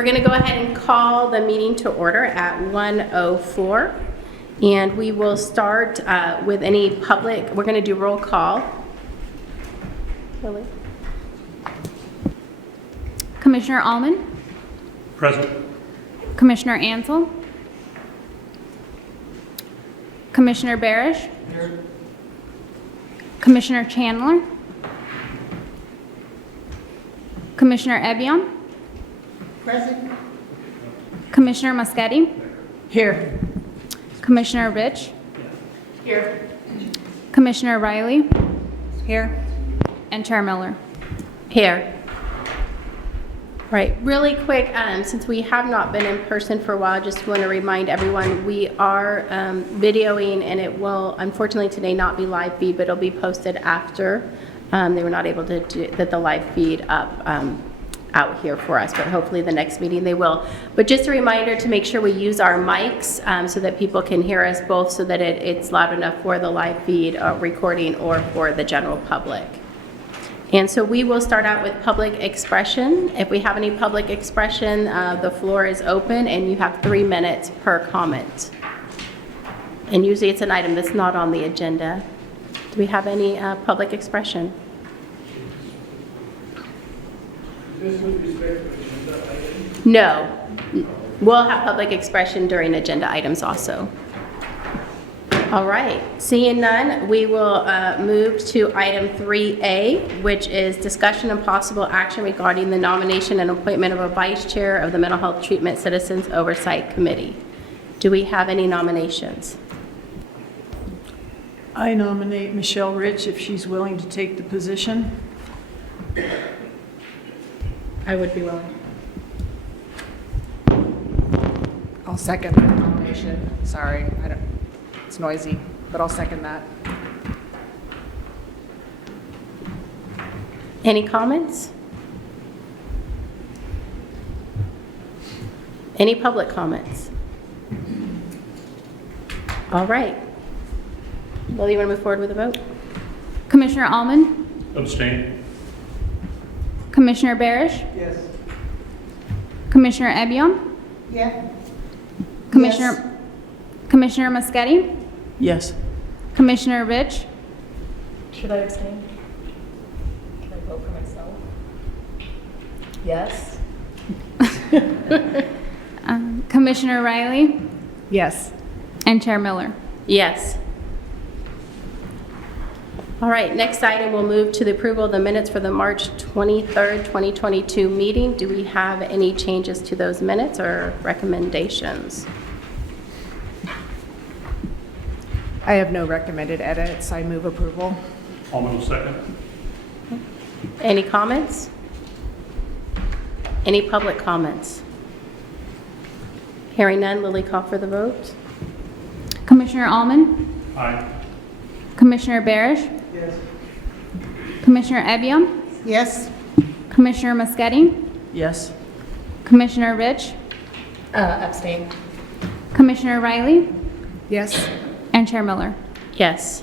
we're going to go ahead and call the meeting to order at 1:04. And we will start with any public, we're going to do roll call. Lily? Commissioner Allman, Present. Commissioner Ansel, Commissioner Barish, Commissioner Chandler, Commissioner Ebion, Present. Commissioner Muschetti, Here. Commissioner Rich, Here. Commissioner Riley, Here. and Chair Miller. Here. Right, really quick, since we have not been in person for a while, just want to remind everyone, we are videoing, and it will unfortunately today not be live feed, but it'll be posted after. They were not able to get the live feed up out here for us, but hopefully the next meeting they will. But just a reminder to make sure we use our mics so that people can hear us both, so that it's loud enough for the live feed recording or for the general public. And so we will start out with public expression. If we have any public expression, the floor is open and you have 3 minutes per comment. And usually it's an item that's not on the agenda. Do we have any public expression? This with respect to agenda items? No. We'll have public expression during agenda items also. All right, seeing none, we will move to item 3A, which is discussion and possible action regarding the nomination and appointment of a vice chair of the Mental Health Treatment Citizens Oversight Committee. Do we have any nominations? I nominate Michelle Rich if she's willing to take the position. I would be willing. I'll second the nomination. Sorry, it's noisy, but I'll second that. Any comments? Any public comments? All right. Lily, you want to move forward with the vote? Commissioner Allman, Abstain. Commissioner Barish, Yes. Commissioner Ebion, Yeah. Commissioner Muschetti, Yes. Commissioner Rich, Should I abstain? Can I vote for myself? Yes. Commissioner Riley, Yes. and Chair Miller. Yes. All right, next item, we'll move to the approval of the minutes for the March 23rd, 2022 meeting. Do we have any changes to those minutes or recommendations? I have no recommended edits. I move approval. Almost will second. Any comments? Any public comments? Hearing none, Lily, call for the vote. Commissioner Allman, Aye. Commissioner Barish, Yes. Commissioner Ebion, Yes. Commissioner Muschetti, Yes. Commissioner Rich, Abstain. Commissioner Riley, Yes. and Chair Miller. Yes.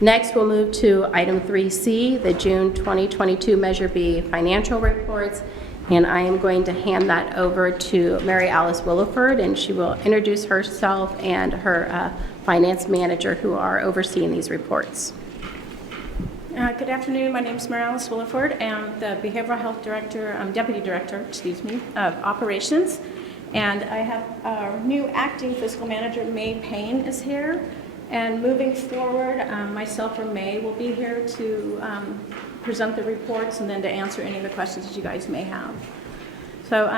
Next, we'll move to item 3C, the June 2022 Measure B financial reports. And I am going to hand that over to Mary Alice Williford, and she will introduce herself and her finance manager who are overseeing these reports. Good afternoon. My name is Mary Alice Williford. I'm the Behavioral Health Director, Deputy Director, of Operations. And I have our new acting fiscal manager, May Payne, is here. And moving forward, myself or May will be here to present the reports and then to answer any of the questions that you guys may have. So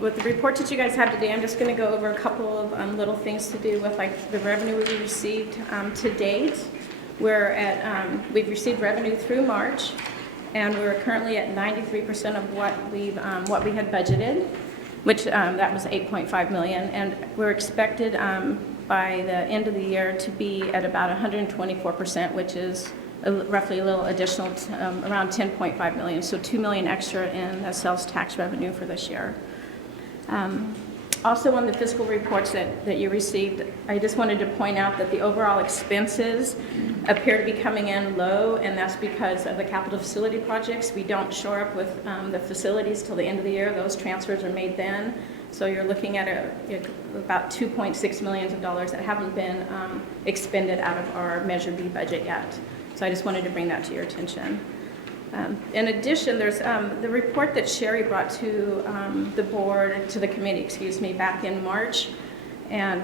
with the reports that you guys have today, I'm just going to go over a couple of little things to do with like the revenue we've received to date. We've received revenue through March, and we're currently at 93% of what we had budgeted, which that was $8.5 million, and we're expected by the end of the year to be at about 124%, which is roughly a little additional, around $10.5 million, so $2 million extra in the sales tax revenue for this year. Also on the fiscal reports that you received, I just wanted to point out that the overall expenses appear to be coming in low, and that's because of the capital facility projects. We don't shore up with the facilities till the end of the year. Those transfers are made then. So you're looking at about $2.6 million that haven't been expended out of our Measure B budget yet. So I just wanted to bring that to your attention. In addition, there's the report that Sherry brought to the board, to the committee, excuse me, back in March. And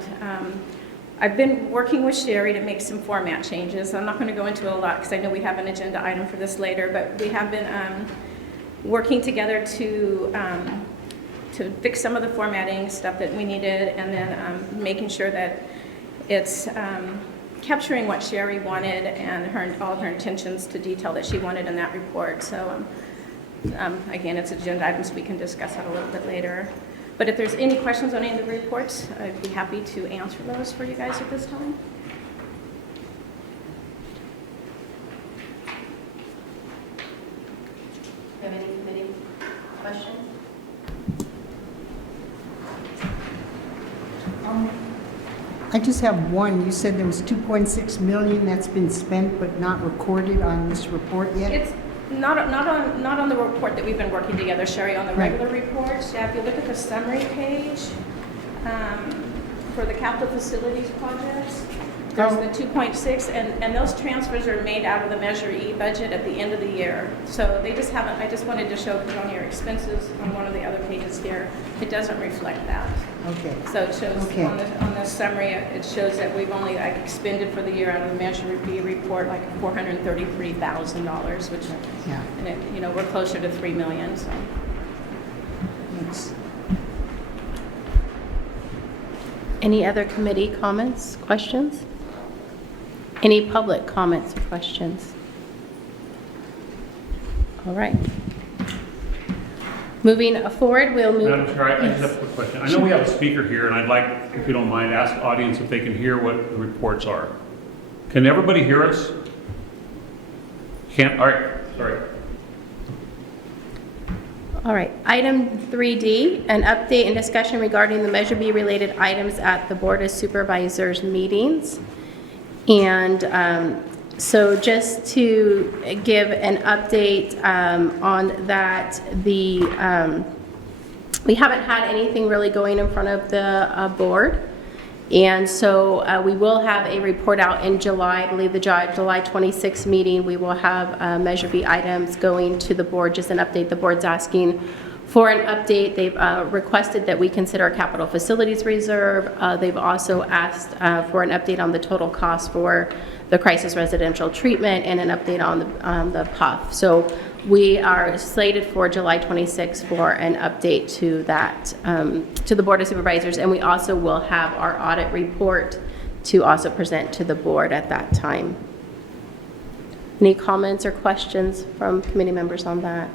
I've been working with Sherry to make some format changes. I'm not going to go into it a lot because I know we have an agenda item for this later, but we have been working together to fix some of the formatting stuff that we needed, and then making sure that it's capturing what Sherry wanted and all of her intentions to detail that she wanted in that report. So again, it's agenda items. We can discuss that a little bit later. But if there's any questions on any of the reports, I'd be happy to answer those for you guys at this time. Do you have any committee questions? I just have one. You said there was 2.6 million that's been spent but not recorded on this report yet? It's not on the report that we've been working together, Sherry, on the Right. regular reports. Yeah, if you look at the summary page for the capital facilities projects, there's the 2.6, and those transfers are made out of the Measure E budget at the end of the year. So they just haven't, I just wanted to show, because on your expenses, on one of the other pages here, it doesn't reflect that. Okay. So it shows Okay. on the summary, it shows that we've only expended for the year out of the Measure B report like $433,000, which, Yeah. and it, we're closer to $3 million. So Thanks. Any other committee comments, questions? Any public comments or questions? All right. Moving forward, we'll move. Madam Chair, I just have a quick question. I know we have a speaker here, and I'd like, if you don't mind, ask the audience if they can hear what the reports are. Can everybody hear us? Can't? All right, sorry. All right, item 3D, an update and discussion regarding the Measure B related items at the Board of Supervisors meetings. And so just to give an update on that, we haven't had anything really going in front of the board. And so we will have a report out in July. I believe the July 26th meeting, we will have Measure B items going to the board, just an update. The board's asking for an update. They've requested that we consider a capital facilities reserve. They've also asked for an update on the total cost for the crisis residential treatment and an update on the PUF. So we are slated for July 26th for an update to that, to the Board of Supervisors, and we also will have our audit report to also present to the board at that time. Any comments or questions from committee members on that?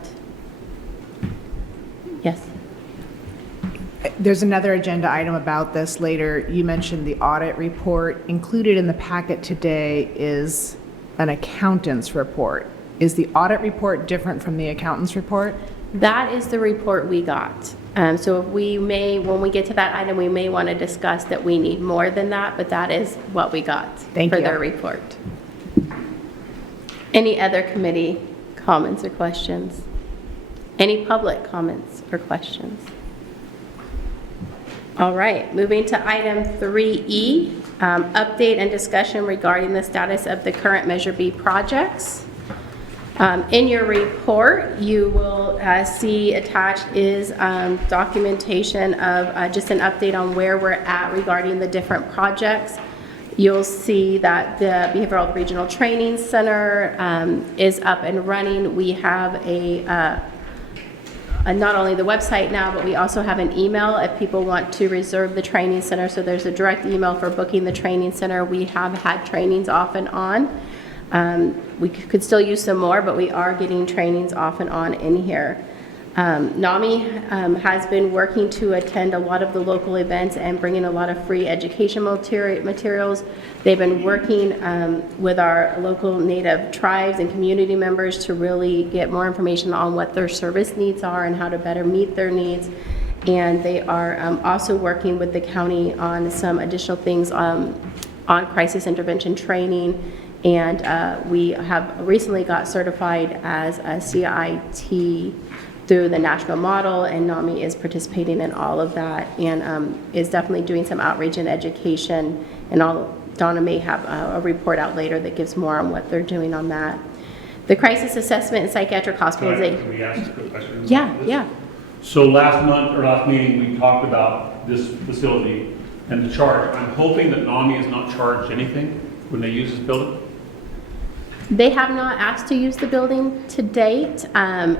Yes. There's another agenda item about this later. You mentioned the audit report. Included in the packet today is an accountant's report. Is the audit report different from the accountant's report? That is the report we got. So if we may, when we get to that item, we may want to discuss that we need more than that, but that is what we got Thank for you. their report. Any other committee comments or questions? Any public comments or questions? All right, moving to item 3E, update and discussion regarding the status of the current Measure B projects. In your report, you will see attached is documentation of just an update on where we're at regarding the different projects. You'll see that the Behavioral Health Regional Training Center is up and running. We have not only the website now, but we also have an email if people want to reserve the training center. So there's a direct email for booking the training center. We have had trainings off and on. We could still use some more, but we are getting trainings off and on in here. NAMI has been working to attend a lot of the local events and bringing a lot of free education materials. They've been working with our local Native tribes and community members to really get more information on what their service needs are and how to better meet their needs. and they are also working with the county on some additional things on crisis intervention training. And we have recently got certified as a CIT through the national model, and NAMI is participating in all of that and is definitely doing some outreach and education. And Donna may have a report out later that gives more on what they're doing on that. The crisis assessment and psychiatric hospitalization. Can we ask a quick question? Yeah, about this? yeah. So last meeting, we talked about this facility and the charge. I'm hoping that NAMI is not charged anything when they use this building. They have not asked to use the building to date. I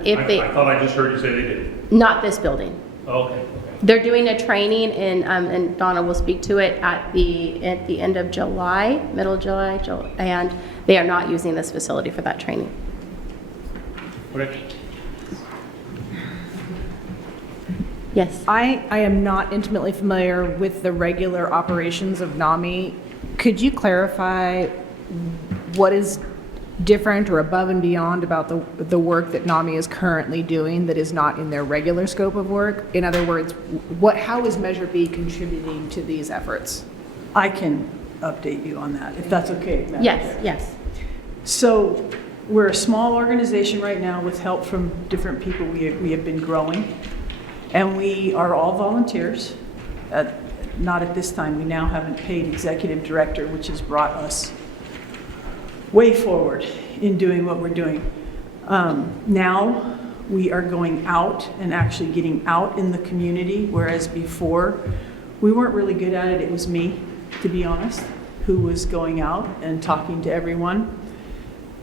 thought I just heard you say they did. Not this building. Okay. They're doing a training, and Donna will speak to it at the end of July, middle of July, and they are not using this facility for that training. Okay. Yes. I am not intimately familiar with the regular operations of NAMI. Could you clarify what is different or above and beyond about the work that NAMI is currently doing that is not in their regular scope of work? In other words, how is Measure B contributing to these efforts? I can update you on that, if that's okay. Madam Chair. Yes, yes. So we're a small organization right now with help from different people. We have been growing, and we are all volunteers. Not at this time. We now have a paid executive director, which has brought us way forward in doing what we're doing. Now we are going out and actually getting out in the community, whereas before we weren't really good at it. It was me, to be honest, who was going out and talking to everyone.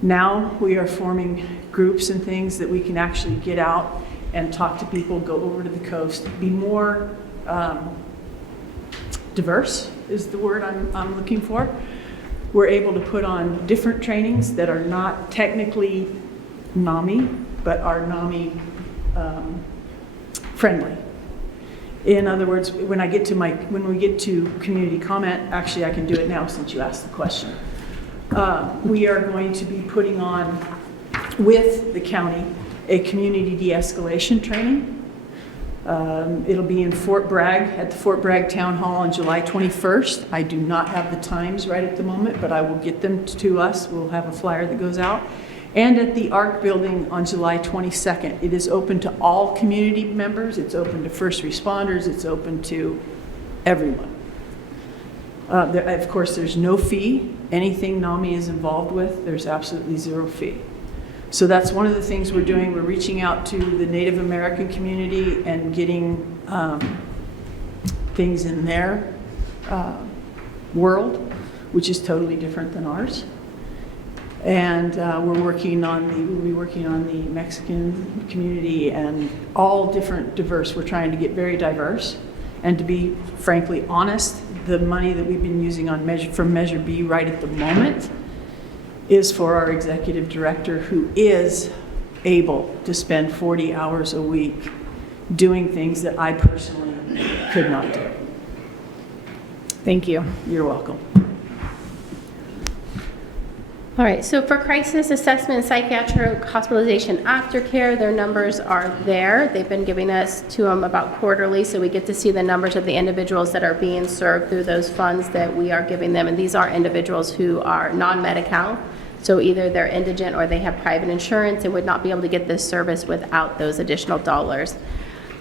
Now we are forming groups and things that we can actually get out and talk to people, go over to the coast, be more diverse is the word I'm looking for. We're able to put on different trainings that are not technically NAMI, but are NAMI friendly. In other words, when we get to community comment, actually I can do it now since you asked the question. We are going to be putting on, with the county, a community de-escalation training. It'll be in Fort Bragg, at the Fort Bragg Town Hall on July 21st. I do not have the times right at the moment, but I will get them to us. We'll have a flyer that goes out. And at the ARC building on July 22nd. It is open to all community members. It's open to first responders. It's open to everyone. Of course, there's no fee. Anything NAMI is involved with, there's absolutely zero fee. So that's one of the things we're doing. We're reaching out to the Native American community and getting things in their world, which is totally different than ours. And we'll be working on the Mexican community and all different diverse. We're trying to get very diverse. And to be frankly honest, the money that we've been using from Measure B right at the moment is for our executive director, who is able to spend 40 hours a week doing things that I personally could not do. Thank you. You're welcome. All right, so for crisis assessment and psychiatric hospitalization aftercare, their numbers are there. They've been giving us to them about quarterly, so we get to see the numbers of the individuals that are being served through those funds that we are giving them. And these are individuals who are non-Medi-Cal, so either they're indigent or they have private insurance and would not be able to get this service without those additional dollars.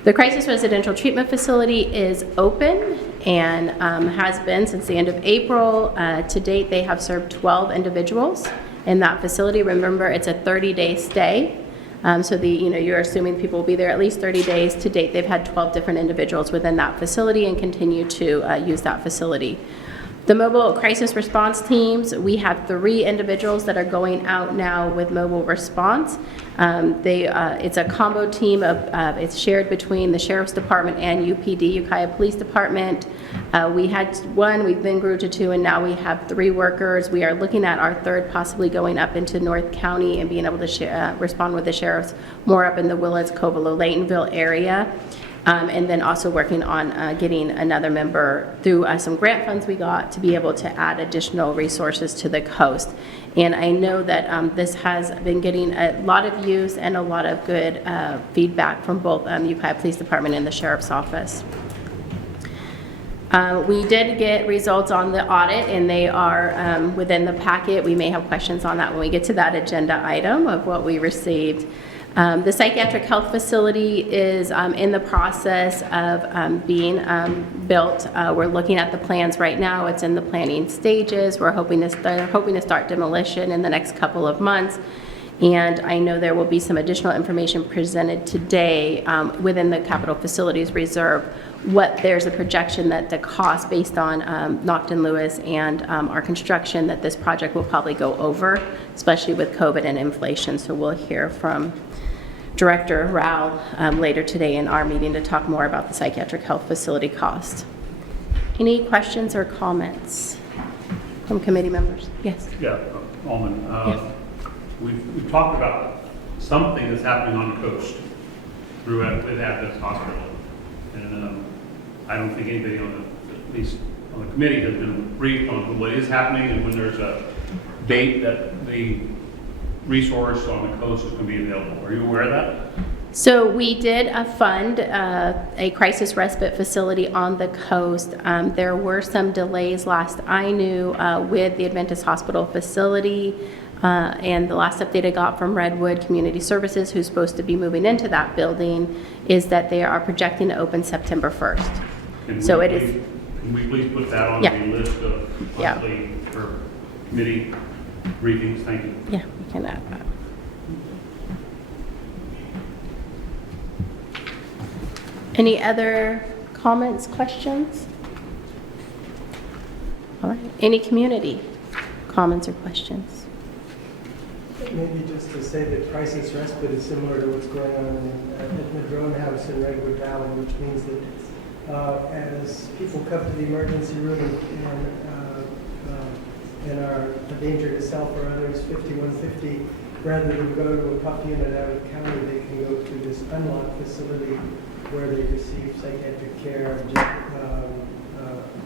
The Crisis Residential Treatment Facility is open and has been since the end of April. To date, they have served 12 individuals in that facility. Remember, it's a 30-day stay. So you're assuming people will be there at least 30 days. To date, they've had 12 different individuals within that facility and continue to use that facility. The mobile crisis response teams, we have 3 individuals that are going out now with mobile response. It's a combo team it's shared between the Sheriff's Department and UPD, Ukiah Police Department. We had 1, we then grew to 2, and now we have 3 workers. We are looking at our 3rd possibly going up into North County and being able to respond with the sheriffs more up in the Willits, Covelo, Laytonville area. And then also working on getting another member through some grant funds we got to be able to add additional resources to the coast. And I know that this has been getting a lot of use and a lot of good feedback from both Ukiah Police Department and the Sheriff's Office. We did get results on the audit, and they are within the packet. We may have questions on that when we get to that agenda item of what we received. The psychiatric health facility is in the process of being built. We're looking at the plans right now. It's in the planning stages. We're hoping to start demolition in the next couple of months. And I know there will be some additional information presented today within the Capital Facilities Reserve. There's a projection that the cost based on Naughton Lewis and our construction that this project will probably go over, especially with COVID and inflation. So we'll hear from Director Rao later today in our meeting to talk more about the psychiatric health facility cost. Any questions or comments from committee members? Yes. Yeah, Alman, Yes. we've talked about something that's happening on the coast at this hospital. And I don't think anybody at least on the committee has been briefed on what is happening and when there's a date that the resource on the coast is going to be available. Are you aware of that? So we did fund a crisis respite facility on the coast. There were some delays last I knew with the Adventist Hospital facility. And the last update I got from Redwood Community Services, who's supposed to be moving into that building, is that they are projecting to open September 1st. Can we please put that on Yeah. the list of Yeah. monthly for committee briefings? Thank you. Yeah, we can add that. Any other comments, questions? All right, any community comments or questions? Maybe just to say that crisis respite is similar to what's going on at the Madrone House in Redwood Valley, which means that as people come to the emergency room and are a danger to self or others, 5150, rather than go to a PUP unit out of county, they can go to this unlocked facility where they receive psychiatric care,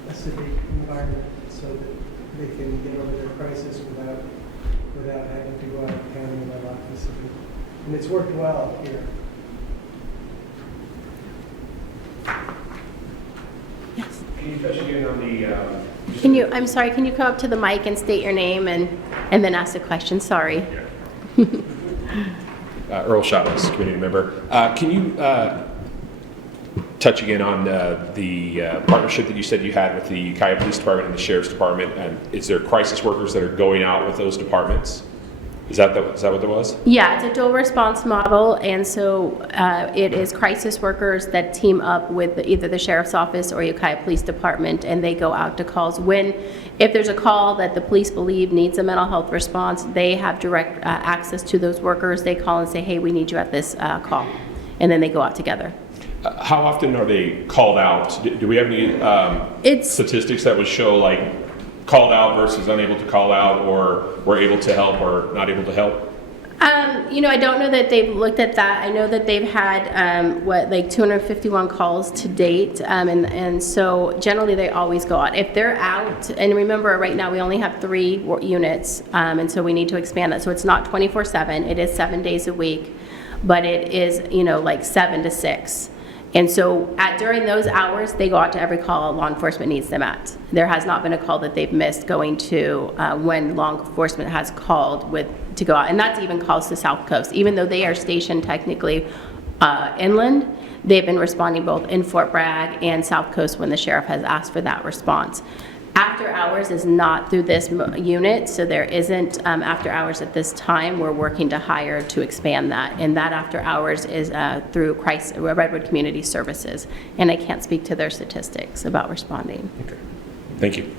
a civic environment, so that they can get over their crisis without having to go out of county in a locked facility. And it's worked well here. Yes. Can you touch again on the... I'm sorry, can you come up to the mic and state your name and then ask the question? Sorry. Earl Chavez, community member. Can you touch again on the partnership that you said you had with the Ukiah Police Department and the Sheriff's Department? And is there crisis workers that are going out with those departments? Is that what that was? Yeah, it's a dual response model, and so it is crisis workers that team up with either the Sheriff's Office or Ukiah Police Department, and they go out to calls. If there's a call that the police believe needs a mental health response, they have direct access to those workers. They call and say, hey, we need you at this call, and then they go out together. How often are they called out? Do we have any statistics that would show like called out versus unable to call out, or were able to help or not able to help? I don't know that they've looked at that. I know that they've had, 251 calls to date. And so generally they always go out. If they're out, and remember right now we only have 3 units, and so we need to expand that. So it's not 24/7, it is 7 days a week, but it is, 7 to 6. And so during those hours, they go out to every call law enforcement needs them at. There has not been a call that they've missed going to when law enforcement has called to go out. And that's even calls to South Coast. Even though they are stationed technically inland, they've been responding both in Fort Bragg and South Coast when the sheriff has asked for that response. After hours is not through this unit, so there isn't after hours at this time. We're working to hire to expand that, and that after hours is through Redwood Community Services, and I can't speak to their statistics about responding. Okay. Thank you.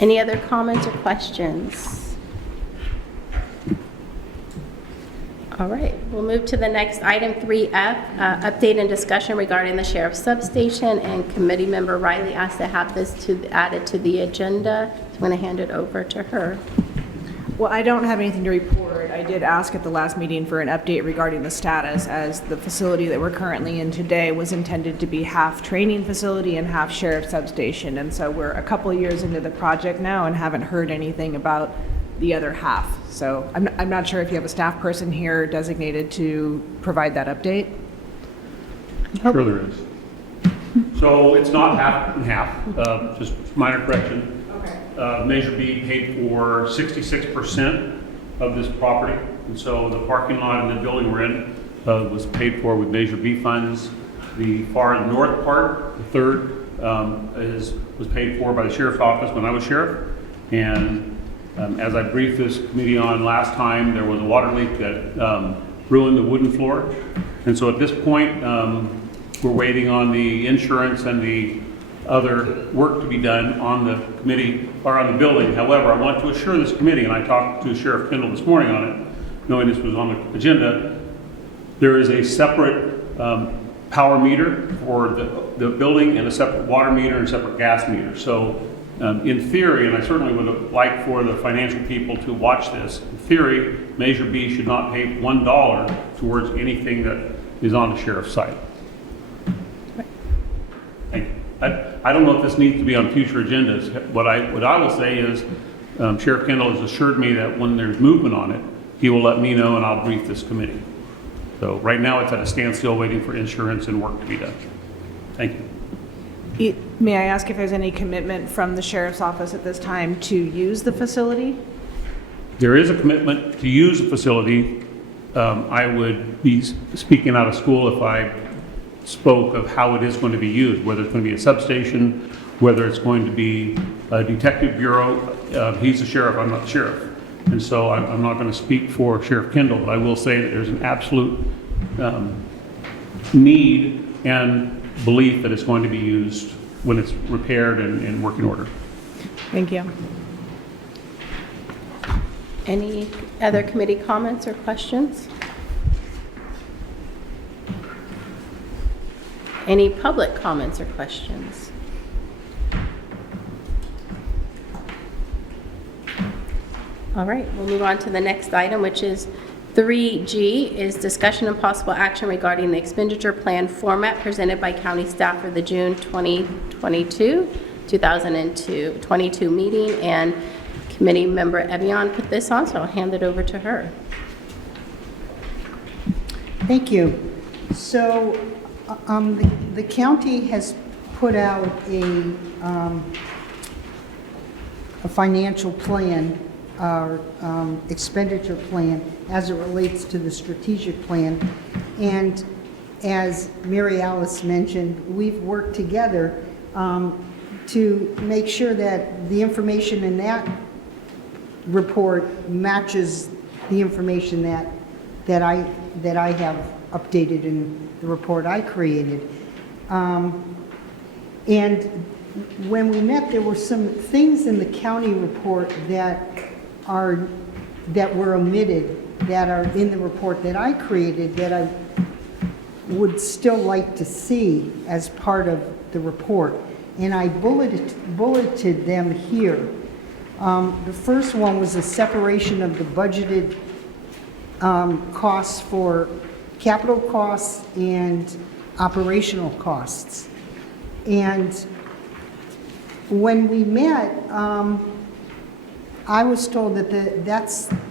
Any other comments or questions? All right, we'll move to the next item, 3F, update and discussion regarding the sheriff's substation, and committee member Riley asked to have this added to the agenda. So I'm going to hand it over to her. Well, I don't have anything to report. I did ask at the last meeting for an update regarding the status, as the facility that we're currently in today was intended to be half training facility and half sheriff substation. And so we're a couple of years into the project now and haven't heard anything about the other half. So I'm not sure if you have a staff person here designated to provide that update. Sure there is. So it's not half and half, just minor correction. Measure B paid for 66% of this property, and so the parking lot and the building we're in was paid for with Measure B funds. The far north part, the third, was paid for by the sheriff's office when I was sheriff. And as I briefed this committee on last time, there was a water leak that ruined the wooden floor. And so at this point, we're waiting on the insurance and the other work to be done on the committee or on the building. However, I want to assure this committee, and I talked to Sheriff Kendall this morning on it, knowing this was on the agenda, there is a separate power meter for the building and a separate water meter and a separate gas meter. So in theory, and I certainly would like for the financial people to watch this, in theory, Measure B should not pay $1 towards anything that is on the sheriff's site. Thank you. I don't know if this needs to be on future agendas. What I will say is Sheriff Kendall has assured me that when there's movement on it, he will let me know and I'll brief this committee. So right now it's at a standstill waiting for insurance and work to be done. Thank you. May I ask if there's any commitment from the sheriff's office at this time to use the facility? There is a commitment to use the facility. I would be speaking out of school if I spoke of how it is going to be used, whether it's going to be a substation, whether it's going to be a detective bureau. He's the sheriff, I'm not the sheriff. And so I'm not going to speak for Sheriff Kendall, but I will say that there's an absolute need and belief that it's going to be used when it's repaired and in working order. Thank you. Any other committee comments or questions? Any public comments or questions? All right, we'll move on to the next item, which is 3G, is discussion and possible action regarding the expenditure plan format presented by county staff for the June 2022 meeting, and committee member Evian put this on, so I'll hand it over to her. Thank you. So the county has put out a financial plan, expenditure plan, as it relates to the strategic plan. And as Mary Alice mentioned, we've worked together to make sure that the information in that report matches the information that I have updated in the report I created. And when we met, there were some things in the county report that were omitted, that are in the report that I created, that I would still like to see as part of the report. And I bulleted them here. The first one was a separation of the budgeted costs for capital costs and operational costs. And when we met, I was told that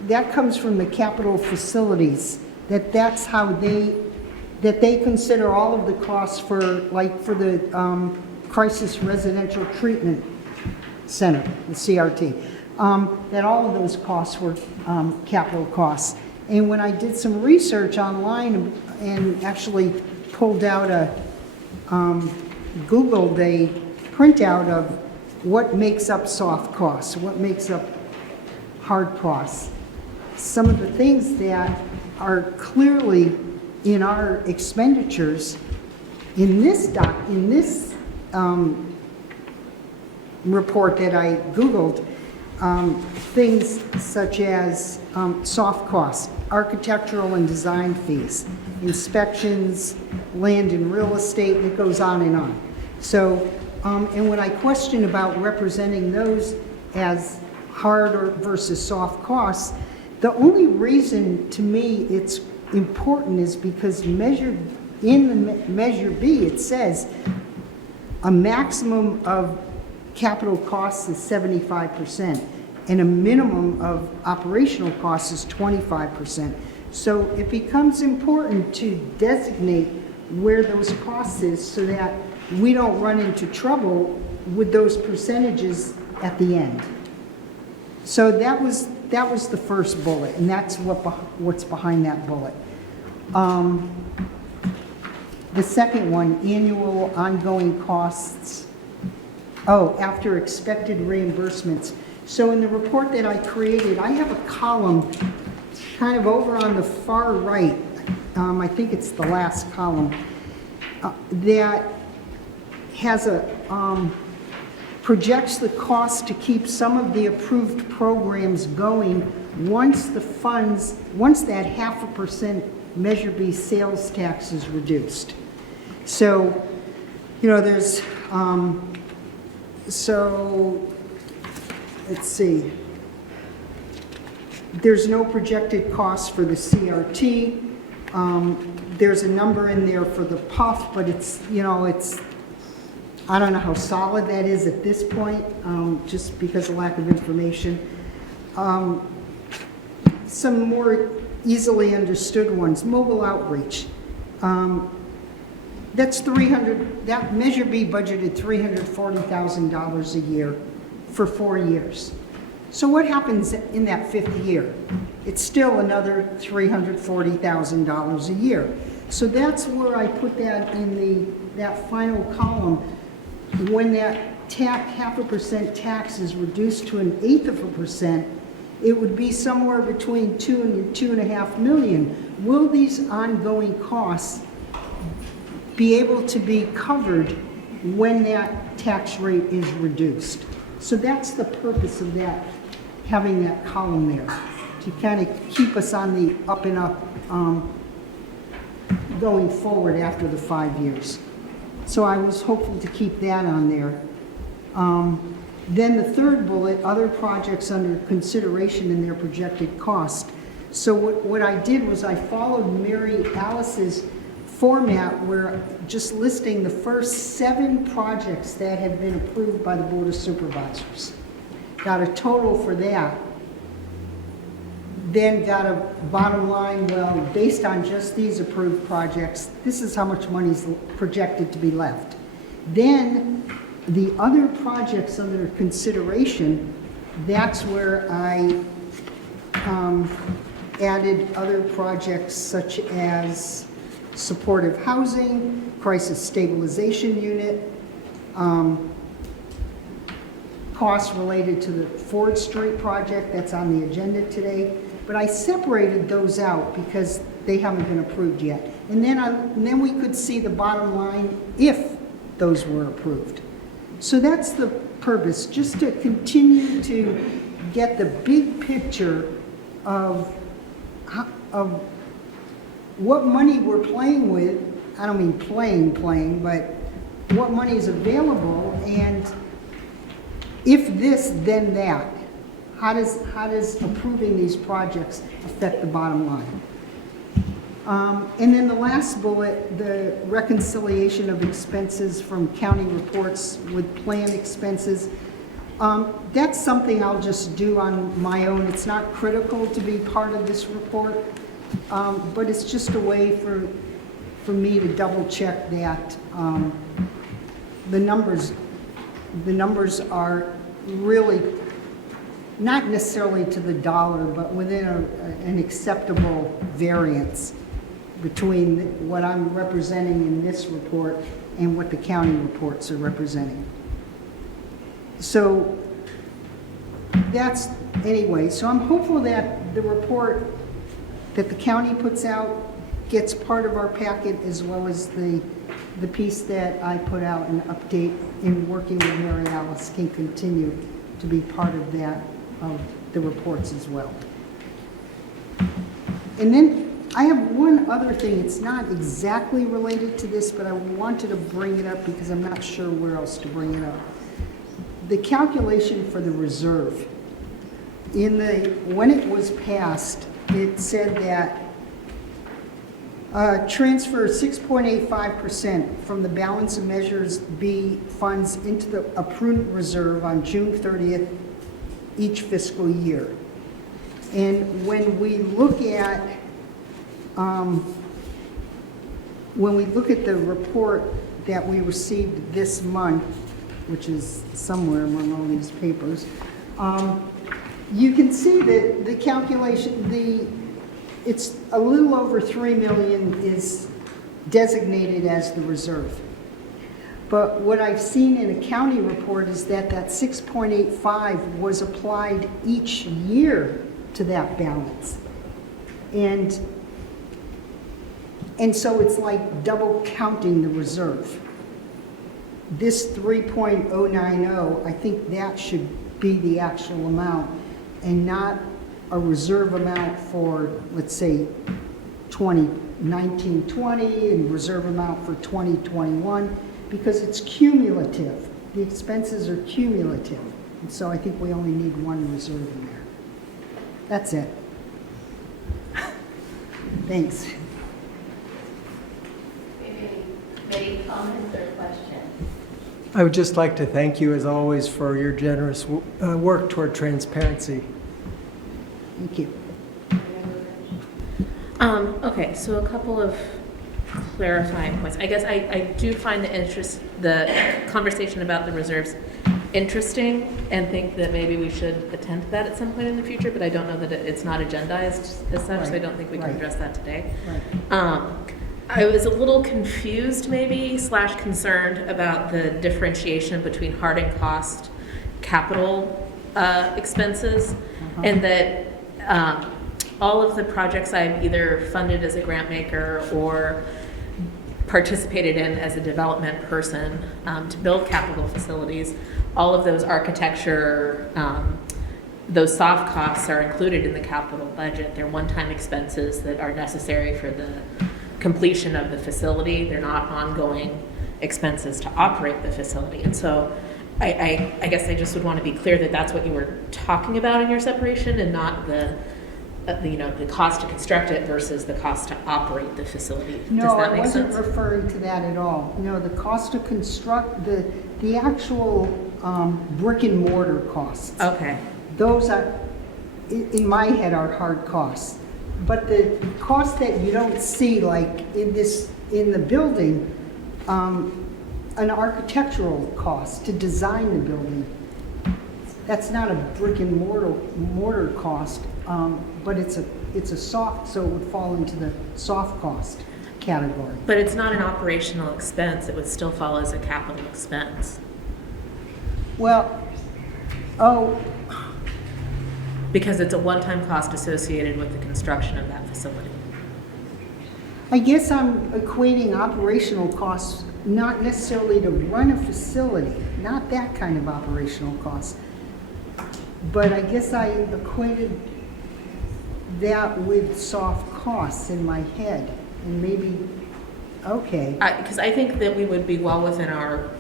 that comes from the capital facilities, that's how they consider all of the costs for the Crisis Residential Treatment Center, the CRT, that all of those costs were capital costs. And when I did some research online and actually pulled out Googled a printout of what makes up soft costs, what makes up hard costs, some of the things that are clearly in our expenditures in this report that I Googled, things such as soft costs, architectural and design fees, inspections, land and real estate, and it goes on and on. So, and when I question about representing those as hard or versus soft costs, the only reason to me it's important is because in the Measure B, it says a maximum of capital costs is 75%, and a minimum of operational costs is 25%. So it becomes important to designate where those costs is so that we don't run into trouble with those percentages at the end. So that was the first bullet, and that's what's behind that bullet. The second one, annual ongoing costs. Oh, after expected reimbursements. So in the report that I created, I have a column kind of over on the far right, I think it's the last column, that has projects the cost to keep some of the approved programs going once that 0.5% Measure B sales tax is reduced. So, there's, let's see. There's no projected cost for the CRT. There's a number in there for the PUF, but it's, I don't know how solid that is at this point, just because of lack of information. Some more easily understood ones, mobile outreach. That's that Measure B budgeted $340,000 a year for 4 years. So what happens in that 5th year? It's still another $340,000 a year. So that's where I put that in that final column. When that 0.5% tax is reduced to 1/8%, it would be somewhere between $2 and $2.5 million. Will these ongoing costs be able to be covered when that tax rate is reduced? So that's the purpose of that, having that column there, to kind of keep us on the up and up going forward after the 5 years. So I was hopeful to keep that on there. Then the third bullet, other projects under consideration in their projected cost. So what I did was I followed Mary Alice's format where just listing the first 7 projects that had been approved by the Board of Supervisors. Got a total for that. Then got a bottom line, well, based on just these approved projects, this is how much money is projected to be left. Then the other projects under consideration, that's where I added other projects such as supportive housing, crisis stabilization unit, costs related to the Ford Street project that's on the agenda today. But I separated those out because they haven't been approved yet. And then we could see the bottom line if those were approved. So that's the purpose, just to continue to get the big picture of what money we're playing with. I don't mean playing, but what money is available, and if this, then that. How does approving these projects affect the bottom line? And then the last bullet, the reconciliation of expenses from county reports with planned expenses. That's something I'll just do on my own. It's not critical to be part of this report, but it's just a way for me to double check that the numbers are really not necessarily to the dollar, but within an acceptable variance between what I'm representing in this report and what the county reports are representing. So that's, anyway, so I'm hopeful that the report that the county puts out gets part of our packet, as well as the piece that I put out, an update in working with Mary Alice, can continue to be part of that of the reports as well. And then I have one other thing. It's not exactly related to this, but I wanted to bring it up because I'm not sure where else to bring it up. The calculation for the reserve, when it was passed, it said that transfer 6.85% from the balance of Measures B funds into a prudent reserve on June 30th each fiscal year. And when we look at the report that we received this month, which is somewhere among all these papers, you can see that the calculation, it's a little over 3 million is designated as the reserve. But what I've seen in a county report is that 6.85 was applied each year to that balance. And so it's like double counting the reserve. This 3.090, I think that should be the actual amount and not a reserve amount for, let's say, 2019-20 and reserve amount for 2021, because it's cumulative. The expenses are cumulative. And so I think we only need one reserve in there. That's it. Thanks. Any comments or questions? I would just like to thank you, as always, for your generous work toward transparency. Thank you. Okay, so a couple of clarifying points. I guess I do find the conversation about the reserves interesting and think that maybe we should attend to that at some point in the future, but I don't know that it's not agendized as such, so I don't think we can address that today. Right. I was a little confused maybe / concerned about the differentiation between hard and cost capital expenses, and that all of the projects I've either funded as a grant maker or participated in as a development person to build capital facilities, all of those architecture, those soft costs are included in the capital budget. They're one-time expenses that are necessary for the completion of the facility. They're not ongoing expenses to operate the facility. And so I guess I just would want to be clear that that's what you were talking about in your separation, and not the cost to construct it versus the cost to operate the facility. Does No, that I make wasn't sense? referring to that at all. No, the cost to construct, the actual brick and mortar costs. Okay. Those are, in my head, are hard costs. But the costs that you don't see, like in the building, an architectural cost to design the building, that's not a brick and mortar cost, but it's a soft, so it would fall into the soft cost category. But it's not an operational expense. It would still fall as a capital expense. Well, Because it's a one-time cost associated with the construction of that facility. I guess I'm equating operational costs not necessarily to run a facility, not that kind of operational cost. But I guess I equated that with soft costs in my head, and maybe, okay. Because I think that we would be well within our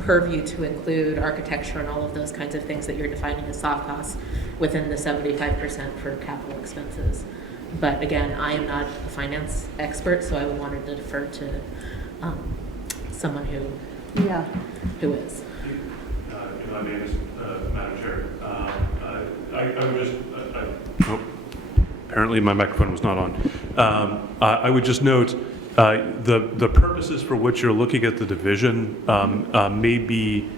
purview to include architecture and all of those kinds of things that you're defining as soft costs within the 75% for capital expenses. But again, I am not a finance expert, so I would want to defer to someone who is. My name is Madam Chair. I would just, apparently my microphone was not on. I would just note the purposes for which you're looking at the division may be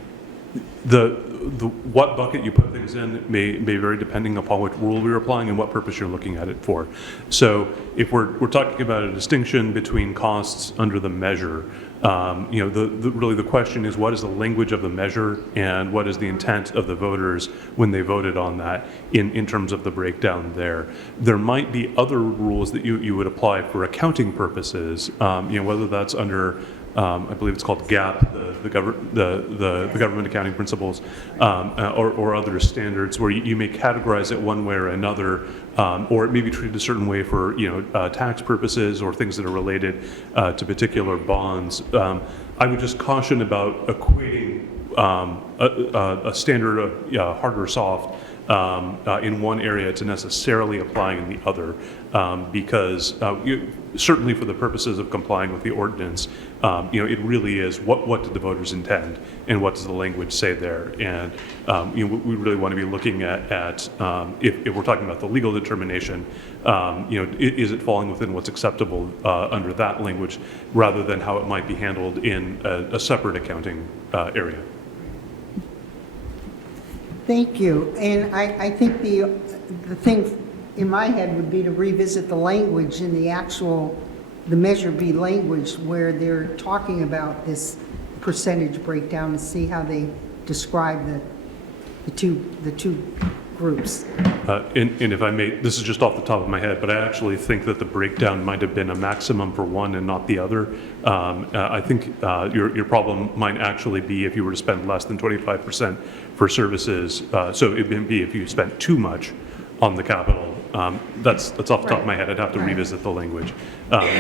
what bucket you put things in may vary depending upon what rule we're applying and what purpose you're looking at it for. So if we're talking about a distinction between costs under the measure, really the question is, what is the language of the measure and what is the intent of the voters when they voted on that in terms of the breakdown there. There might be other rules that you would apply for accounting purposes, whether that's under I believe it's called GAP, the government accounting principles, or other standards where you may categorize it one way or another, or it may be treated a certain way for tax purposes or things that are related to particular bonds. I would just caution about equating a standard of hard or soft in one area to necessarily apply in the other, because certainly for the purposes of complying with the ordinance, it really is what did the voters intend and what does the language say there, and we really want to be looking at if we're talking about the legal determination, is it falling within what's acceptable under that language rather than how it might be handled in a separate accounting area. Thank you. And I think the thing in my head would be to revisit the language in the Measure B language where they're talking about this percentage breakdown and see how they describe the two groups. And if I may, this is just off the top of my head, but I actually think that the breakdown might have been a maximum for one and not the other. I think your problem might actually be if you were to spend less than 25% for services. So it would be if you spent too much on the capital. That's off the top of my head. I'd have to revisit the language.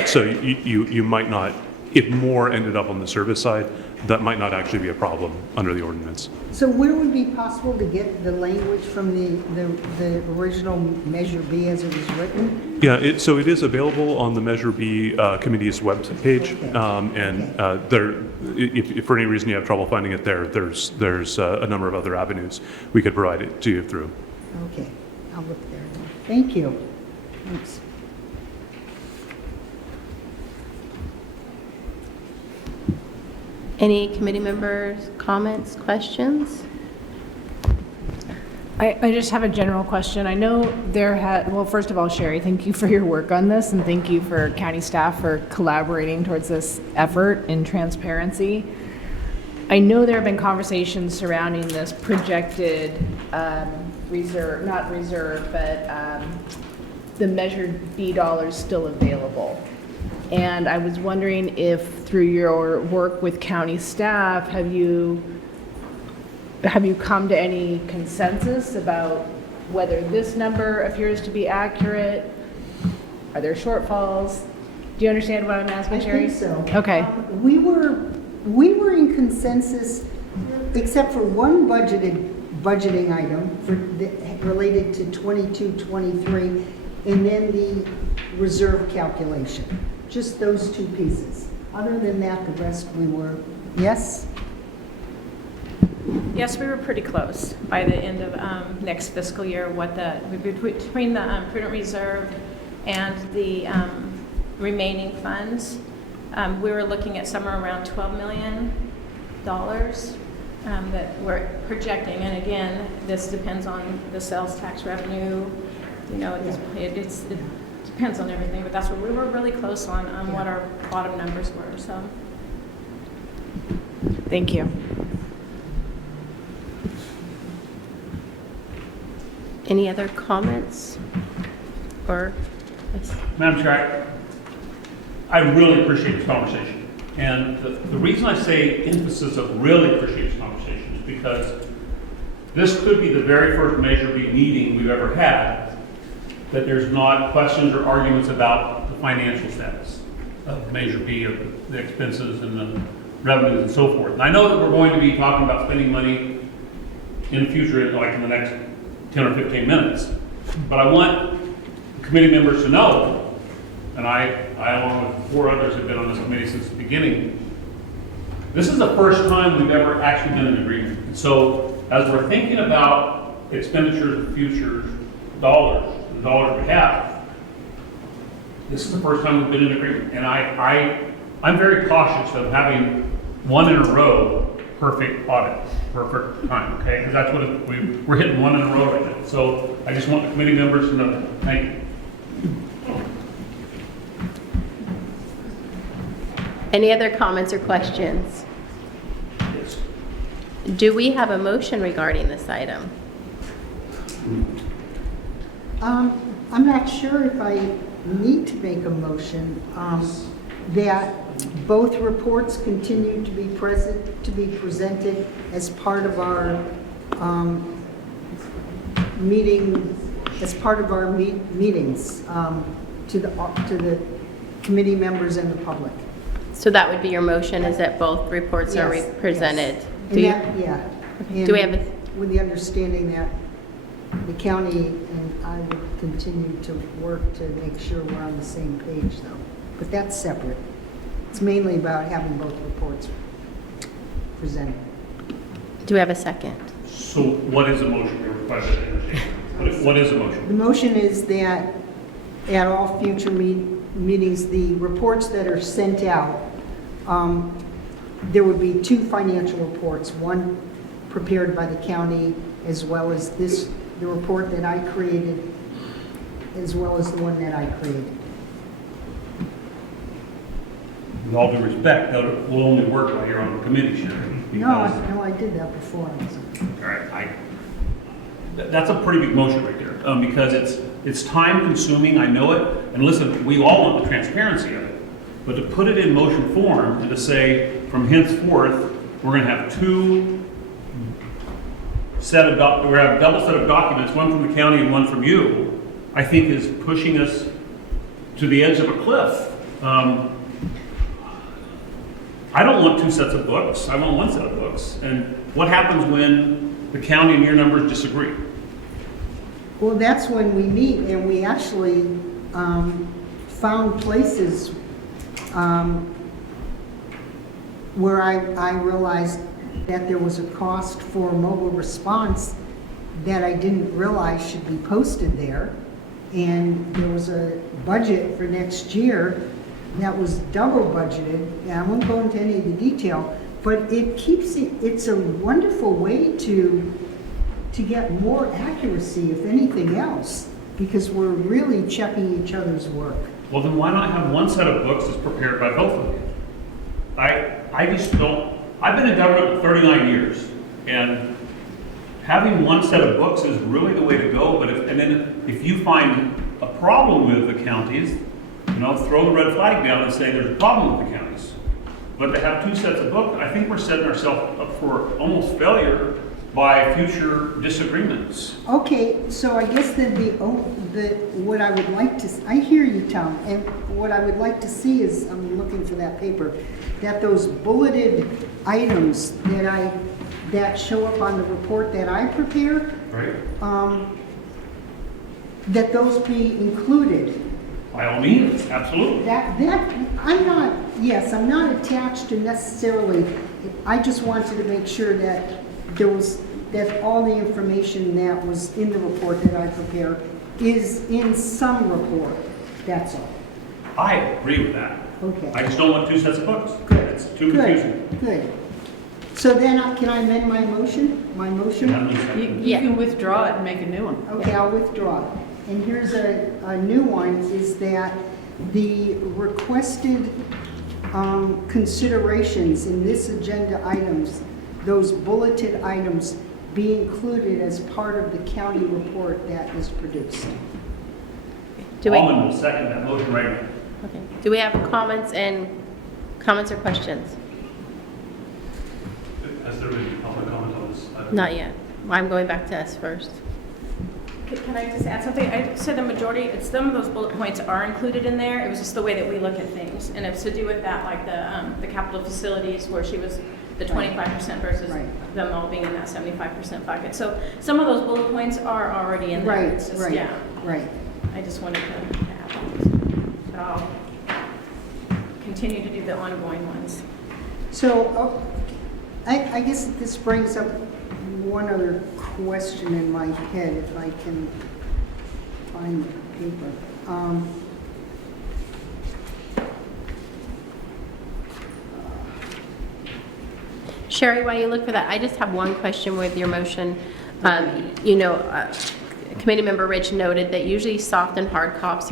So you might not, if more ended up on the service side, that might not actually be a problem under the ordinance. So would it be possible to get the language from the original Measure B as it was written? Yeah, so it is available on the Measure B committee's web page, and if for any reason you have trouble finding it there's a number of other avenues we could provide it to you through. Okay, I'll look there. Thank you. Thanks. Any committee members, comments, questions? I just have a general question. I know well, first of all, Sherry, thank you for your work on this, and thank you for county staff for collaborating towards this effort in transparency. I know there have been conversations surrounding this projected reserve, not reserve, but the Measure B dollars still available. And I was wondering if through your work with county staff, have you come to any consensus about whether this number appears to be accurate? Are there shortfalls? Do you understand what I'm asking, Sherry? I think so. Okay. We were in consensus, except for one budgeting item related to 22-23, and then the reserve calculation. Just those two pieces. Other than that, the rest we were, yes? Yes, we were pretty close by the end of next fiscal year, between the prudent reserve and the remaining funds, we were looking at somewhere around $12 million that we're projecting. And again, this depends on the sales tax revenue. It depends on everything, but that's what we were really close on what our bottom numbers were. So, Thank you. Any other comments? Or, yes. Madam Chair, I really appreciate this conversation. And the reason I say emphasis of really appreciate this conversation is because this could be the very first Measure B meeting we've ever had that there's not questions or arguments about the financial status of Measure B, of the expenses and the revenues and so forth. And I know that we're going to be talking about spending money in the future, like in the next 10 or 15 minutes. But I want the committee members to know, and I along with 4 others have been on this committee since the beginning, this is the first time we've ever actually been in agreement. And so as we're thinking about expenditures of future dollars, the dollars we have, this is the first time we've been in agreement. And I'm very cautious of having one in a row perfect audit, perfect time, okay? Because that's what we're hitting one in a row right now. So I just want the committee members to know that. Thank you. Any other comments or questions? Yes. Do we have a motion regarding this item? I'm not sure if I need to make a motion. That Both reports continue to be presented as part of our meetings to the committee members and the public. So that would be your motion, is that both reports are Yes, presented? yes. Do And you- that, yeah. Do we And have a- with the understanding that the county and I will continue to work to make sure we're on the same page, though. But that's separate. It's mainly about having both reports presented. Do we have a second? So what is the motion you're requesting to entertain? What is the motion? The motion is that at all future meetings, the reports that are sent out, there would be 2 financial reports, one prepared by the county, as well as the report that I created, as well as the one that I created. With all due respect, that will only work while you're on the committee, Sharon. No, because- I did that before. All right, that's a pretty big motion right there, because it's time consuming, I know it, and listen, we all want the transparency of it, but to put it in motion form and to say, from henceforth, we're gonna have we're gonna have a double set of documents, one from the county and one from you, I think is pushing us to the edge of a cliff. I don't want 2 sets of books, I want 1 set of books, and what happens when the county and your numbers disagree? Well, that's when we meet, and we actually found places where I realized that there was a cost for mobile response that I didn't realize should be posted there. And there was a budget for next year that was double budgeted, and I won't go into any of the detail, but it's a wonderful way to get more accuracy, if anything else, because we're really checking each other's work. Well, then why not have 1 set of books that's prepared by both of you? I just don't, I've been in government for 39 years, and having 1 set of books is really the way to go, but if you find a problem with the counties, throw the red flag down and say there's a problem with the counties. But to have 2 sets of books, I think we're setting ourselves up for almost failure by future disagreements. Okay, so I guess then what I would like to, I hear you, Tom, and what I would like to see is, I'm looking for that paper, that those bulleted items that show up on the report that I prepare, Right? that those be included. By all means, absolutely. I'm not attached to necessarily, I just wanted to make sure that that all the information that was in the report that I prepare is in some report, that's all. I agree with that. Okay. I just don't want 2 sets of books. Good. It's too confusing. Good. So then, can I amend my motion? You can withdraw it and make a new one. Okay, I'll withdraw. And here's a new one, is that the requested considerations in this agenda items, those bulleted items, be included as part of the county report that is produced. Almond will second that motion right now. Okay. Do we have comments or questions? Has there been public comment on this item? Not yet. I'm going back to us first. Can I just add something? I said the majority, some of those bullet points are included in there. It was just the way that we look at things. And it's to do with that, like the capital facilities where she was the 25% versus Right. them all being in that 75% bucket. So some of those bullet points are already in there. Right, It's just, right, yeah. right. I just wanted to add those. But I'll continue to do the ongoing ones. So, I guess this brings up one other question in my head, if I can find the paper. Sherry, while you look for that, I just have one question with your motion. Committee member Rich noted that usually soft and hard costs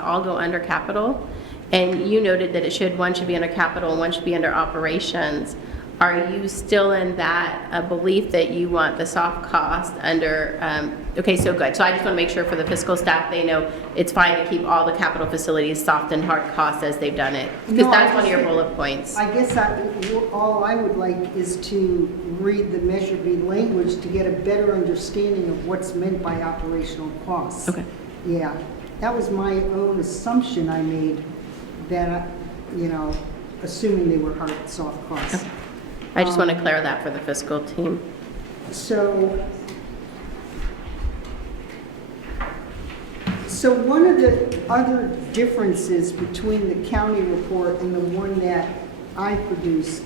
all go under capital. And you noted that one should be under capital and one should be under operations. are you still in that belief that you want the soft cost under, okay, so good. So I just want to make sure for the fiscal staff, they know it's fine to keep all the capital facilities soft and hard costs as they've done it. Because No, that's I one of your just- bullet points. I guess all I would like is to read the Measure B language to get a better understanding of what's meant by operational costs. Okay. Yeah, that was my own assumption I made, that, assuming they were hard, soft costs. I just want to clear that for the fiscal team. So one of the other differences between the county report and the one that I produced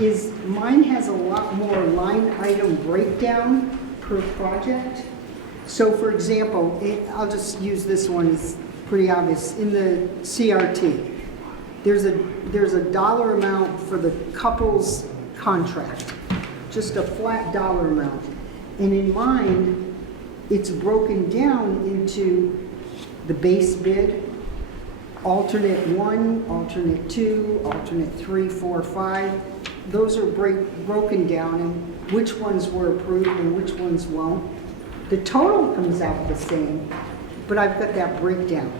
is mine has a lot more line item breakdown per project. So for example, I'll just use this one, it's pretty obvious. In the CRT, there's a dollar amount for the couple's contract, just a flat dollar amount. And in mine, it's broken down into the base bid, alternate 1, alternate 2, alternate 3, 4, 5. Those are broken down and which ones were approved and which ones won't. The total comes out the same, but I've got that breakdown.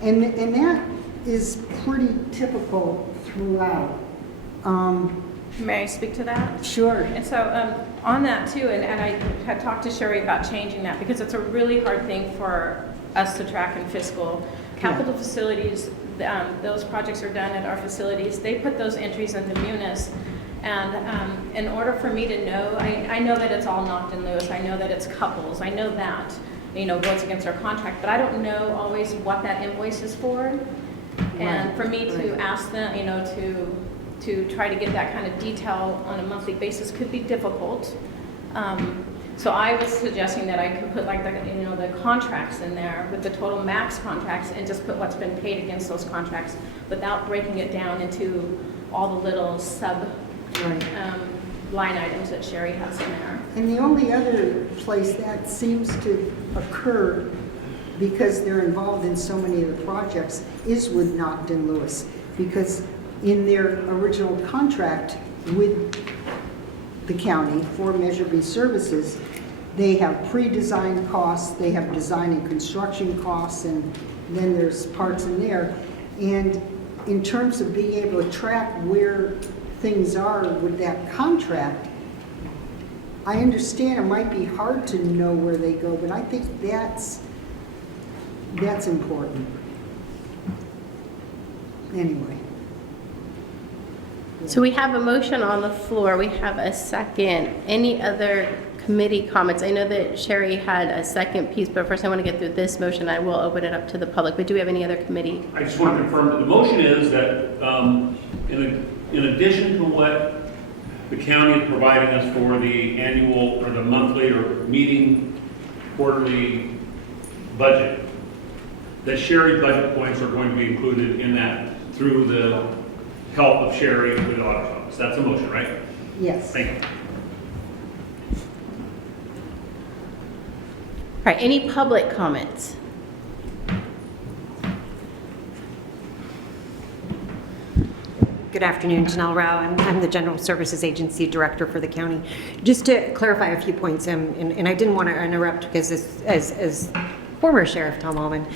And that is pretty typical throughout. May I speak to that? Sure. And so on that too, and I had talked to Sherry about changing that because it's a really hard thing for us to track in fiscal. Capital facilities, those projects are done at our facilities. They put those entries into Munis. And in order for me to know, I know that it's all knocked and loose. I know that it's couples. I know that, goes against our contract, but I don't know always what that invoice is for. And for me to ask them, to try to get that kind of detail on a monthly basis could be difficult. So I was suggesting that I could put like the contracts in there with the total max contracts and just put what's been paid against those contracts without breaking it down into all the little sub line items that Sherry has in there. And the only other place that seems to occur, because they're involved in so many of the projects, is with Nocton Lewis. Because in their original contract with the county for Measure B services, they have pre-design costs, they have design and construction costs, and then there's parts in there. And in terms of being able to track where things are with that contract, I understand it might be hard to know where they go, but I think that's important. Anyway. So we have a motion on the floor. We have a second. Any other committee comments? I know that Sherry had a second piece, but first I want to get through this motion. I will open it up to the public. But do we have any other committee? I just want to confirm that the motion is that in addition to what the county is providing us for the annual or the monthly or meeting quarterly budget, that Sherry's budget points are going to be included in that through the help of Sherry with the auditor's office. That's a motion, right? Yes. Thank you. All right, any public comments? Good afternoon, Janelle Rao. I'm the General Services Agency Director for the county. Just to clarify a few points, and I didn't want to interrupt because as former Sheriff Tom Allman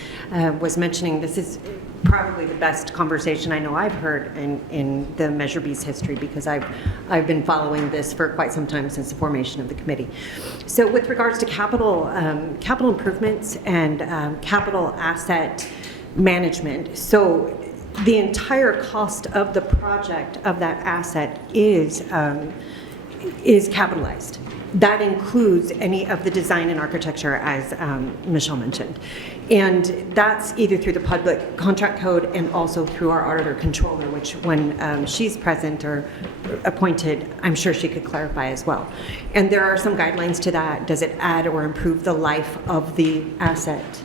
was mentioning, this is probably the best conversation I know I've heard in the Measure B's history, because I've been following this for quite some time since the formation of the committee. So with regards to capital improvements and capital asset management, so the entire cost of the project of that asset is capitalized. That includes any of the design and architecture, as Michelle mentioned. And that's either through the public contract code and also through our auditor controller, which when she's present or appointed, I'm sure she could clarify as well. And there are some guidelines to that. Does it add or improve the life of the asset?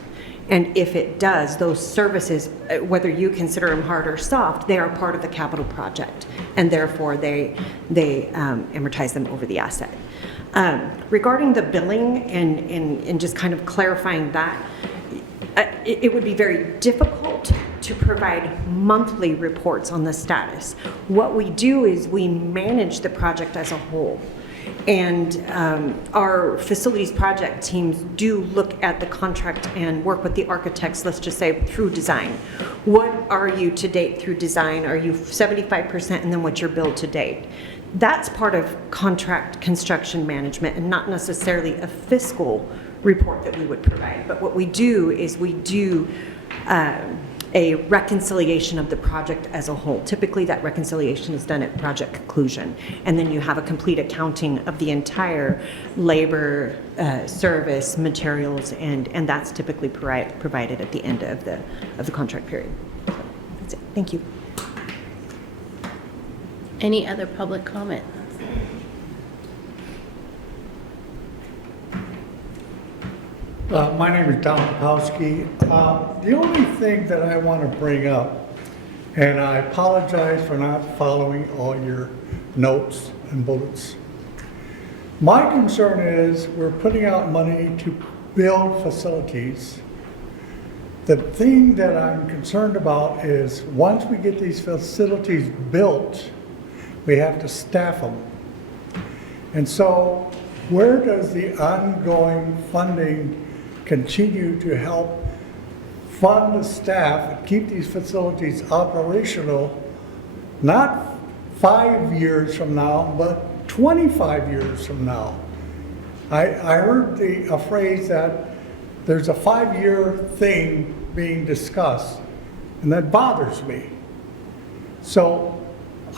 And if it does, those services, whether you consider them hard or soft, they are part of the capital project, and therefore they amortize them over the asset. Regarding the billing and just kind of clarifying that, it would be very difficult to provide monthly reports on the status. What we do is we manage the project as a whole. And our facilities project teams do look at the contract and work with the architects, let's just say through design. What are you to date through design? Are you 75% and then what's your build to date? That's part of contract construction management and not necessarily a fiscal report that we would provide. But what we do is we do a reconciliation of the project as a whole. Typically, that reconciliation is done at project conclusion. And then you have a complete accounting of the entire labor, service, materials, and that's typically provided at the end of the contract period. So that's it. Thank you. Any other public comment? My name is Don Popowski. The only thing that I want to bring up, and I apologize for not following all your notes and bullets. My concern is we're putting out money to build facilities. The thing that I'm concerned about is once we get these facilities built, we have to staff them. And so where does the ongoing funding continue to help fund the staff and keep these facilities operational, not 5 years from now, but 25 years from now? I heard a phrase that there's a 5-year thing being discussed, and that bothers me. So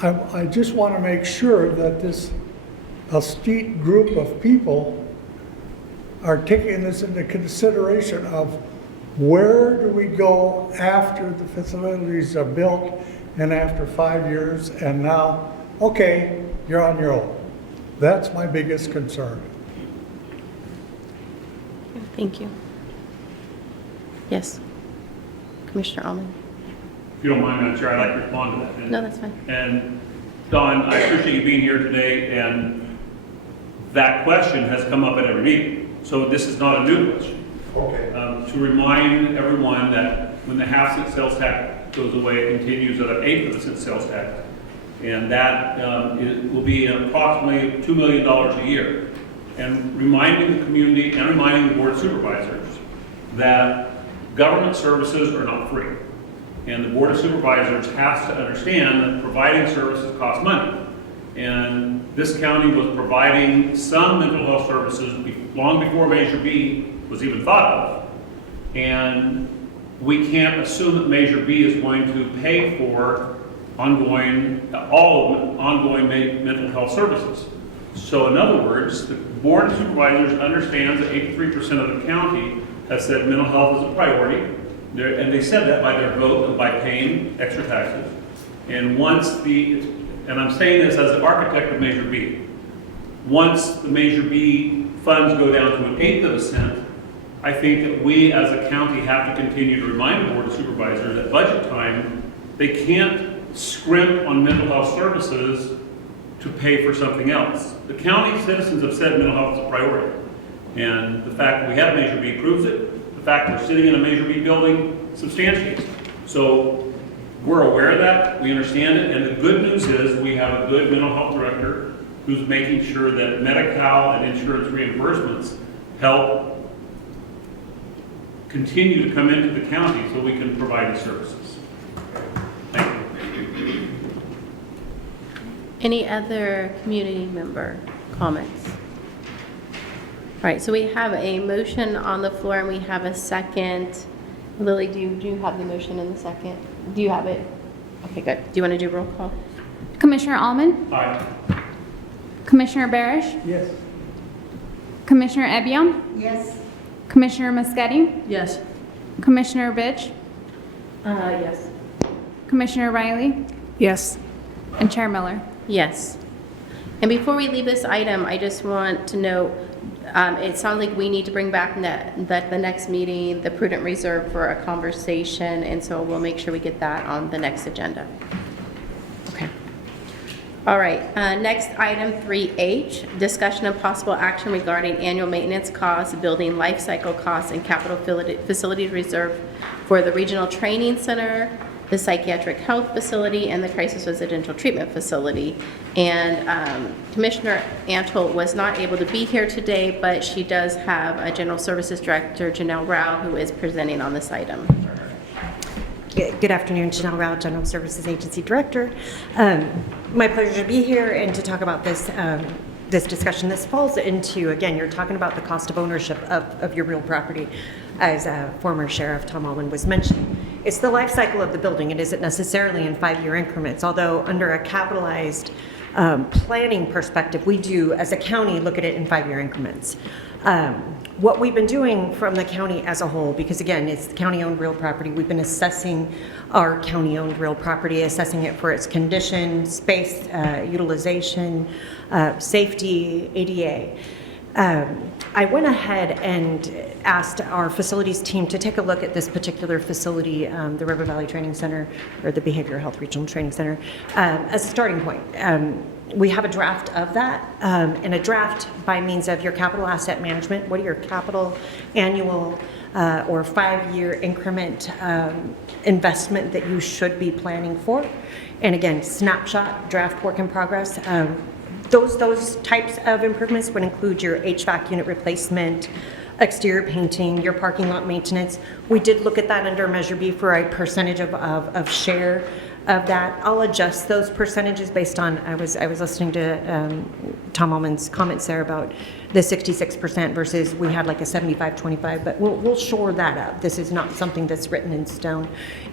I just want to make sure that this astute group of people are taking this into consideration of where do we go after the facilities are built and after 5 years, and now, okay, you're on your own. That's my biggest concern. Thank you. Yes. Commissioner Almond? If you don't mind, Madam Chair, I'd like to respond to that. And- No, that's fine. And Don, I appreciate you being here today, and that question has come up at every meeting. So this is not a new question. Okay. To remind everyone that when the half-cent sales tax goes away, it continues at an eighth of a cent sales tax. And that it will be approximately $2 million a year. And reminding the community and reminding the board of supervisors that government services are not free. And the board of supervisors has to understand that providing services costs money. And this county was providing some mental health services long before Measure B was even thought of. And we can't assume that Measure B is going to pay for all ongoing mental health services. So in other words, the board of supervisors understands that 83% of the county has said mental health is a priority. And they said that by their vote and by paying extra taxes. And and I'm saying this as an architect of Measure B, once the Measure B funds go down to an eighth of a cent, I think that we as a county have to continue to remind the board of supervisors at budget time, they can't scrimp on mental health services to pay for something else. The county citizens have said mental health is a priority. And the fact that we have Measure B proves it. The fact that we're sitting in a Measure B building substantiates. So we're aware of that, we understand it, and the good news is we have a good mental health director who's making sure that Medi-Cal and insurance reimbursements help continue to come into the county so we can provide the services. Thank you. Any other community member comments? All right, so we have a motion on the floor and we have a second. Lily, do you have the motion in the second? Do you have it? Okay, good. Do you want to do roll call? Commissioner Almond? Aye. Commissioner Barish? Yes. Commissioner Ebion? Yes. Commissioner Maschetti? Yes. Commissioner Rich? Yes. Commissioner Riley? Yes. And Chair Miller? Yes. And before we leave this item, I just want to note, it sounds like we need to bring back that the next meeting, the prudent reserve for a conversation, and so we'll make sure we get that on the next agenda. Okay. All right, next item 3H, discussion of possible action regarding annual maintenance costs, building life cycle costs, and capital facilities reserve for the Regional Training Center, the Psychiatric Health Facility, and the Crisis Residential Treatment Facility. And Commissioner Antle was not able to be here today, but she does have a General Services Director, Janelle Rao, who is presenting on this item. Good afternoon, Janelle Rao, General Services Agency Director. My pleasure to be here and to talk about this this discussion. This falls into, again, you're talking about the cost of ownership of your real property, as former Sheriff Tom Allman was mentioning. It's the life cycle of the building. It isn't necessarily in 5-year increments, although under a capitalized planning perspective, we do, as a county, look at it in 5-year increments. What we've been doing from the county as a whole, because again, it's county-owned real property, we've been assessing our county-owned real property, assessing it for its condition, space, utilization, safety, ADA. I went ahead and asked our facilities team to take a look at this particular facility, the River Valley Training Center, or the Behavioral Health Regional Training Center, as a starting point. We have a draft of that, and a draft by means of your capital asset management. What are your capital annual or 5-year increment investment that you should be planning for? And again, snapshot, draft work in progress. Those types of improvements would include your HVAC unit replacement, exterior painting, your parking lot maintenance. We did look at that under Measure B for a percentage of share of that. I'll adjust those percentages based on, I was listening to Tom Allman's comments there about the 66% versus we had like a 75-25, but we'll shore that up. This is not something that's written in stone.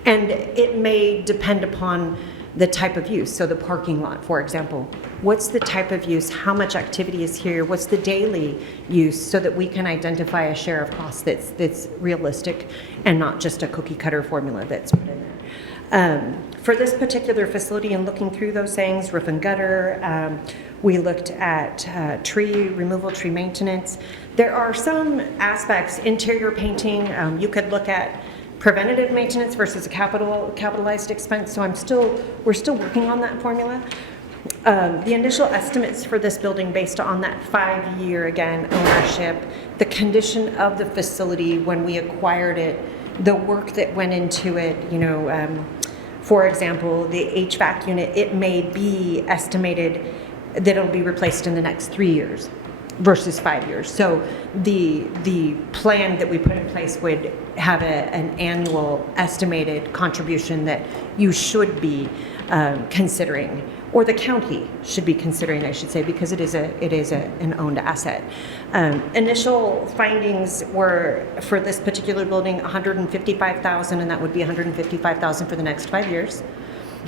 And it may depend upon the type of use. So the parking lot, for example, what's the type of use? How much activity is here? What's the daily use so that we can identify a share of cost that's realistic and not just a cookie cutter formula that's put in there. For this particular facility and looking through those things, roof and gutter, we looked at tree removal, tree maintenance. There are some aspects, interior painting, you could look at preventative maintenance versus a capitalized expense. So we're still working on that formula. The initial estimates for this building based on that 5-year, again, ownership, the condition of the facility when we acquired it, the work that went into it, for example, the HVAC unit, it may be estimated that it'll be replaced in the next 3 years versus 5 years. So the plan that we put in place would have an annual estimated contribution that you should be considering, or the county should be considering, I should say, because it is an owned asset. Initial findings were for this particular building $155,000, and that would be $155,000 for the next 5 years.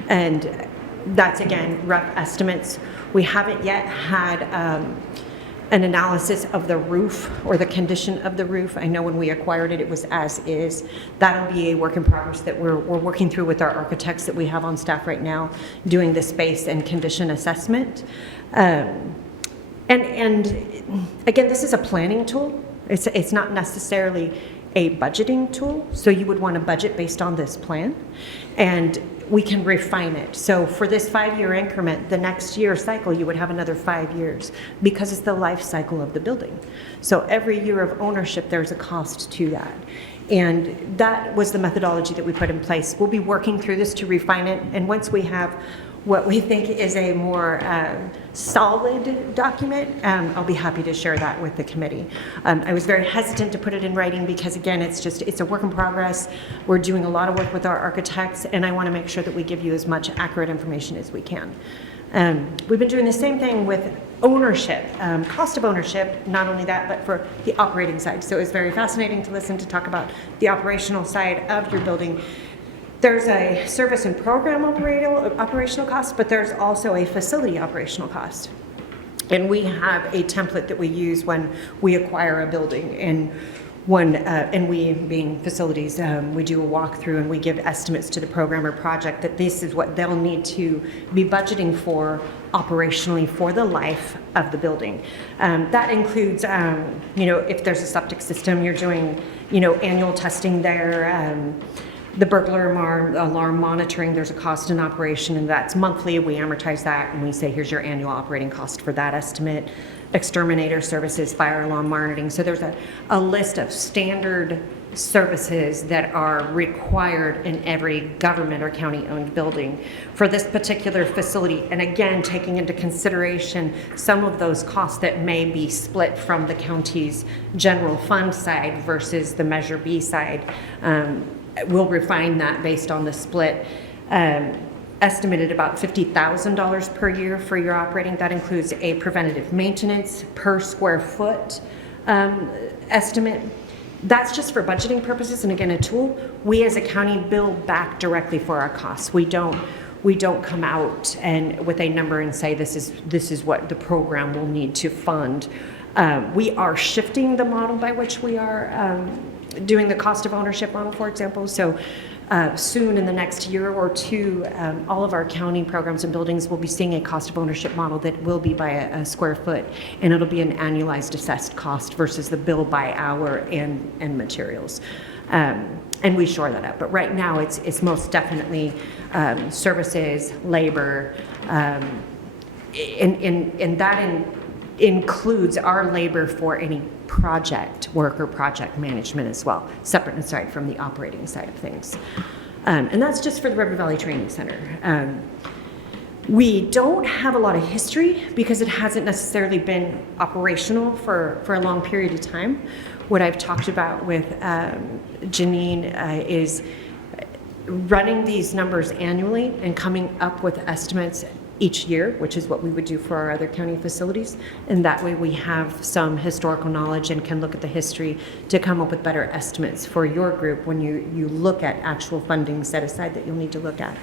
And that's again rough estimates. We haven't yet had an analysis of the roof or the condition of the roof. I know when we acquired it, it was as is. That'll be a work in progress that we're working through with our architects that we have on staff right now, doing the space and condition assessment. And again, this is a planning tool. It's not necessarily a budgeting tool. So you would want to budget based on this plan, and we can refine it. So for this 5-year increment, the next year cycle, you would have another 5 years because it's the life cycle of the building. So every year of ownership, there's a cost to that. And that was the methodology that we put in place. We'll be working through this to refine it. And once we have what we think is a more solid document, I'll be happy to share that with the committee. I was very hesitant to put it in writing because again, it's a work in progress. We're doing a lot of work with our architects, and I want to make sure that we give you as much accurate information as we can. We've been doing the same thing with ownership, cost of ownership, not only that, but for the operating side. So it was very fascinating to listen to talk about the operational side of your building. There's a service and program operational cost, but there's also a facility operational cost. And we have a template that we use when we acquire a building. And we, being facilities, we do a walkthrough and we give estimates to the program or project that this is what they'll need to be budgeting for operationally for the life of the building. That includes, if there's a septic system, you're doing, annual testing there. The burglar alarm monitoring, there's a cost in operation, and that's monthly. We amortize that, and we say, here's your annual operating cost for that estimate. Exterminator services, fire alarm monitoring. So there's a list of standard services that are required in every government or county-owned building for this particular facility. And again, taking into consideration some of those costs that may be split from the county's general fund side versus the Measure B side. We'll refine that based on the split. Estimated about $50,000 per year for your operating. That includes a preventative maintenance per square foot estimate. That's just for budgeting purposes, and again, a tool. We as a county bill back directly for our costs. We don't come out and with a number and say this is what the program will need to fund. We are shifting the model by which we are doing the cost of ownership model, for example. So soon in the next year or two, all of our county programs and buildings will be seeing a cost of ownership model that will be by a square foot, and it'll be an annualized assessed cost versus the bill by hour and materials. And we shore that up. But right now, it's most definitely services, labor, and that includes our labor for any project work or project management as well, separate and aside from the operating side of things. And that's just for the River Valley Training Center. We don't have a lot of history because it hasn't necessarily been operational for a long period of time. What I've talked about with Janine is running these numbers annually and coming up with estimates each year, which is what we would do for our other county facilities. And that way we have some historical knowledge and can look at the history to come up with better estimates for your group when you look at actual funding set aside that you'll need to look at.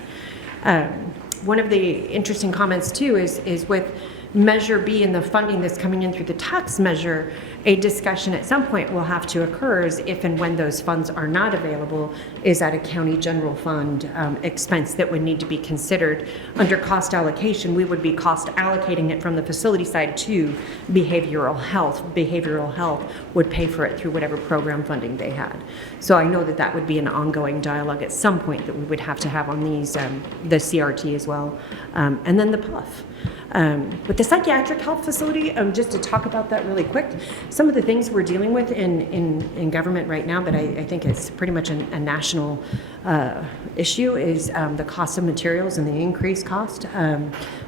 One of the interesting comments too is with Measure B and the funding that's coming in through the tax measure, a discussion at some point will have to occur is if and when those funds are not available, is that a county general fund expense that would need to be considered. Under cost allocation, we would be cost allocating it from the facility side to behavioral health. Behavioral health would pay for it through whatever program funding they had. So I know that that would be an ongoing dialogue at some point that we would have to have on these, the CRT as well, and then the PUF. With the psychiatric health facility, just to talk about that really quick, some of the things we're dealing with in government right now, but I think it's pretty much a national issue, is the cost of materials and the increased cost.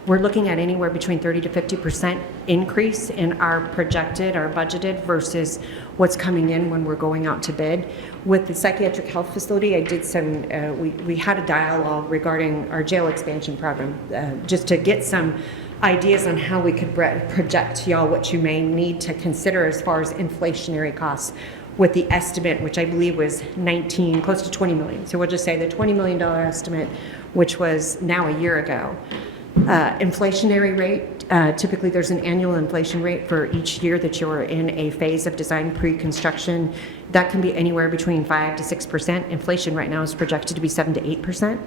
We're looking at anywhere between 30 to 50% increase in our budgeted versus what's coming in when we're going out to bid. With the psychiatric health facility, I did some, we had a dialogue regarding our jail expansion program, just to get some ideas on how we could project to y'all what you may need to consider as far as inflationary costs, with the estimate, which I believe was close to 20 million. So we'll just say the $20 million estimate, which was now a year ago. Inflationary rate, typically there's an annual inflation rate for each year that you're in a phase of design pre-construction. That can be anywhere between 5 to 6%. Inflation right now is projected to be 7 to 8%.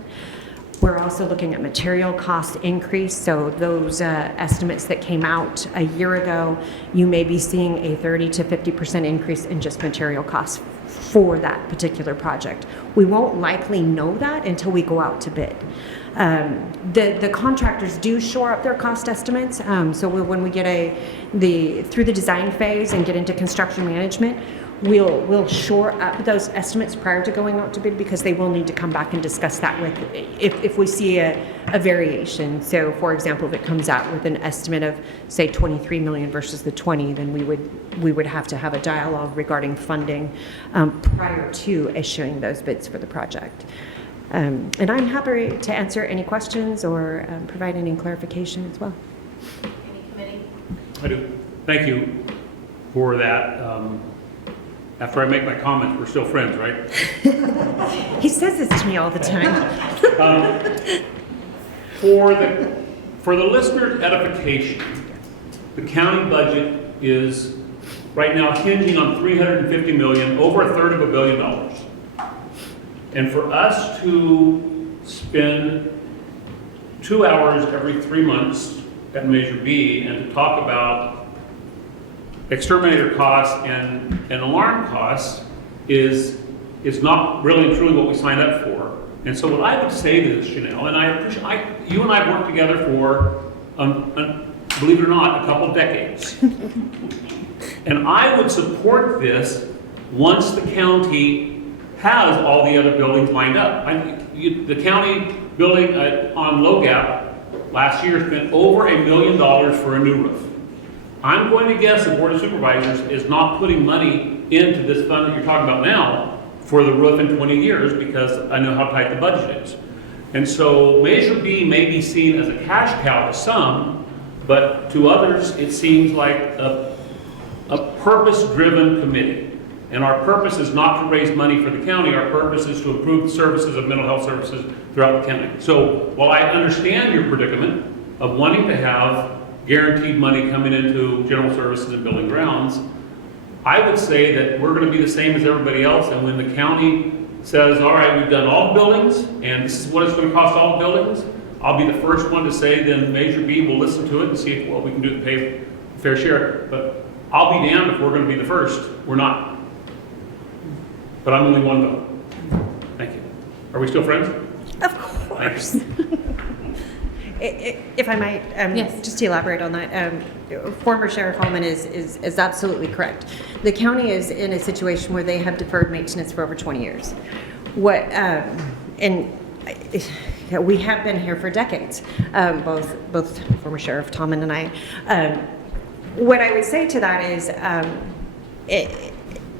We're also looking at material cost increase. So those estimates that came out a year ago, you may be seeing a 30 to 50% increase in just material costs for that particular project. We won't likely know that until we go out to bid. The contractors do shore up their cost estimates. So when we get through the design phase and get into construction management, we'll shore up those estimates prior to going out to bid, because they will need to come back and discuss that with, if we see a variation. So for example, if it comes out with an estimate of say 23 million versus the 20, then we would have to have a dialogue regarding funding prior to issuing those bids for the project. And I'm happy to answer any questions or provide any clarification as well. Any committee? I do. Thank you for that. After I make my comments, we're still friends, right? He says this to me all the time. For the listener's edification, the county budget is right now hinging on $350 million, over a third of $1 billion. And for us to spend 2 hours every 3 months at Measure B and to talk about exterminator costs and alarm costs is is not really and truly what we signed up for. And so what I would say to this, Janelle, and I appreciate, you and I have worked together for, believe it or not, a couple of decades. And I would support this once the county has all the other buildings lined up. The county building on Low Gap last year spent over $1 million for a new roof. I'm going to guess the Board of Supervisors is not putting money into this fund that you're talking about now for the roof in 20 years because I know how tight the budget is. And so Measure B may be seen as a cash cow to some, but to others it seems like a purpose-driven committee. And our purpose is not to raise money for the county, our purpose is to improve the services of mental health services throughout the county. So while I understand your predicament of wanting to have guaranteed money coming into general services and building grounds, I would say that we're going to be the same as everybody else, and when the county says, all right, we've done all the buildings, and this is what it's going to cost all the buildings, I'll be the first one to say, then Measure B will listen to it and see if what we can do to pay a fair share. But I'll be damned if we're going to be the first. We're not. But I'm only one vote. Thank you. Are we still friends? Of course. If I might, Yes. just to elaborate on that, former Sheriff Holman is absolutely correct. The county is in a situation where they have deferred maintenance for over 20 years. And we have been here for decades, both former Sheriff Tomlin and I. What I would say to that is,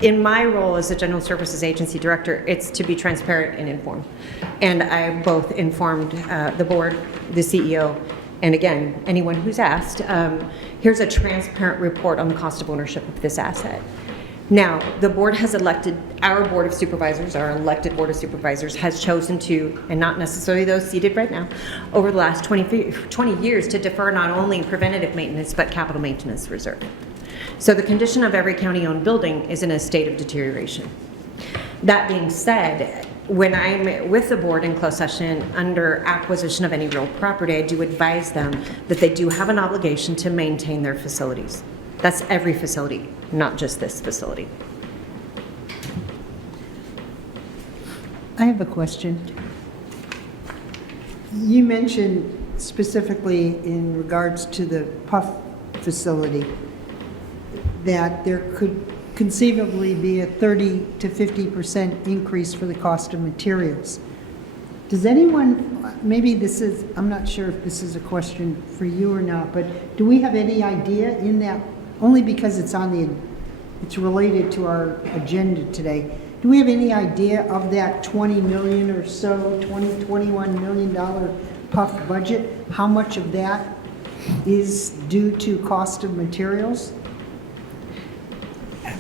in my role as the General Services Agency Director, it's to be transparent and informed. And I both informed the board, the CEO, and again, anyone who's asked, here's a transparent report on the cost of ownership of this asset. Now, the board has elected, our Board of Supervisors, our elected Board of Supervisors has chosen to, and not necessarily those seated right now, over the last 20 years to defer not only preventative maintenance, but capital maintenance reserve. So the condition of every county-owned building is in a state of deterioration. That being said, when I'm with the board in closed session under acquisition of any real property, I do advise them that they do have an obligation to maintain their facilities. That's every facility, not just this facility. I have a question. You mentioned specifically in regards to the PUF facility that there could conceivably be a 30 to 50% increase for the cost of materials. Does anyone, maybe this is, I'm not sure if this is a question for you or not, but do we have any idea in that, only because it's it's related to our agenda today, do we have any idea of that 20 million or so, $21 million PUF budget, how much of that is due to cost of materials?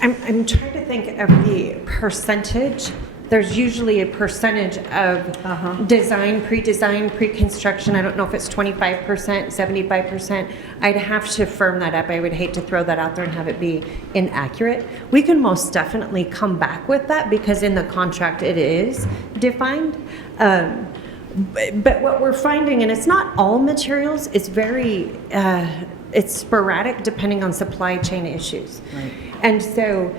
I'm trying to think of the percentage. There's usually a percentage of design, pre-construction. I don't know if it's 25%, 75%. I'd have to firm that up. I would hate to throw that out there and have it be inaccurate. We can most definitely come back with that because in the contract it is defined. But what we're finding, and it's not all materials, it's very, it's sporadic depending on supply chain issues. Right. And so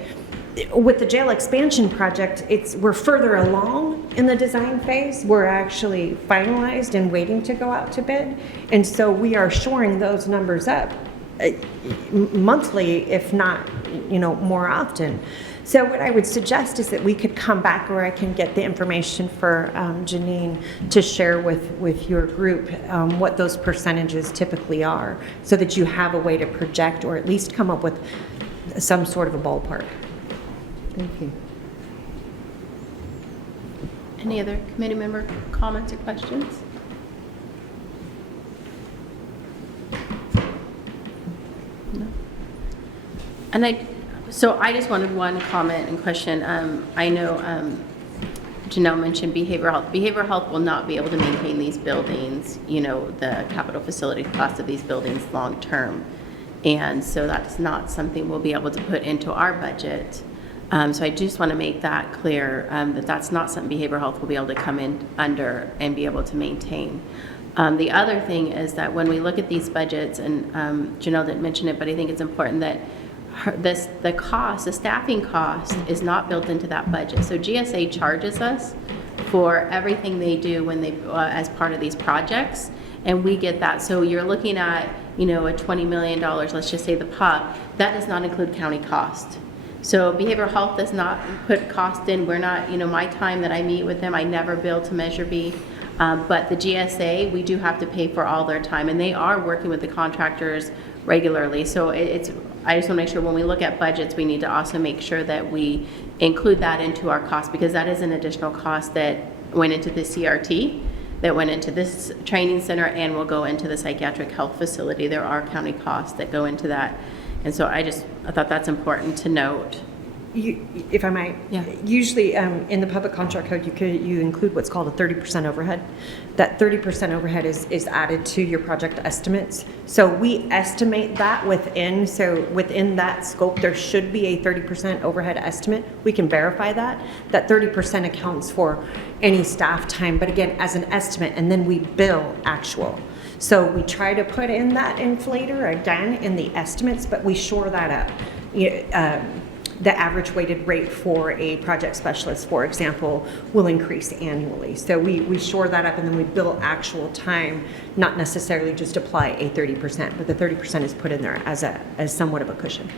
with the jail expansion project, we're further along in the design phase. We're actually finalized and waiting to go out to bid. And so we are shoring those numbers up monthly, if not, more often. So what I would suggest is that we could come back, or I can get the information for Janine to share with your group what those percentages typically are, so that you have a way to project or at least come up with some sort of a ballpark. Thank you. Any other committee member comments or questions? No. And I just wanted one comment and question. I know Janelle mentioned behavioral health. Behavioral health will not be able to maintain these buildings, the capital facility cost of these buildings long term. And so that's not something we'll be able to put into our budget. So I just want to make that clear, that that's not something behavioral health will be able to come in under and be able to maintain. The other thing is that when we look at these budgets, and Janelle didn't mention it, but I think it's important that the cost, the staffing cost is not built into that budget. So GSA charges us for everything they do when they, as part of these projects, and we get that. So you're looking at, a $20 million, let's just say the PUP, that does not include county cost. So behavioral health does not put cost in. We're not, my time that I meet with them, I never bill to Measure B. But the GSA, we do have to pay for all their time, and they are working with the contractors regularly. So I just want to make sure when we look at budgets, we need to also make sure that we include that into our cost, because that is an additional cost that went into the CRT, that went into this training center, and will go into the psychiatric health facility. There are county costs that go into that. And so I thought that's important to note. If I might, Yeah. usually in the public contract code, you include what's called a 30% overhead. That 30% overhead is added to your project estimates. So we estimate that within that scope, there should be a 30% overhead estimate. We can verify that. That 30% accounts for any staff time, but again, as an estimate, and then we bill actual. So we try to put in that inflator again in the estimates, but we shore that up. The average weighted rate for a project specialist, for example, will increase annually. So we shore that up, and then we bill actual time, not necessarily just apply a 30%, but the 30% is put in there as somewhat of a cushion.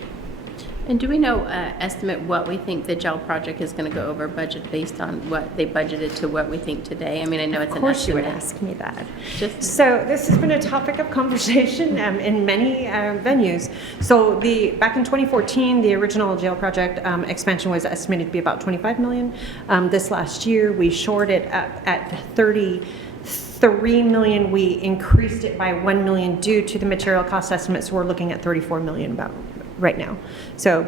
And do we know, estimate what we think the gel project is going to go over budget based on what they budgeted to what we think today? I mean, I know it's an estimate. Of course you would ask me that. Just- So this has been a topic of conversation in many venues. So back in 2014, the original jail project expansion was estimated to be about $25 million. This last year, we shored it up at $33 million. We increased it by $1 million due to the material cost estimates. We're looking at $34 million about right now. So,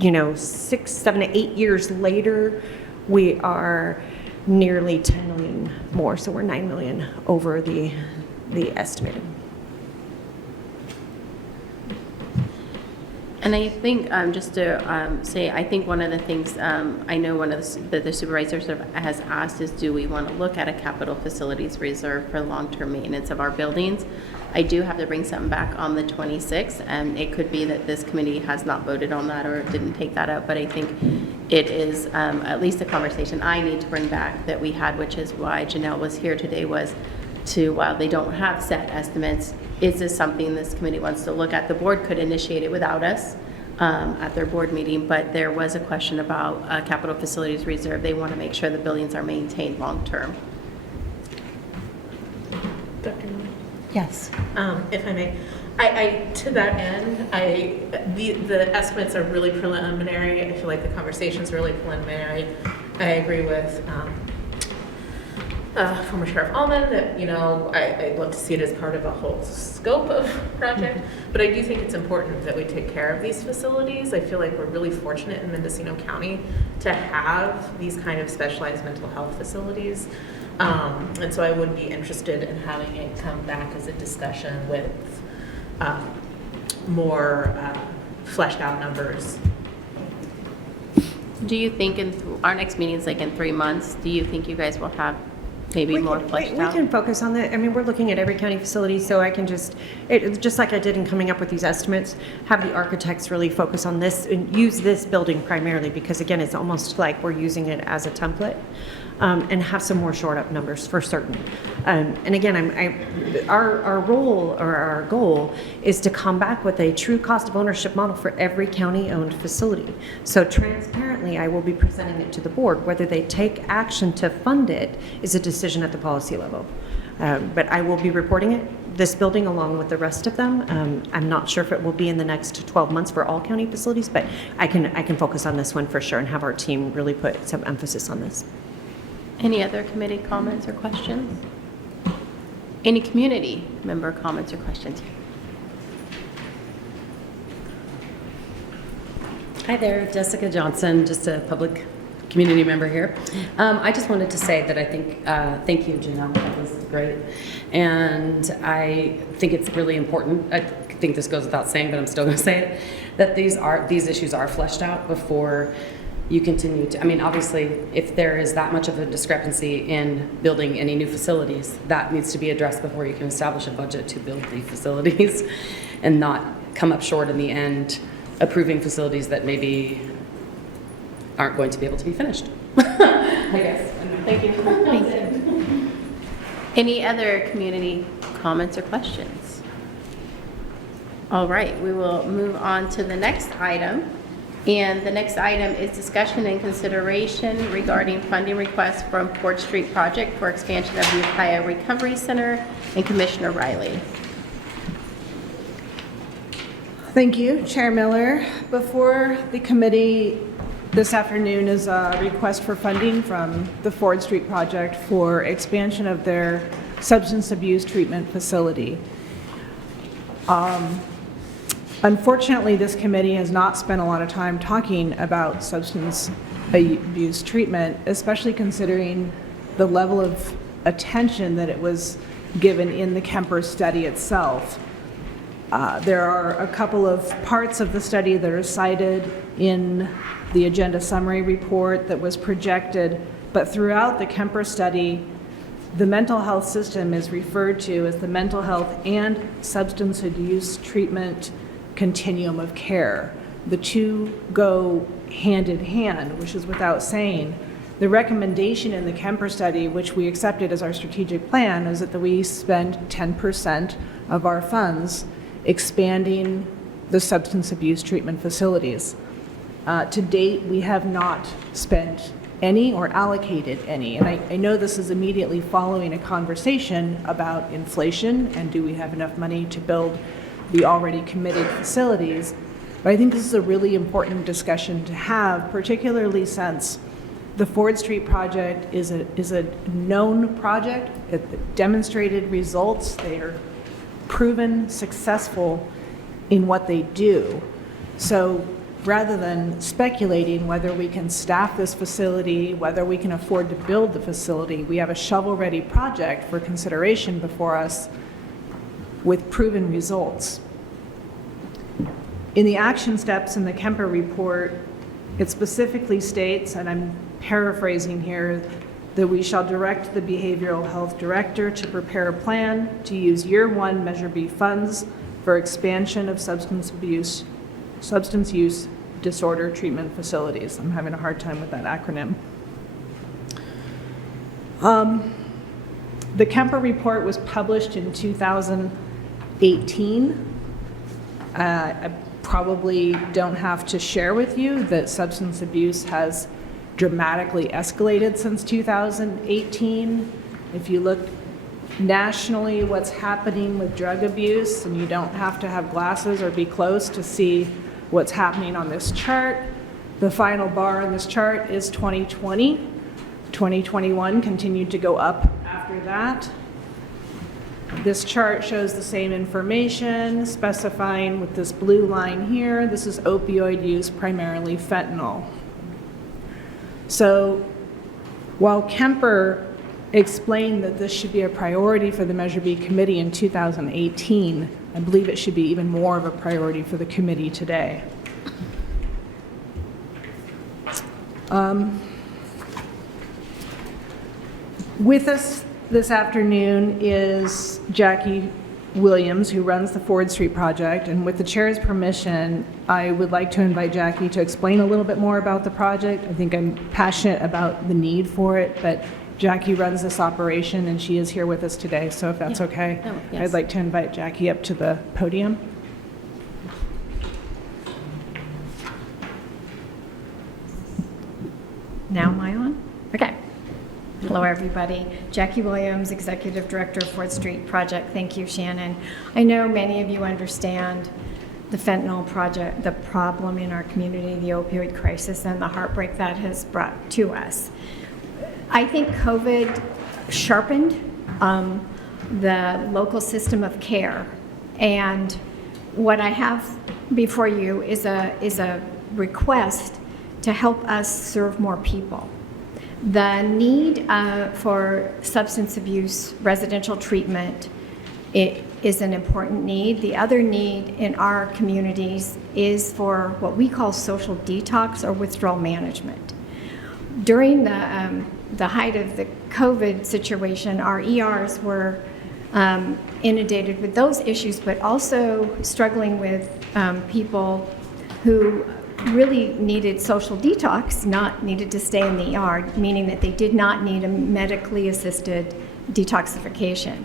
6, 7, 8 years later, we are nearly 10 million more. So we're 9 million over the estimated. And I think, just to say, I think one of the things, I know one of the supervisors has asked is, do we want to look at a capital facilities reserve for long-term maintenance of our buildings? I do have to bring something back on the 26th, and it could be that this committee has not voted on that or didn't take that up, but I think it is at least a conversation I need to bring back that we had, which is why Janelle was here today, was to, while they don't have set estimates, is this something this committee wants to look at? The board could initiate it without us at their board meeting, but there was a question about capital facilities reserve. They want to make sure the buildings are maintained long-term. Dr. Miller? Yes. If I may, I to that end, the estimates are really preliminary. I feel like the conversation's really preliminary. I agree with former Sheriff Allman that, I'd love to see it as part of a whole scope of project, but I do think it's important that we take care of these facilities. I feel like we're really fortunate in Mendocino County to have these kind of specialized mental health facilities. And so I would be interested in having it come back as a discussion with more fleshed out numbers. Do you think our next meeting is like in 3 months? Do you think you guys will have maybe more fleshed out? We can focus on that. I mean, we're looking at every county facility, so I can just like I did in coming up with these estimates, have the architects really focus on this and use this building primarily, because again, it's almost like we're using it as a template. And have some more shored up numbers for certain. And again, our role or our goal is to come back with a true cost of ownership model for every county-owned facility. So transparently, I will be presenting it to the board. Whether they take action to fund it is a decision at the policy level. But I will be reporting this building along with the rest of them. I'm not sure if it will be in the next 12 months for all county facilities, but I can focus on this one for sure and have our team really put some emphasis on this. Any other committee comments or questions? Any community member comments or questions? Hi there, Jessica Johnson, just a public community member here. I just wanted to say that I think, thank you, Janelle, that was great. And I think it's really important, I think this goes without saying, but I'm still going to say it, that these issues are fleshed out before you continue to, I mean, obviously, if there is that much of a discrepancy in building any new facilities, that needs to be addressed before you can establish a budget to build the facilities and not come up short in the end approving facilities that maybe aren't going to be able to be finished. I guess. Thank you. Thank you. Any other community comments or questions? All right, we will move on to the next item. And the next item is discussion and consideration regarding funding requests from Ford Street Project for expansion of the Ukiah Recovery Center, and Commissioner Riley. Thank you, Chair Miller. Before the committee this afternoon is a request for funding from the Ford Street Project for expansion of their substance abuse treatment facility. Unfortunately, this committee has not spent a lot of time talking about substance abuse treatment, especially considering the level of attention that it was given in the Kemper study itself. There are a couple of parts of the study that are cited in the agenda summary report that was projected, but throughout the Kemper study, the mental health system is referred to as the mental health and substance abuse treatment continuum of care. The two go hand in hand, which is without saying. The recommendation in the Kemper study, which we accepted as our strategic plan, is that we spend 10% of our funds expanding the substance abuse treatment facilities. To date, we have not spent any or allocated any. And I know this is immediately following a conversation about inflation and do we have enough money to build the already committed facilities. But I think this is a really important discussion to have, particularly since the Ford Street project is a known project. It demonstrated results. They are proven successful in what they do. So rather than speculating whether we can staff this facility, whether we can afford to build the facility, we have a shovel-ready project for consideration before us with proven results. In the action steps in the Kemper report, it specifically states, and I'm paraphrasing here, that we shall direct the behavioral health director to prepare a plan to use year one Measure B funds for expansion of substance use disorder treatment facilities. I'm having a hard time with that acronym. The Kemper report was published in 2018. I probably don't have to share with you that substance abuse has dramatically escalated since 2018. If you look nationally what's happening with drug abuse, and you don't have to have glasses or be close to see what's happening on this chart. The final bar on this chart is 2020. 2021 continued to go up after that. This chart shows the same information, specifying with this blue line here, this is opioid use, primarily fentanyl. So while Kemper explained that this should be a priority for the Measure B committee in 2018, I believe it should be even more of a priority for the committee today. With us this afternoon is Jackie Williams, who runs the Ford Street Project, and with the chair's permission, I would like to invite Jackie to explain a little bit more about the project. I think I'm passionate about the need for it, but Jackie runs this operation and she is here with us today, so if that's okay, Oh, yes. I'd like to invite Jackie up to the podium. Now am I on? Okay. Hello, everybody. Jackie Williams, Executive Director of Ford Street Project. Thank you, Shannon. I know many of you understand the fentanyl project, the problem in our community, the opioid crisis, and the heartbreak that has brought to us. I think COVID sharpened the local system of care. And what I have before you is a request to help us serve more people. The need for substance abuse residential treatment, it is an important need. The other need in our communities is for what we call social detox or withdrawal management. During the height of the COVID situation, our ERs were inundated with those issues, but also struggling with people who really needed social detox, not needed to stay in the ER, meaning that they did not need a medically assisted detoxification.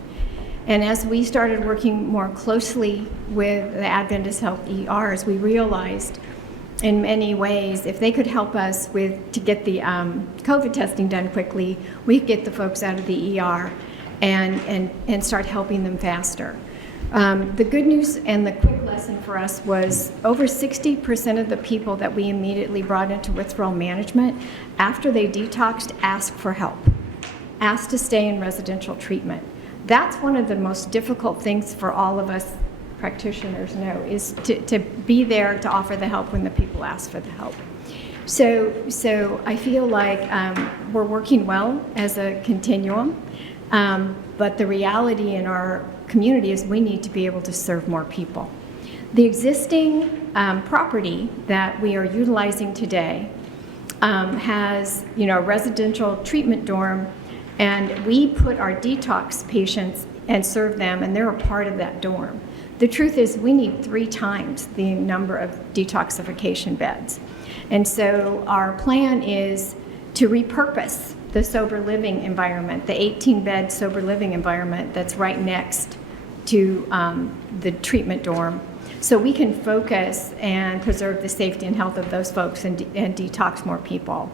And as we started working more closely with the Adventist Health ERs, we realized in many ways, if they could help us to get the COVID testing done quickly, we could get the folks out of the ER and start helping them faster. The good news and the quick lesson for us was over 60% of the people that we immediately brought into withdrawal management, after they detoxed, asked for help, asked to stay in residential treatment. That's one of the most difficult things for all of us practitioners know, is to be there to offer the help when the people ask for the help. So I feel like we're working well as a continuum, but the reality in our community is we need to be able to serve more people. The existing property that we are utilizing today has, a residential treatment dorm, and we put our detox patients and serve them, and they're a part of that dorm. The truth is we need 3 times the number of detoxification beds. And so our plan is to repurpose the sober living environment, the 18-bed sober living environment that's right next to the treatment dorm, so we can focus and preserve the safety and health of those folks and detox more people.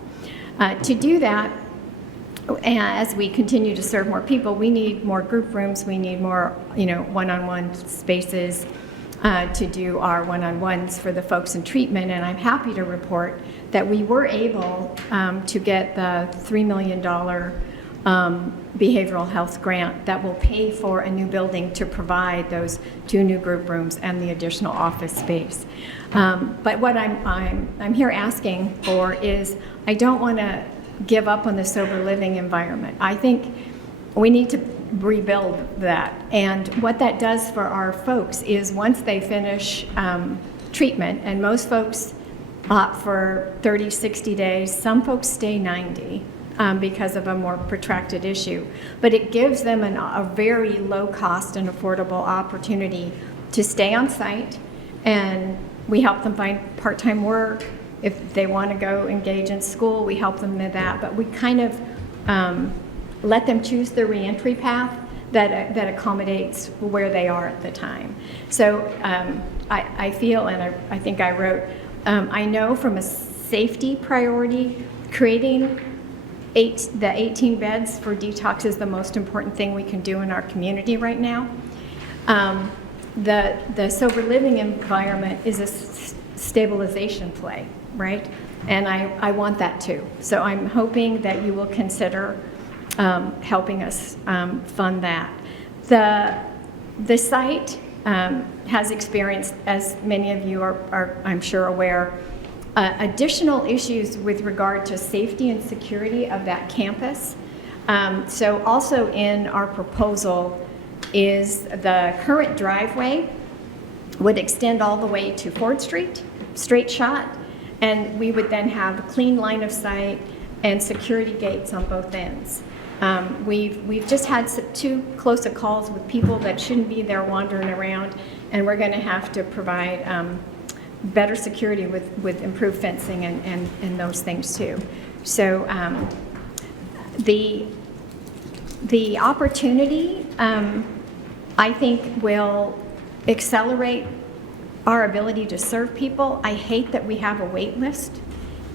To do that, as we continue to serve more people, we need more group rooms, we need more, one-on-one spaces to do our one-on-ones for the folks in treatment. And I'm happy to report that we were able to get the $3 million behavioral health grant that will pay for a new building to provide those 2 new group rooms and the additional office space. But what I'm here asking for is, I don't want to give up on the sober living environment. I think we need to rebuild that. And what that does for our folks is, once they finish treatment, and most folks opt for 30, 60 days, some folks stay 90 because of a more protracted issue. But it gives them a very low cost and affordable opportunity to stay on site, and we help them find part-time work. If they want to go engage in school, we help them with that. But we kind of let them choose the reentry path that accommodates where they are at the time. So I feel, and I think I wrote, I know from a safety priority, creating the 18 beds for detox is the most important thing we can do in our community right now. The sober living environment is a stabilization play, right? And I want that too. So I'm hoping that you will consider helping us fund that. The site has experienced, as many of you are I'm sure aware, additional issues with regard to safety and security of that campus. So also in our proposal is the current driveway would extend all the way to Ford Street, straight shot, and we would then have a clean line of sight and security gates on both ends. We've just had 2 close calls with people that shouldn't be there wandering around, and we're going to have to provide better security with improved fencing and those things too. So the opportunity, I think, will accelerate our ability to serve people. I hate that we have a wait list,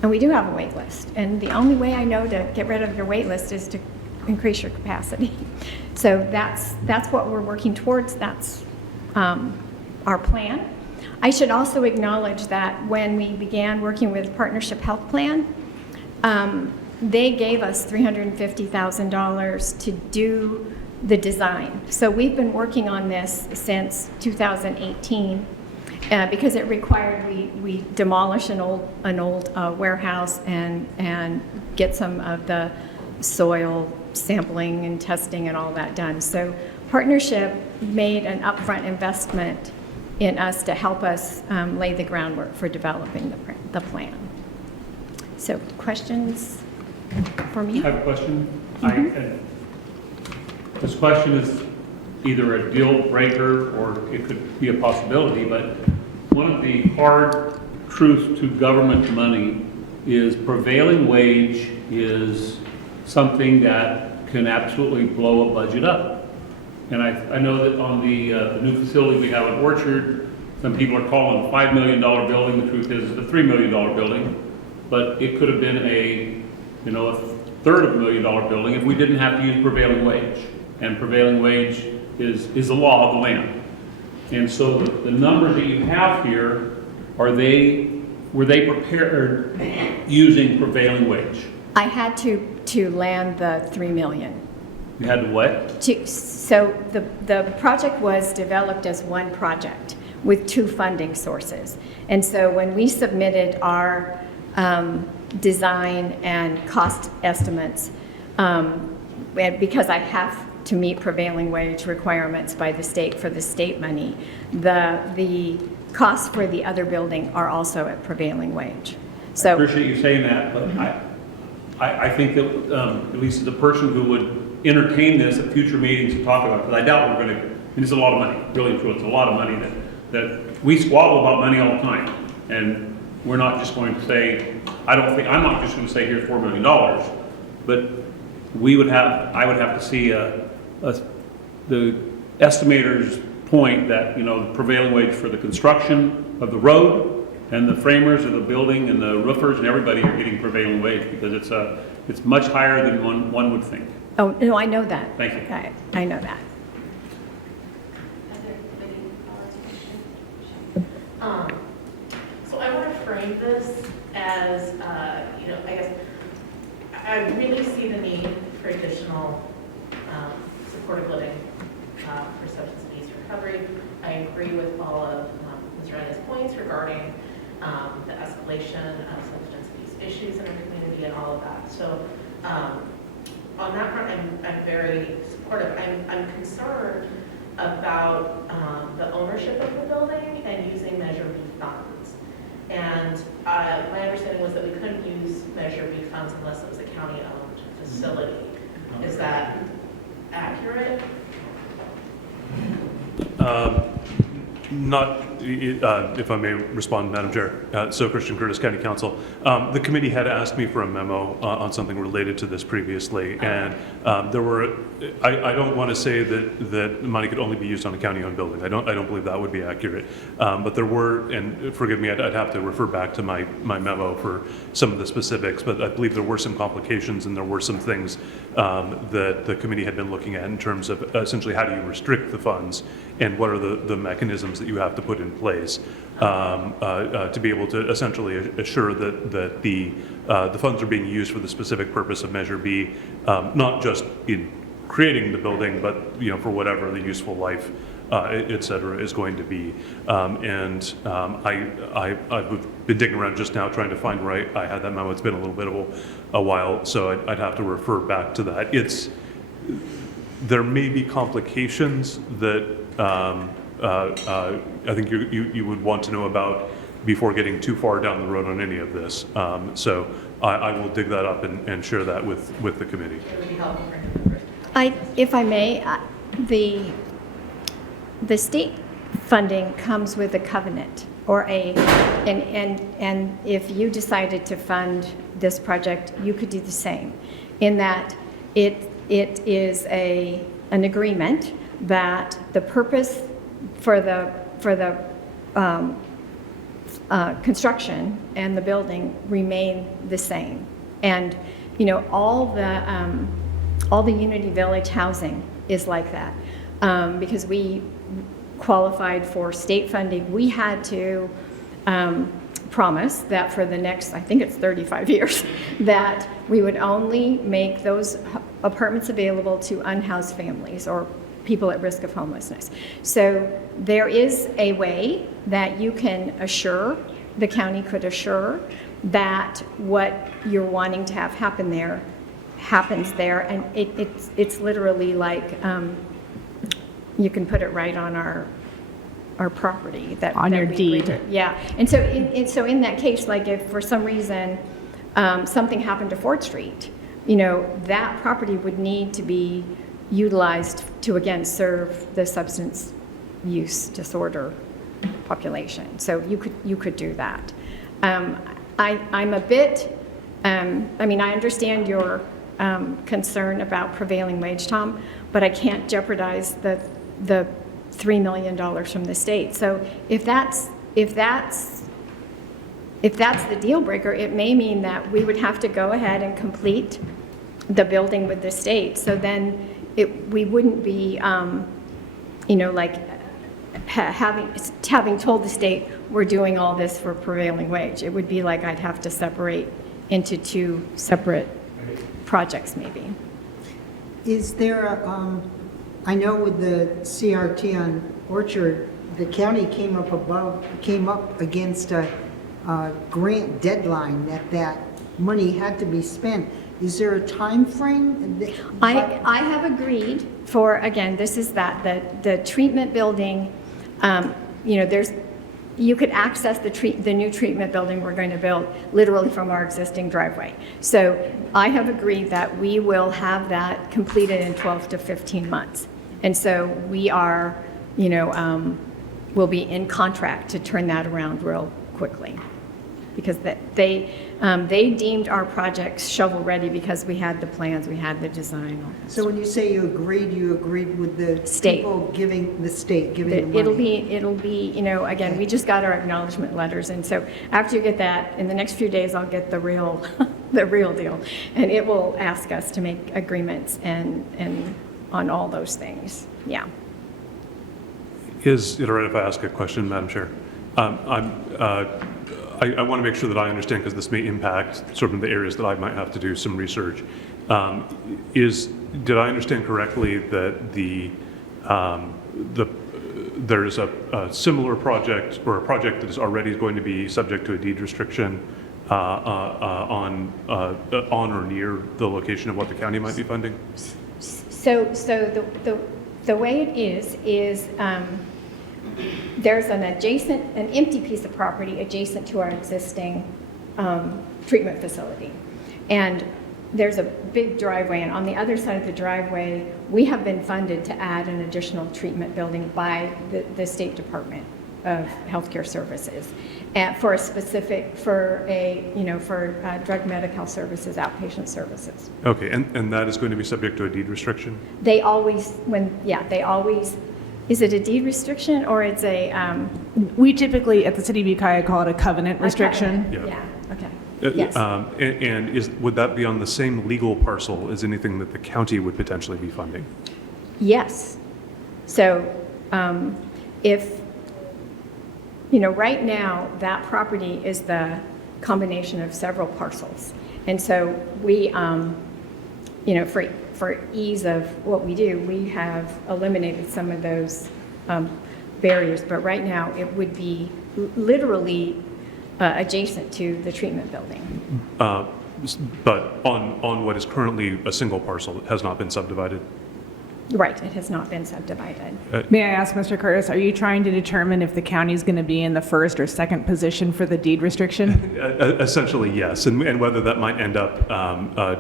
and we do have a wait list. And the only way I know to get rid of your wait list is to increase your capacity. So that's what we're working towards. That's our plan. I should also acknowledge that when we began working with Partnership Health Plan, they gave us $350,000 to do the design. So we've been working on this since 2018 because it required we demolish an old warehouse and get some of the soil sampling and testing and all that done. So Partnership made an upfront investment in us to help us lay the groundwork for developing the plan. So questions for me? I have a question. This question is either a deal breaker or it could be a possibility, but one of the hard truth to government money is prevailing wage is something that can absolutely blow a budget up. And I know that on the new facility we have at Orchard, some people are calling a $5 million building. The truth is it's a $3 million building, but it could have been a third of $1 million building if we didn't have to use prevailing wage. And prevailing wage is the law of the land. And so the numbers that you have here, were they prepared using prevailing wage? I had to land the 3 million. You had to what? So the project was developed as one project with 2 funding sources. And so when we submitted our design and cost estimates, and because I have to meet prevailing wage requirements by the state for the state money, the costs for the other building are also at prevailing wage. I So appreciate you saying that, but I think that at least as a person who would entertain this at future meetings to talk about, because I doubt we're going to, it's a lot of money, really and truly, it's a lot of money that we squabble about money all the time. And we're not just going to say, I'm not just going to say here's $4 million, but I would have to see the estimator's point that, the prevailing wage for the construction of the road and the framers of the building and the roofers and everybody are getting prevailing wage because it's much higher than one would think. Oh, no, I know that. Thank you. I know that. So I want to frame this as, I guess, I really see the need for additional supportive living for substance abuse recovery. I agree with all of Ms. Riley's points regarding the escalation of substance abuse issues in our community and all of that. So on that front, I'm very supportive. I'm concerned about the ownership of the building and using Measure B funds. And my understanding was that we couldn't use Measure B funds unless it was a county-owned facility. Is that accurate? Not, if I may respond, Madam Chair. So Christian Curtis, County Council. The committee had asked me for a memo on something related to this previously, and there were, I don't want to say that money could only be used on a county-owned building. I don't believe that would be accurate. But there were, and forgive me, I'd have to refer back to my memo for some of the specifics, but I believe there were some complications and there were some things that the committee had been looking at in terms of essentially how do you restrict the funds and what are the mechanisms that you have to put in place to be able to essentially assure that the funds are being used for the specific purpose of Measure B, not just in creating the building, but for whatever the useful life, et cetera, is going to be. I've been digging around just now trying to find where I had that memo. It's been a little bit of a while, so I'd have to refer back to that. There may be complications that I think you would want to know about before getting too far down the road on any of this. So I will dig that up and share that with the committee. It would be helpful for members. If I may, the state funding comes with a covenant or and if you decided to fund this project, you could do the same, in that it is an agreement that the purpose for the construction and the building remain the same. And all the Unity Village housing is like that. Because we qualified for state funding, we had to promise that for the next, I think it's 35 years, that we would only make those apartments available to unhoused families or people at risk of homelessness. So there is a way that you can assure, the county could assure, that what you're wanting to have happen there happens there, and it's literally like you can put it right on our property that on your we deed. agreed to. Yeah, and so in that case, like if for some reason something happened to Fort Street, that property would need to be utilized to again serve the substance use disorder population. So you could do that. I'm a bit, I mean, I understand your concern about prevailing wage, Tom, but I can't jeopardize the $3 million from the state. So if that's the deal breaker, it may mean that we would have to go ahead and complete the building with the state. So then we wouldn't be, like having told the state we're doing all this for prevailing wage. It would be like I'd have to separate into two separate projects maybe. Is there a, I know with the CRT on Orchard, the county came up against a grant deadline that money had to be spent. Is there a time frame? I have agreed for, again, this is the treatment building, you could access the new treatment building we're going to build literally from our existing driveway. So I have agreed that we will have that completed in 12 to 15 months. And so we are, we'll be in contract to turn that around real quickly. Because they deemed our project shovel-ready because we had the plans, we had the design. So when you say you agreed with the State. people giving the money? It'll be, again, we just got our acknowledgement letters, and so after you get that, in the next few days, I'll get the real, the real deal. And it will ask us to make agreements and on all those things, yeah. Is it all right if I ask a question, Madam Chair? I want to make sure that I understand, because this may impact sort of the areas that I might have to do some research. Did I understand correctly that there is a similar project, or a project that is already going to be subject to a deed restriction on or near the location of what the county might be funding? So the way it is there's an empty piece of property adjacent to our existing treatment facility. And there's a big driveway, and on the other side of the driveway, we have been funded to add an additional treatment building by the State Department of Healthcare Services for drug medical services, outpatient services. Okay, and that is going to be subject to a deed restriction? They always, is it a deed restriction or it's a? We typically, at the City of Ukiah, call it a covenant restriction. Yeah, okay. Yes. And would that be on the same legal parcel as anything that the county would potentially be funding? Yes. So if, right now, that property is the combination of several parcels. And so we, for ease of what we do, we have eliminated some of those barriers. But right now, it would be literally adjacent to the treatment building. But on what is currently a single parcel that has not been subdivided? Right, it has not been subdivided. May I ask, Mr. Curtis, are you trying to determine if the county is going to be in the first or second position for the deed restriction? Essentially, yes, and whether that might end up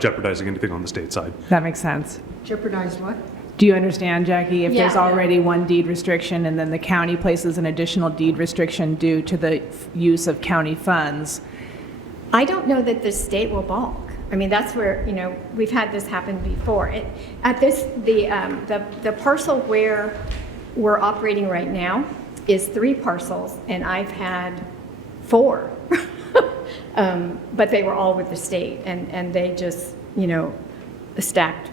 jeopardizing anything on the state side. That makes sense. Jeopardize what? Do you understand, Jackie? If there's Yeah. already one deed restriction and then the county places an additional deed restriction due to the use of county funds. I don't know that the state will balk. I mean, that's where, we've had this happen before. The parcel where we're operating right now is 3 parcels, and I've had 4. But they were all with the state, and they just, stacked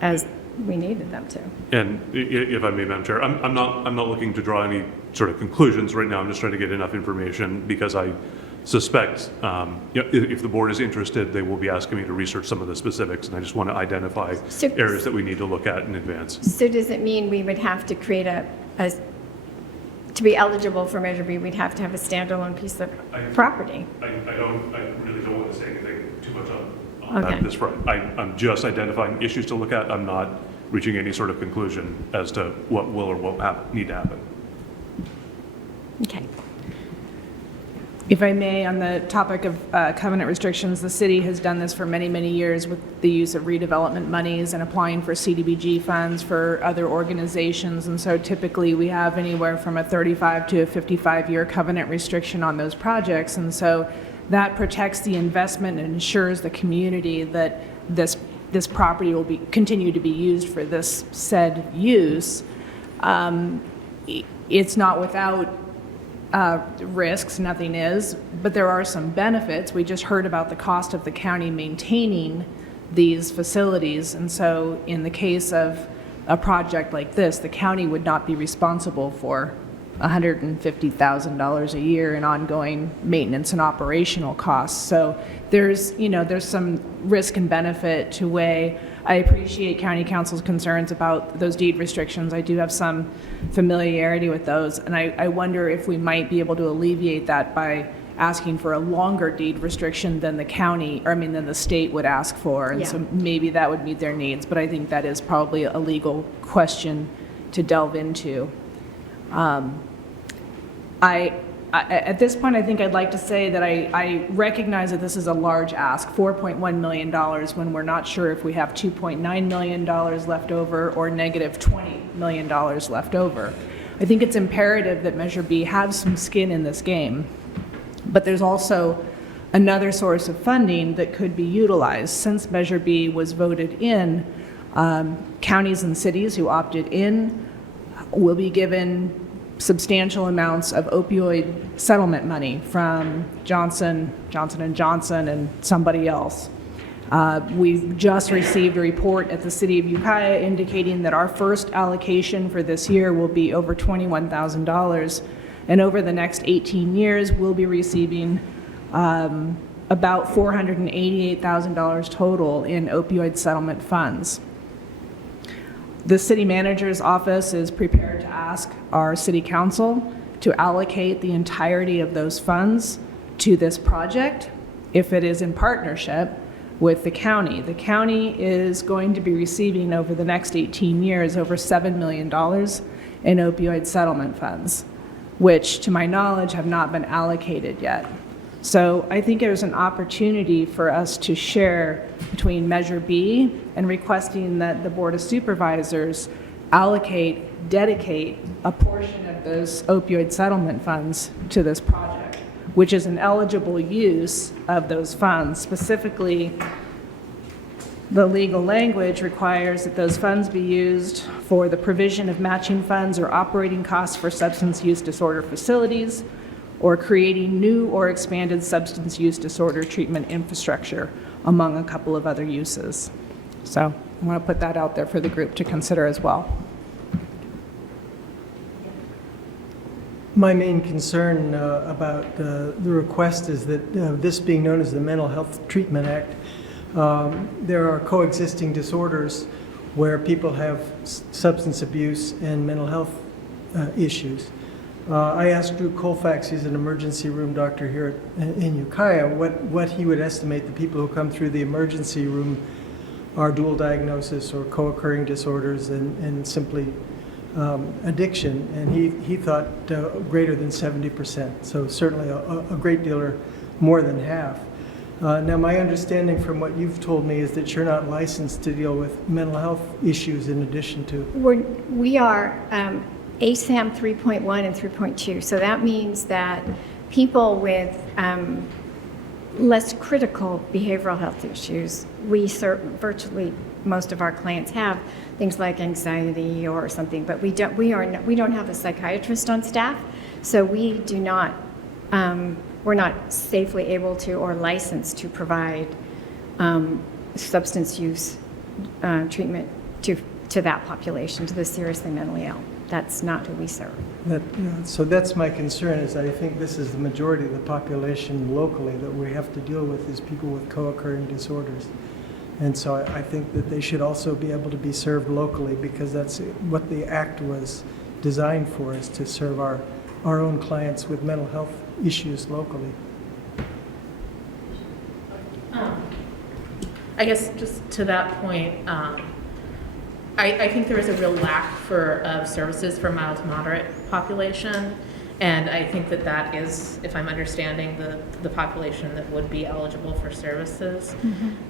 as we needed them to. And if I may, Madam Chair, I'm not looking to draw any sort of conclusions right now. I'm just trying to get enough information, because I suspect if the board is interested, they will be asking me to research some of the specifics, and I just want to identify areas that we need to look at in advance. So does it mean we would have to create to be eligible for Measure B, we'd have to have a standalone piece of property? I really don't want to say anything too much on Okay. this front. I'm just identifying issues to look at. I'm not reaching any sort of conclusion as to what will or won't need to happen. Okay. If I may, on the topic of covenant restrictions, the city has done this for many, many years with the use of redevelopment monies and applying for CDBG funds for other organizations. And so typically we have anywhere from a 35 to a 55-year covenant restriction on those projects. And so that protects the investment and ensures the community that this property will continue to be used for this said use. It's not without risks, nothing is, but there are some benefits. We just heard about the cost of the county maintaining these facilities, and so in the case of a project like this, the county would not be responsible for $150,000 a year in ongoing maintenance and operational costs. So there's some risk and benefit to weigh. I appreciate County Council's concerns about those deed restrictions. I do have some familiarity with those, and I wonder if we might be able to alleviate that by asking for a longer deed restriction than than the state would ask for, and so maybe that would meet their needs, but I think that is probably a legal question to delve into. At this point, I think I'd like to say that I recognize that this is a large ask, $4.1 million, when we're not sure if we have $2.9 million left over or negative $20 million left over. I think it's imperative that Measure B have some skin in this game, but there's also another source of funding that could be utilized. Since Measure B was voted in, counties and cities who opted in will be given substantial amounts of opioid settlement money from Johnson & Johnson, and somebody else. We've just received a report at the City of Ukiah indicating that our first allocation for this year will be over $21,000, and over the next 18 years, we'll be receiving about $488,000 total in opioid settlement funds. The city manager's office is prepared to ask our city council to allocate the entirety of those funds to this project if it is in partnership with the county. The county is going to be receiving over the next 18 years over $7 million in opioid settlement funds, which to my knowledge have not been allocated yet. So I think there's an opportunity for us to share between Measure B and requesting that the Board of Supervisors dedicate a portion of those opioid settlement funds to this project, which is an eligible use of those funds. Specifically, the legal language requires that those funds be used for the provision of matching funds or operating costs for substance use disorder facilities, or creating new or expanded substance use disorder treatment infrastructure, among a couple of other uses. So I want to put that out there for the group to consider as well. My main concern about the request is that this being known as the Mental Health Treatment Act, there are coexisting disorders where people have substance abuse and mental health issues. I asked Drew Colfax, he's an emergency room doctor here in Ukiah, what he would estimate the people who come through the emergency room are dual diagnosis or co-occurring disorders and simply addiction, and he thought greater than 70%, so certainly a great deal or more than half. Now, my understanding from what you've told me is that you're not licensed to deal with mental health issues in addition to... We are ASAM 3.1 and 3.2, so that means that people with less critical behavioral health issues, virtually most of our clients have things like anxiety or something, but we don't have a psychiatrist on staff, so we do not, we're not safely able to or licensed to provide substance use treatment to that population, to the seriously mentally ill. That's not who we serve. So that's my concern, is I think this is the majority of the population locally that we have to deal with, is people with co-occurring disorders. And so I think that they should also be able to be served locally, because that's what the act was designed for, is to serve our own clients with mental health issues locally. I guess just to that point, I think there is a real lack of services for mild to moderate population, And I think that that is, if I'm understanding, the population that would be eligible for services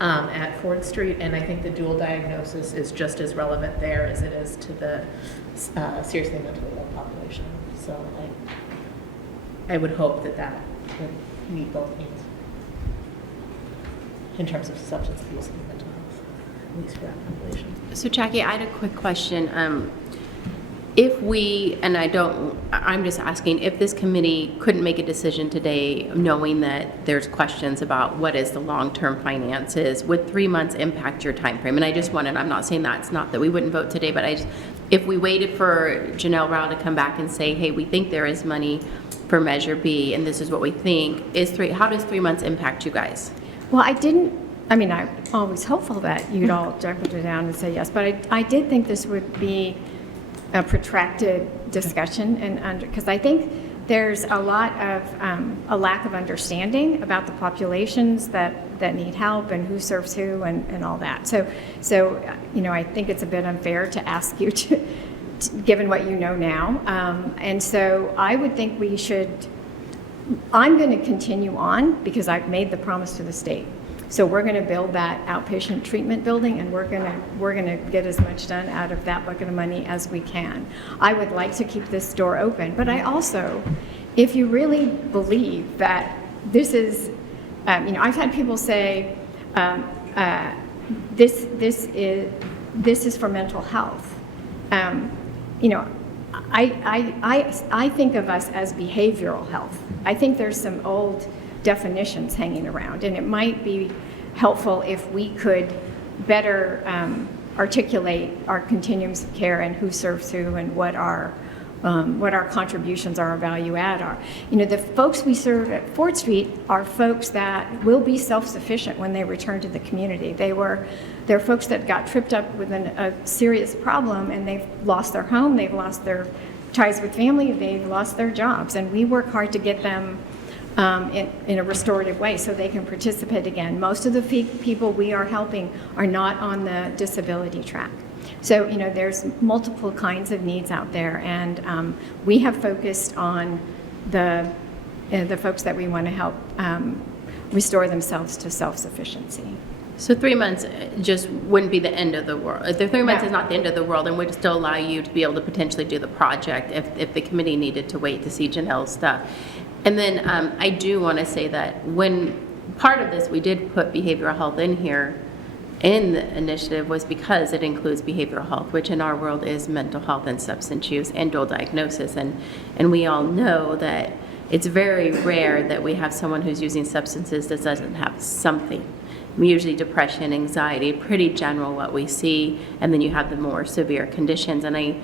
at Ford Street. And I think the dual diagnosis is just as relevant there as it is to the seriously mentally ill population. So I would hope that that would meet both needs in terms of substance abuse and mental health, at least for that population. So Jackie, I had a quick question. If we, and I'm just asking, if this committee couldn't make a decision today, knowing that there's questions about what is the long-term finances, would 3 months impact your time frame? And I just wanted, I'm not saying that, it's not that we wouldn't vote today, but if we waited for Janelle Rao to come back and say, hey, we think there is money for Measure B, and this is what we think, how does 3 months impact you guys? Well, I'm always hopeful that you'd all jump it down and say yes, but I did think this would be a protracted discussion, and because I think there's a lot of a lack of understanding about the populations that need help and who serves who and all that. So I think it's a bit unfair to ask you to given what you know now, and so I would think we should. I'm going to continue on because I've made the promise to the state. So we're going to build that outpatient treatment building, and we're going to get as much done out of that bucket of money as we can. I would like to keep this door open, but I also, if you really believe that this is, I've had people say, this is for mental health. I think of us as behavioral health. I think there's some old definitions hanging around, and it might be helpful if we could better articulate our continuums of care and who serves who and what our contributions are, our value add are. The folks we serve at Ford Street are folks that will be self-sufficient when they return to the community. They're folks that got tripped up with a serious problem, and they've lost their home, they've lost their ties with family, they've lost their jobs, and we work hard to get them in a restorative way so they can participate again. Most of the people we are helping are not on the disability track. So, there's multiple kinds of needs out there, and we have focused on the folks that we want to help restore themselves to self-sufficiency. So 3 months just wouldn't be the end of the world. The 3 months is not the end of the world, and would still allow you to be able to potentially do the project if the committee needed to wait to see Janelle's stuff. And then I do want to say that when part of this, we did put behavioral health in here in the initiative was because it includes behavioral health, which in our world is mental health and substance use and dual diagnosis. And we all know that it's very rare that we have someone who's using substances that doesn't have something. Usually depression, anxiety, pretty general what we see, and then you have the more severe conditions. And I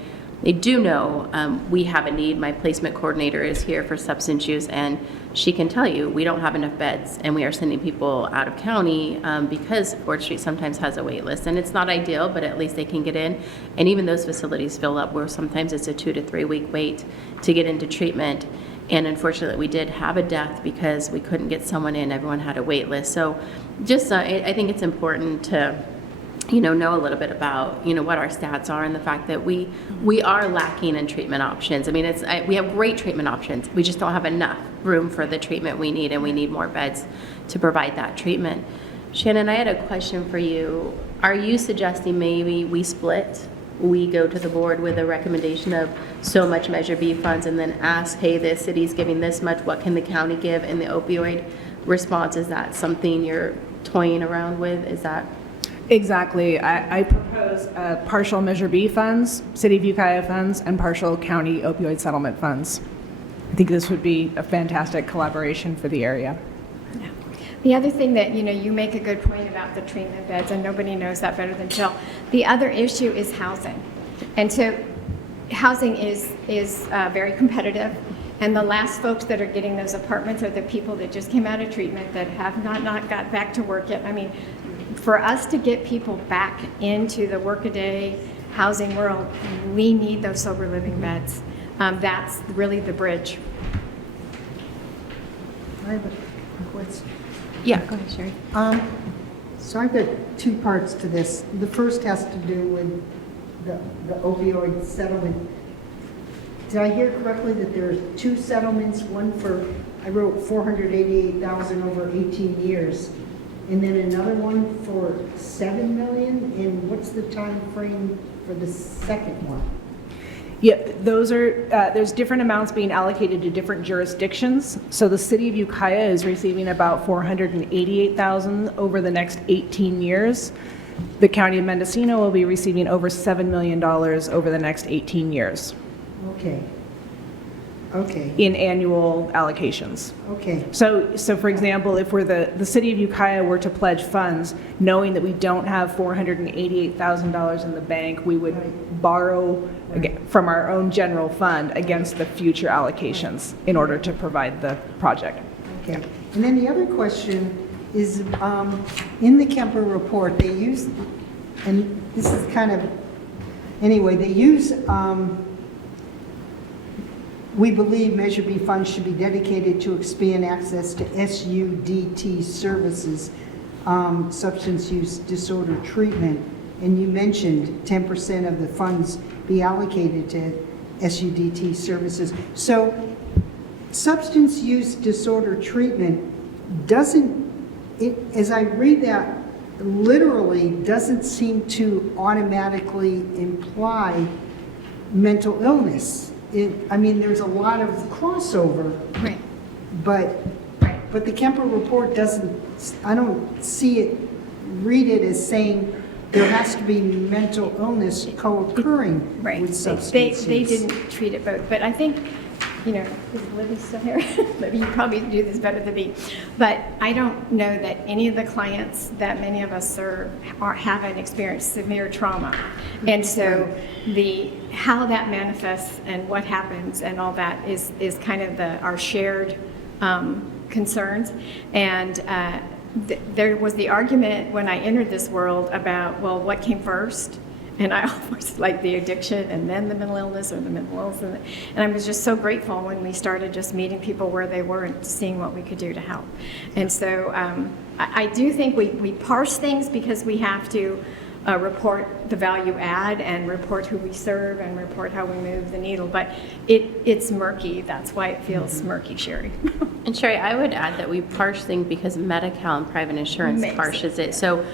do know we have a need. My placement coordinator is here for substance use, and she can tell you we don't have enough beds, and we are sending people out of county because Ford Street sometimes has a wait list. And it's not ideal, but at least they can get in. And even those facilities fill up where sometimes it's a 2 to 3 week wait to get into treatment. And unfortunately, we did have a death because we couldn't get someone in. Everyone had a wait list. So just I think it's important to know a little bit about, what our stats are and the fact that we are lacking in treatment options. I mean, we have great treatment options. We just don't have enough room for the treatment we need, and we need more beds to provide that treatment. Shannon, I had a question for you. Are you suggesting maybe we split? We go to the board with a recommendation of so much Measure B funds and then ask, hey, the city's giving this much, what can the county give in the opioid response? Is that something you're toying around with? Is that? Exactly. I propose partial Measure B funds, City of Ukiah funds, and partial county opioid settlement funds. I think this would be a fantastic collaboration for the area. Yeah. The other thing that, you make a good point about the treatment beds, and nobody knows that better than Jill. The other issue is housing. And so housing is very competitive. And the last folks that are getting those apartments are the people that just came out of treatment that have not got back to work yet. I mean, for us to get people back into the workaday housing world, we need those sober living beds. That's really the bridge. I have a question. Yeah, go ahead, Sherry. So I've got 2 parts to this. The first has to do with the opioid settlement. did I hear correctly that there are 2 settlements, one for, I wrote 488,000 over 18 years, and then another one for 7 million, and what's the time frame for the second one? Yeah, those are, there's different amounts being allocated to different jurisdictions. So the city of Ukiah is receiving about 488,000 over the next 18 years. The county of Mendocino will be receiving over $7 million over the next 18 years Okay. Okay, in annual allocations. okay. So for example, if we're the city of Ukiah were to pledge funds, knowing that we don't have $488,000 in the bank, we would borrow again from our own general fund against the future allocations in order to provide the project. Okay, and then the other question is, in the Kemper report, they use, and this is kind of, anyway, they use, we believe Measure B funds should be dedicated to expand access to SUDT services, substance use disorder treatment, and you mentioned 10% of the funds be allocated to SUDT services. So substance use disorder treatment doesn't, as I read that literally, doesn't seem to automatically imply mental illness. I mean, there's a lot of crossover, Right. but the Kemper report doesn't, I don't see it, read it as saying there has to be mental illness co-occurring Right. with substance They use. didn't treat it both, but I think, you know, is Libby still here? Libby, you probably do this better than me. But I don't know that any of the clients that many of us serve haven't experienced severe trauma. And so how that manifests and what happens and all that is kind of our shared concerns. And there was the argument when I entered this world about, well, what came first? And I always like the addiction and then the mental illness or the mental illness. And I was just so grateful when we started just meeting people where they were and seeing what we could do to help. And so I do think we parse things because we have to report the value add and report who we serve and report how we move the needle. But it's murky. That's why it feels murky, Sherry. And Sherry, I would add that we parse things because Medi-Cal and private insurance Makes parses it. So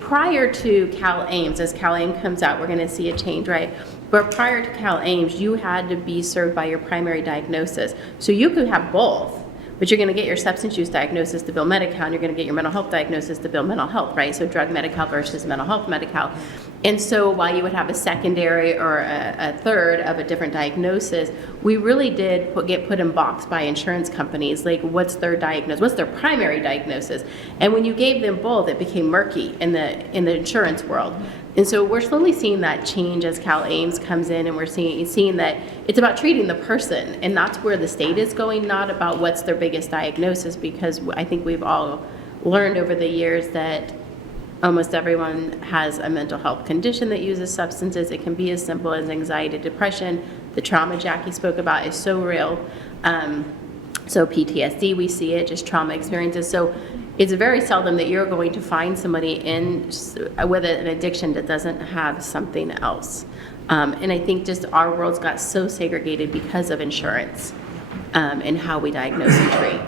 prior to CalAIMS, as CalAIMS comes out, we're going to see a change, right? But prior to CalAIMS, you had to be served by your primary diagnosis. So you could have both, but you're going to get your substance use diagnosis to bill Medi-Cal, and you're going to get your mental health diagnosis to bill mental health, right? So drug Medi-Cal versus mental health Medi-Cal. And so while you would have a secondary or a third of a different diagnosis, we really did get put in box by insurance companies, like what's their diagnosis, what's their primary diagnosis? And when you gave them both, it became murky in the insurance world. And so we're slowly seeing that change as CalAIMS comes in, and we're seeing that it's about treating the person, and that's where the state is going, not about what's their biggest diagnosis, because I think we've all learned over the years that almost everyone has a mental health condition that uses substances. It can be as simple as anxiety, depression. The trauma Jackie spoke about is so real. So PTSD, we see it, just trauma experiences. So it's very seldom that you're going to find somebody with an addiction that doesn't have something else. And I think just our world's got so segregated because of insurance and how we diagnose and treat.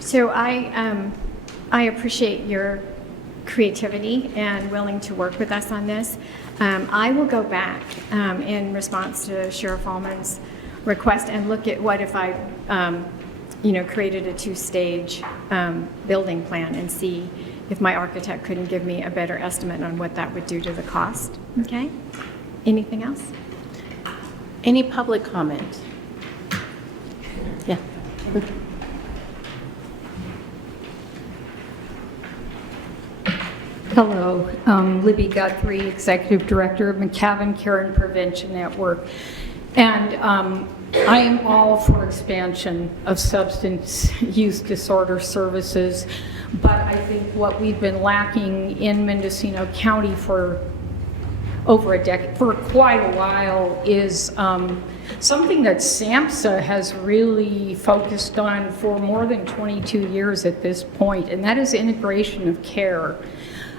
So I appreciate your creativity and willing to work with us on this. I will go back in response to Sheriff Allman's request and look at what if I created a two-stage building plan and see if my architect couldn't give me a better estimate on what that would do to the cost. Okay? Anything else? Any public comment? Yeah. Hello, Libby Guthrie, Executive Director of McCavan Care and Prevention Network. And I am all for expansion of substance use disorder services, but I think what we've been lacking in Mendocino County for over a decade, for quite a while, is something that SAMHSA has really focused on for more than 22 years at this point, and that is integration of care.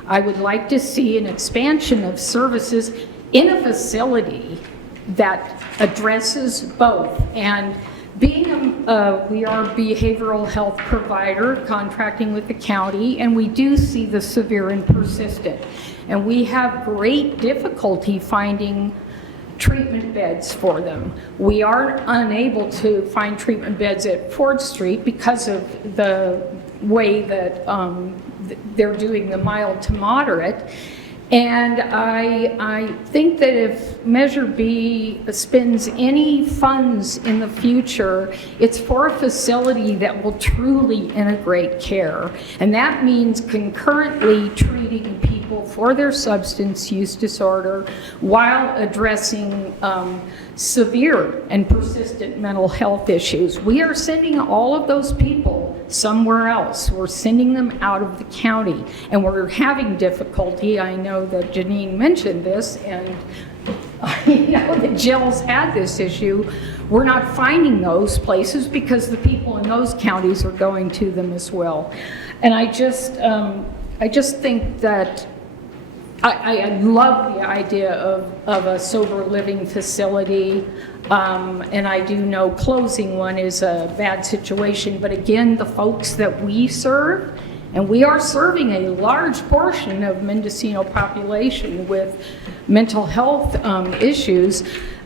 I would like to see an expansion of services in a facility that addresses both. And being we are a behavioral health provider contracting with the county, and we do see the severe and persistent. And we have great difficulty finding treatment beds for them. We are unable to find treatment beds at Ford Street because of the way that they're doing the mild to moderate. And I think that if Measure B spends any funds in the future, it's for a facility that will truly integrate care. And that means concurrently treating people for their substance use disorder while addressing severe and persistent mental health issues. We are sending all of those people somewhere else. We're sending them out of the county, and we're having difficulty. I know that Janine mentioned this, and I know that Jill's had this issue. We're not finding those places because the people in those counties are going to them as well. And I just think that I love the idea of a sober living facility, and I do know closing one is a bad situation, but again, the folks that we serve, and we are serving a large portion of Mendocino population with mental health issues,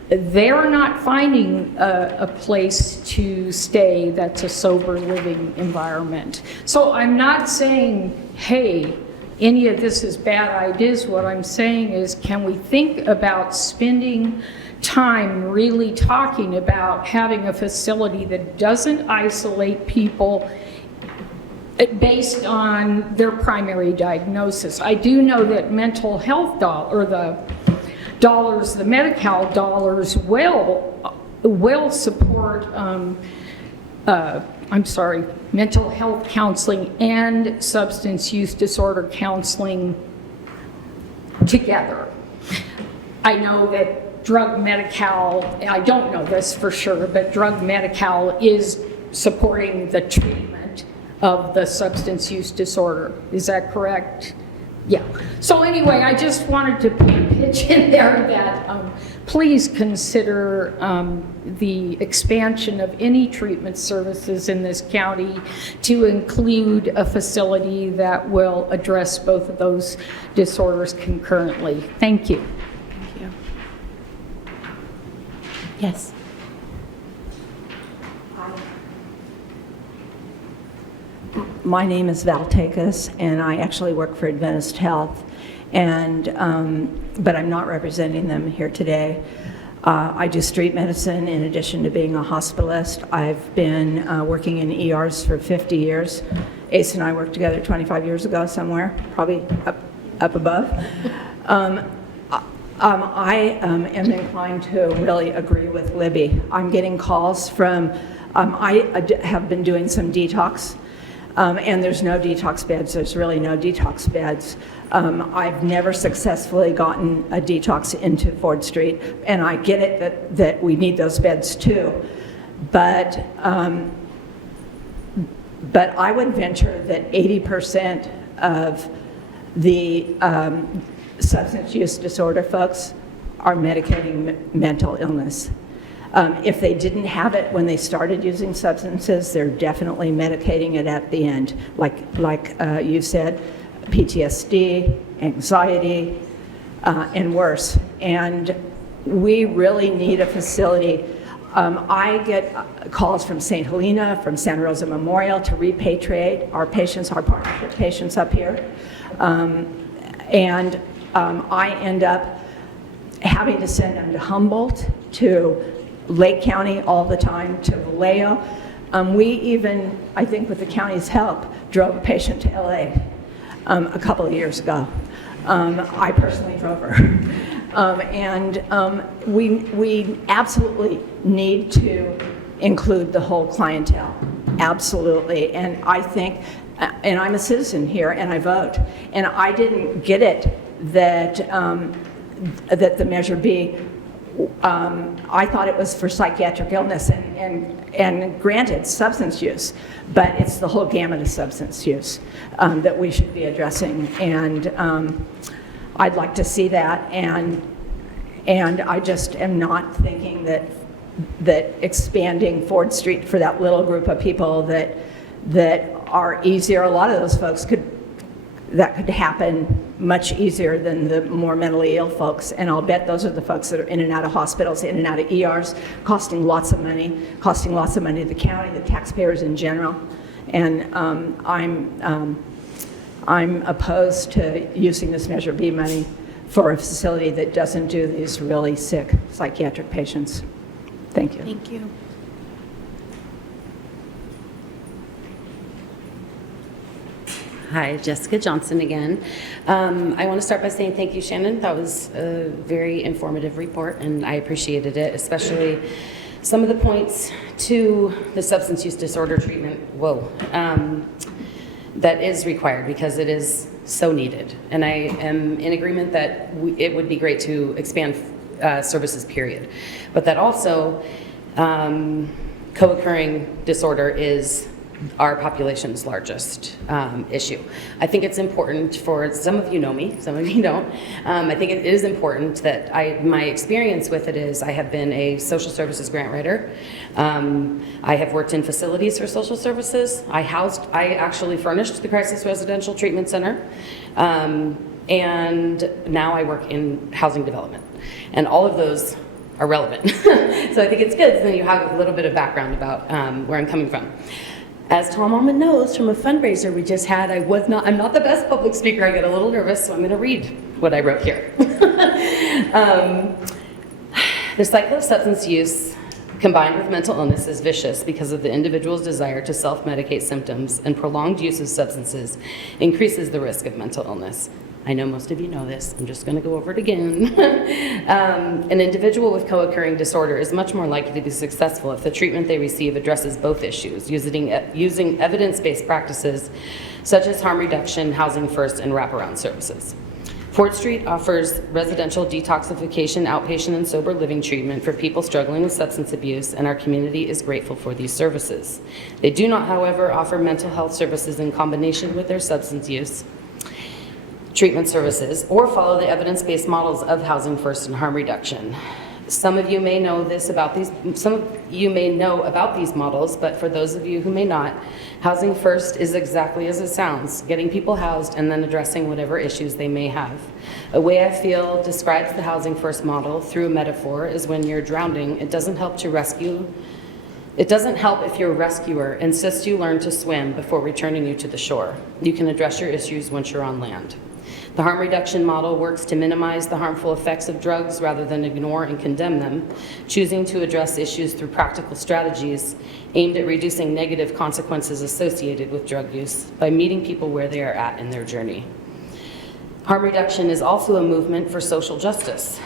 they're not finding a place to stay that's a sober living environment. So I'm not saying, hey, any of this is bad ideas. What I'm saying is, can we think about spending time really talking about having a facility that doesn't isolate people based on their primary diagnosis? I do know that mental health the Medi-Cal dollars will support mental health counseling and substance use disorder counseling together. I know that Drug Medi-Cal, I don't know this for sure, but Drug Medi-Cal is supporting the treatment of the substance use disorder. Is that correct? Yeah. So anyway, I just wanted to put a pitch in there that please consider the expansion of any treatment services in this county to include a facility that will address both of those disorders concurrently. Thank you. Thank you. Yes. My name is Val Takas, and I actually work for Adventist Health, and but I'm not representing them here today. I do street medicine in addition to being a hospitalist. I've been working in ERs for 50 years. Ace and I worked together 25 years ago somewhere, probably up above. I am inclined to really agree with Libby. I'm getting calls from, I have been doing some detox, and there's no detox beds. There's really no detox beds. I've never successfully gotten a detox into Ford Street, and I get it that we need those beds too. But I would venture that 80% of the substance use disorder folks are medicating mental illness. If they didn't have it when they started using substances, they're definitely medicating it at the end. Like you said, PTSD, anxiety, and worse. And we really need a facility. I get calls from St. Helena, from Santa Rosa Memorial to repatriate our patients, our partnership patients up here. And I end up having to send them to Humboldt, to Lake County all the time, to Vallejo. We even, I think with the county's help, drove a patient to LA a couple of years ago. I personally drove her. We absolutely need to include the whole clientele, absolutely. And I think, and I'm a citizen here and I vote, and I didn't get it that, that the Measure B, I thought it was for psychiatric illness and granted substance use, but it's the whole gamut of substance use that we should be addressing. And I'd like to see that. And I just am not thinking that expanding Ford Street for that little group of people that are easier, a lot of those folks that could happen much easier than the more mentally ill folks. And I'll bet those are the folks that are in and out of hospitals, in and out of ERs, costing lots of money to the county, the taxpayers in general. And I'm opposed to using this Measure B money for a facility that doesn't do these really sick psychiatric patients. Thank you. Thank you. Hi, Jessica Johnson again. I want to start by saying thank you, Shannon. That was a very informative report, and I appreciated it, especially some of the points to the substance use disorder treatment, that is required because it is so needed. And I am in agreement that it would be great to expand services, period. But that also, co-occurring disorder is our population's largest issue. I think it's important for, some of you know me, some of you don't. I think it is important that my experience with it is I have been a social services grant writer. I have worked in facilities for social services. I actually furnished the Crisis Residential Treatment Center. And now I work in housing development. And all of those are relevant. So I think it's good, so then you have a little bit of background about where I'm coming from. As Tom Almond knows from a fundraiser we just had, I'm not the best public speaker. I get a little nervous, so I'm going to read what I wrote here. The cycle of substance use combined with mental illness is vicious because of the individual's desire to self-medicate symptoms, and prolonged use of substances increases the risk of mental illness. I know most of you know this. I'm just going to go over it again. An individual with co-occurring disorder is much more likely to be successful if the treatment they receive addresses both issues, using evidence-based practices such as harm reduction, housing first, and wraparound services. Ford Street offers residential detoxification, outpatient, and sober living treatment for people struggling with substance abuse, and our community is grateful for these services. They do not, however, offer mental health services in combination with their substance use treatment services, or follow the evidence-based models of housing first and harm reduction. Some of you may know about these models, but for those of you who may not, housing first is exactly as it sounds, getting people housed and then addressing whatever issues they may have. A way I feel describes the housing first model through a metaphor is when you're drowning, it doesn't help if your rescuer insists you learn to swim before returning you to the shore. You can address your issues once you're on land. The harm reduction model works to minimize the harmful effects of drugs rather than ignore and condemn them, choosing to address issues through practical strategies aimed at reducing negative consequences associated with drug use by meeting people where they are at in their journey. Harm reduction is also a movement for social justice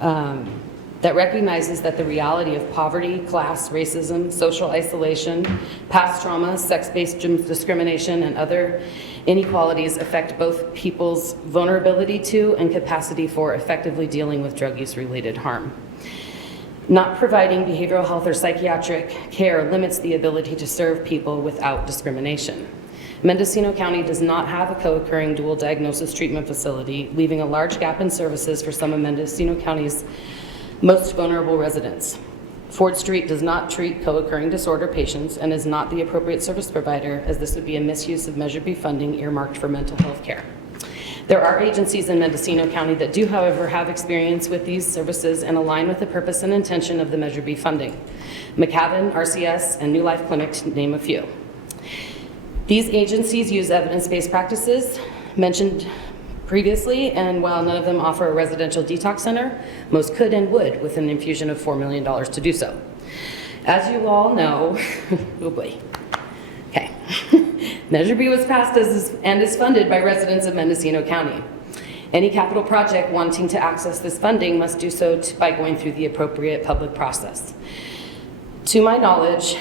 that recognizes that the reality of poverty, class, racism, social isolation, past trauma, sex-based discrimination, and other inequalities affect both people's vulnerability to and capacity for effectively dealing with drug use-related harm. Not providing behavioral health or psychiatric care limits the ability to serve people without discrimination. Mendocino County does not have a co-occurring dual diagnosis treatment facility, leaving a large gap in services for some of Mendocino County's most vulnerable residents. Ford Street does not treat co-occurring disorder patients and is not the appropriate service provider, as this would be a misuse of Measure B funding earmarked for mental health care. There are agencies in Mendocino County that do, however, have experience with these services and align with the purpose and intention of the Measure B funding. McCavan, RCS, and New Life Clinic, to name a few. These agencies use evidence-based practices mentioned previously, and while none of them offer a residential detox center, most could and would with an infusion of $4 million to do so. As you all know, oh boy, okay. Measure B was passed and is funded by residents of Mendocino County. Any capital project wanting to access this funding must do so by going through the appropriate public process. To my knowledge,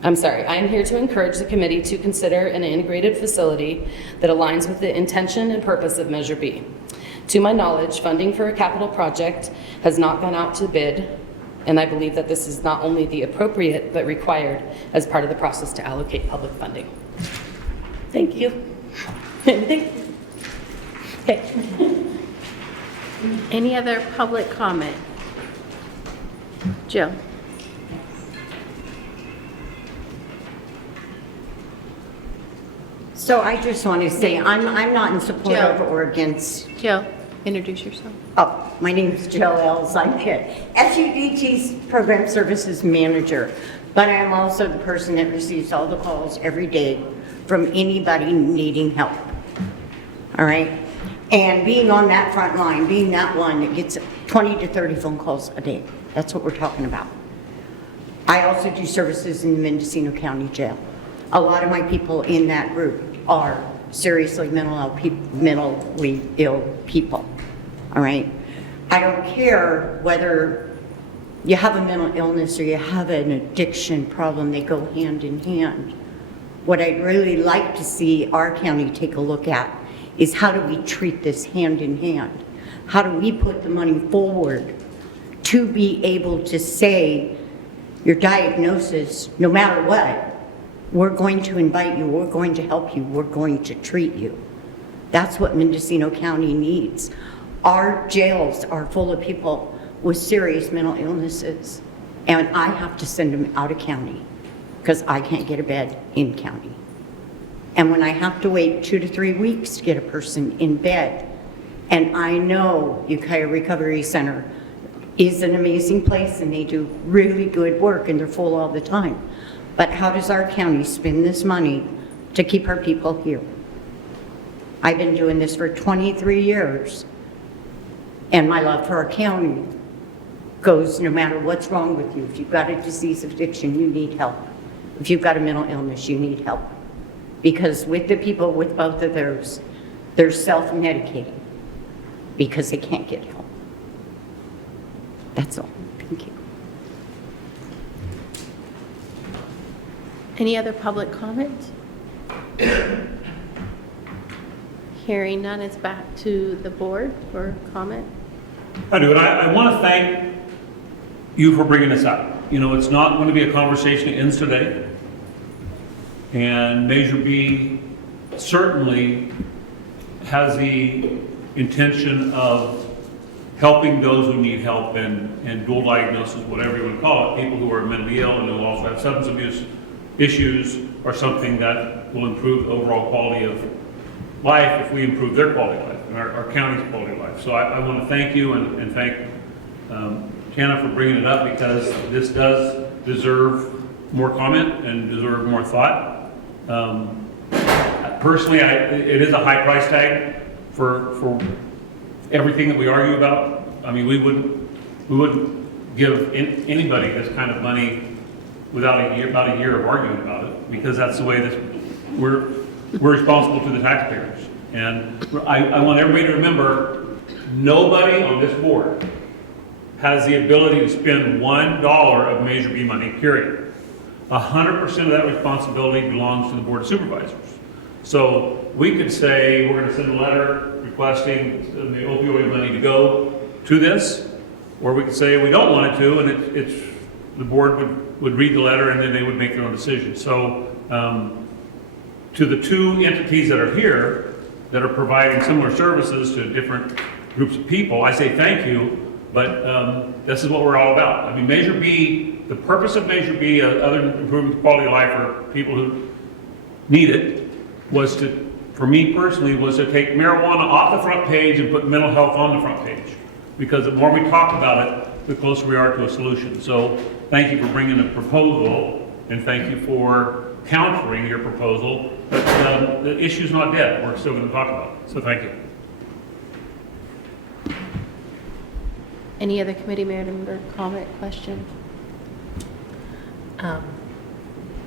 I am here to encourage the committee to consider an integrated facility that aligns with the intention and purpose of Measure B. To my knowledge, funding for a capital project has not gone out to bid, and I believe that this is not only the appropriate but required as part of the process to allocate public funding. Thank you. Anything? Okay. Any other public comment? Jill? So I just want to say, I'm not in support Jill. of or against. Jill, introduce yourself. Oh, my name is Jill Ells. I'm SUDT's Program Services Manager, but I'm also the person that receives all the calls every day from anybody needing help. All right? And being on that front line, being that one that gets 20 to 30 phone calls a day. That's what we're talking about. I also do services in the Mendocino County Jail. A lot of my people in that group are seriously mentally ill people. All right? I don't care whether you have a mental illness or you have an addiction problem, they go hand in hand. What I'd really like to see our county take a look at is how do we treat this hand in hand? How do we put the money forward to be able to say your diagnosis, no matter what, we're going to invite you, we're going to help you, we're going to treat you. That's what Mendocino County needs. Our jails are full of people with serious mental illnesses, and I have to send them out of county because I can't get a bed in county. And when I have to wait 2 to 3 weeks to get a person in bed, and I know Ukiah Recovery Center is an amazing place and they do really good work and they're full all the time. But how does our county spend this money to keep our people here? I've been doing this for 23 years, and my love for our county goes no matter what's wrong with you. If you've got a disease of addiction, you need help. If you've got a mental illness, you need help. Because with the people with both of those, they're self-medicating because they can't get help. That's all. Thank you. Any other public comment? Hearing none, it's back to the board for comment. I do, and I want to thank you for bringing this up. You know, it's not going to be a conversation that ends today. And Measure B certainly has the intention of helping those who need help and dual diagnosis, whatever you want to call it, people who are mentally ill and who also have substance abuse issues are something that will improve the overall quality of life if we improve their quality of life and our county's quality of life. So I want to thank you and thank Hannah for bringing it up because this does deserve more comment and deserve more thought. Personally, it is a high price tag for everything that we argue about. I mean, we wouldn't give anybody this kind of money without about a year of arguing about it, because that's the way that we're responsible to the taxpayers. And I want everybody to remember, nobody on this board has the ability to spend $1 of Measure B money, period. 100% of that responsibility belongs to the Board of Supervisors. So we could say we're going to send a letter requesting the opioid money to go to this, or we could say we don't want it to, and it's the board would read the letter and then they would make their own decision. So to the two entities that are here that are providing similar services to different groups of people, I say thank you, but this is what we're all about. I mean, Measure B, the purpose of Measure B, other than improving quality of life for people who need it, was to, for me personally, was to take marijuana off the front page and put mental health on the front page. Because the more we talk about it, the closer we are to a solution. So thank you for bringing a proposal, and thank you for countering your proposal. But the issue's not dead. We're still going to talk about it. So thank you. Any other committee member comment, question?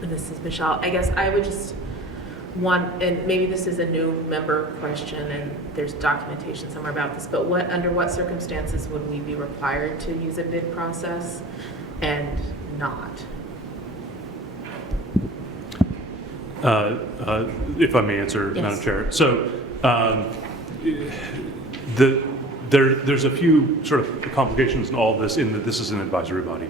This is Michelle. I guess I would just want, and maybe this is a new member question and there's documentation somewhere about this, but under what circumstances would we be required to use a bid process and not? If I may answer, Yes. Madam Chair. So there's a few sort of complications in all of this in that this is an advisory body.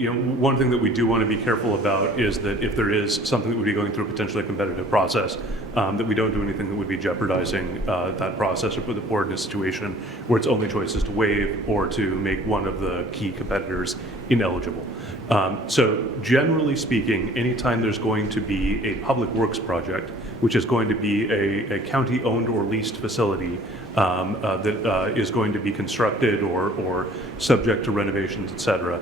You know, one thing that we do want to be careful about is that if there is something that would be going through potentially a competitive process, that we don't do anything that would be jeopardizing that process or put the board in a situation where its only choice is to waive or to make one of the key competitors ineligible. So generally speaking, anytime there's going to be a public works project, which is going to be a county-owned or leased facility that is going to be constructed or subject to renovations, et cetera,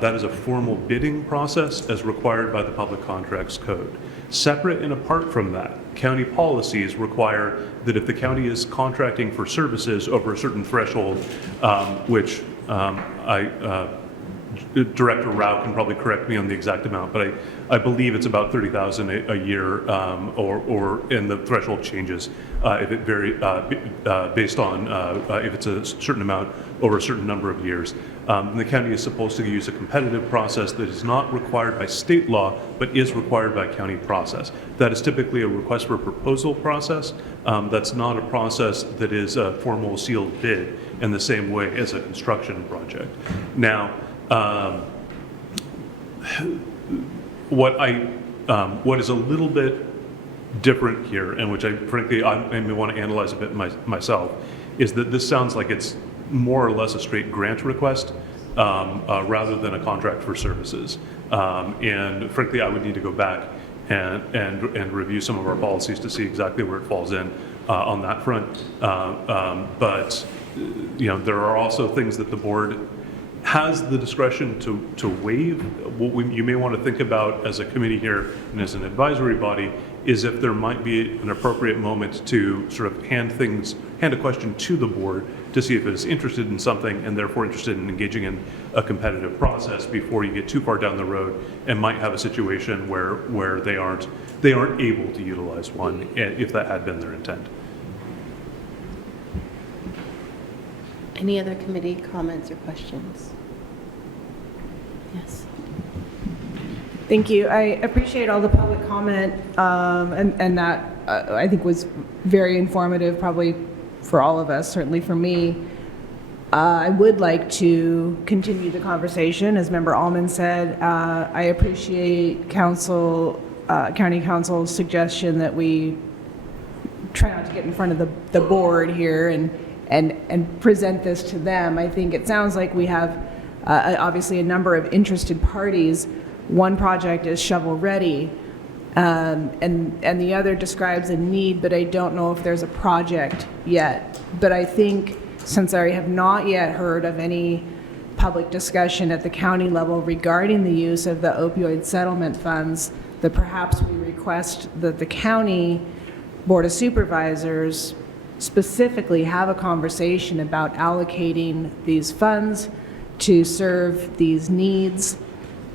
that is a formal bidding process as required by the Public Contracts Code. Separate and apart from that, county policies require that if the county is contracting for services over a certain threshold, which Director Rao can probably correct me on the exact amount, but I believe it's about $30,000 a year, and the threshold changes if it based on if it's a certain amount over a certain number of years. The county is supposed to use a competitive process that is not required by state law, but is required by county process. That is typically a request for proposal process. That's not a process that is a formal sealed bid in the same way as a construction project. Now, what is a little bit different here, and which I may want to analyze a bit myself, is that this sounds like it's more or less a straight grant request rather than a contract for services. And frankly, I would need to go back and review some of our policies to see exactly where it falls in on that front. But there are also things that the board has the discretion to waive. What you may want to think about as a committee here and as an advisory body is if there might be an appropriate moment to sort of hand a question to the board to see if it is interested in something and therefore interested in engaging in a competitive process before you get too far down the road and might have a situation where they aren't able to utilize one if that had been their intent. Any other committee comments or questions? Yes. Thank you. I appreciate all the public comment, and that I think was very informative, probably for all of us, certainly for me. I would like to continue the conversation, as Member Allman said. I appreciate County Council's suggestion that we try not to get in front of the board here and present this to them. I think it sounds like we have obviously a number of interested parties. One project is shovel-ready, and the other describes a need, but I don't know if there's a project yet. But I think, since I have not yet heard of any public discussion at the county level regarding the use of the opioid settlement funds, that perhaps we request that the county Board of Supervisors specifically have a conversation about allocating these funds to serve these needs.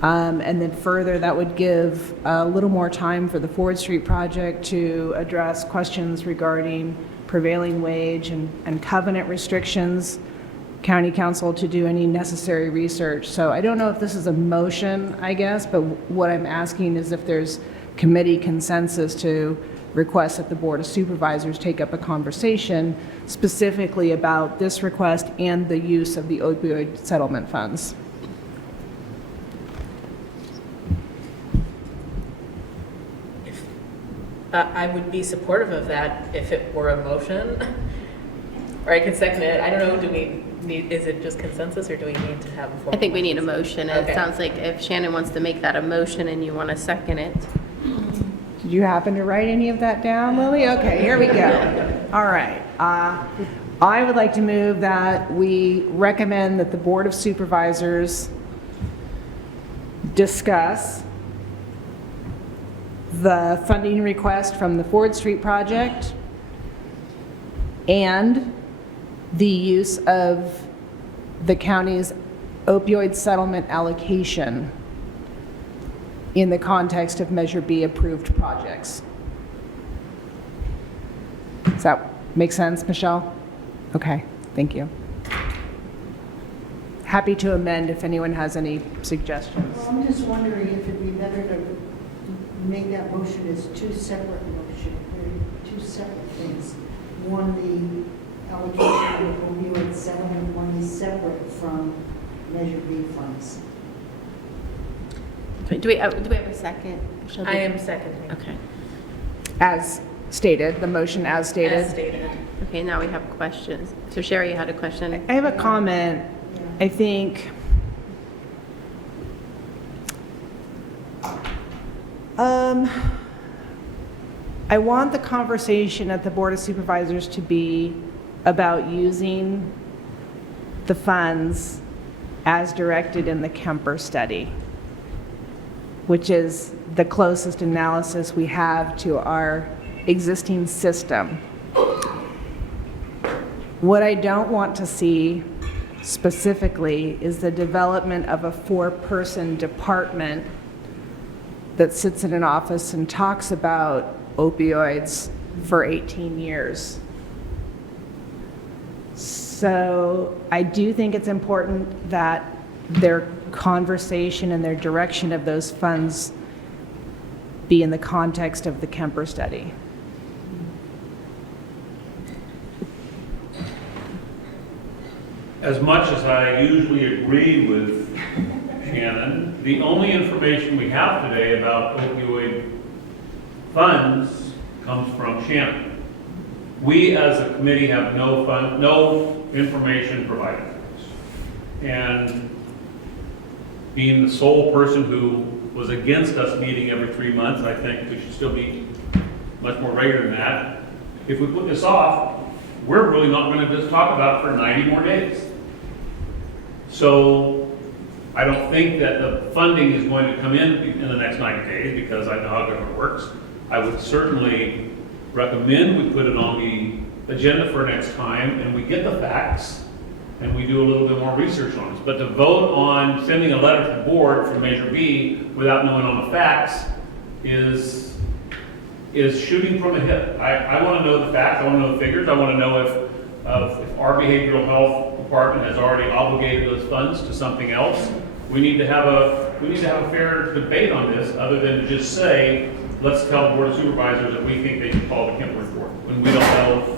And then further, that would give a little more time for the Ford Street project to address questions regarding prevailing wage and covenant restrictions, county council to do any necessary research. So I don't know if this is a motion, I guess, but what I'm asking is if there's committee consensus to request that the Board of Supervisors take up a conversation specifically about this request and the use of the opioid settlement funds. I would be supportive of that if it were a motion, or I can second it. I don't know, is it just consensus, or do we need to have a formal? I think we need a motion. Okay. It sounds like if Shannon wants to make that a motion and you want to second it. Did you happen to write any of that down, Lily? Okay, here we go. All right. I would like to move that we recommend that the Board of Supervisors discuss the funding request from the Ford Street project and the use of the county's opioid settlement allocation in the context of Measure B approved projects. Does that make sense, Michelle? Okay, thank you. Happy to amend if anyone has any suggestions. Well, I'm just wondering if it'd be better to make that motion as two separate things. One, the allocation of opioid settlement money separate from Measure B funds. Do we have a second? I am seconding. Okay. As stated, the motion as stated. As stated. Okay, now we have questions. So Sherry, you had a question? I have a comment. I think, I want the conversation at the Board of Supervisors to be about using the funds as directed in the Kemper study, which is the closest analysis we have to our existing system. What I don't want to see specifically is the development of a 4-person department that sits in an office and talks about opioids for 18 years. So I do think it's important that their conversation and their direction of those funds be in the context of the Kemper study. As much as I usually agree with Shannon, the only information we have today about opioid funds comes from Shannon. We as a committee have no information provided to us. And being the sole person who was against us meeting every 3 months, I think we should still meet much more regular than that. If we put this off, we're really not going to just talk about it for 90 more days. So I don't think that the funding is going to come in the next 90 days because I know how government works. I would certainly recommend we put it on the agenda for next time and we get the facts and we do a little bit more research on this. But to vote on sending a letter to the board from Measure B without knowing all the facts is shooting from the hip. I want to know the facts. I want to know the figures. I want to know if our behavioral health department has already obligated those funds to something else. We need to have a fair debate on this, other than to just say, let's tell the Board of Supervisors that we think they should follow the Kemper report, when we don't know,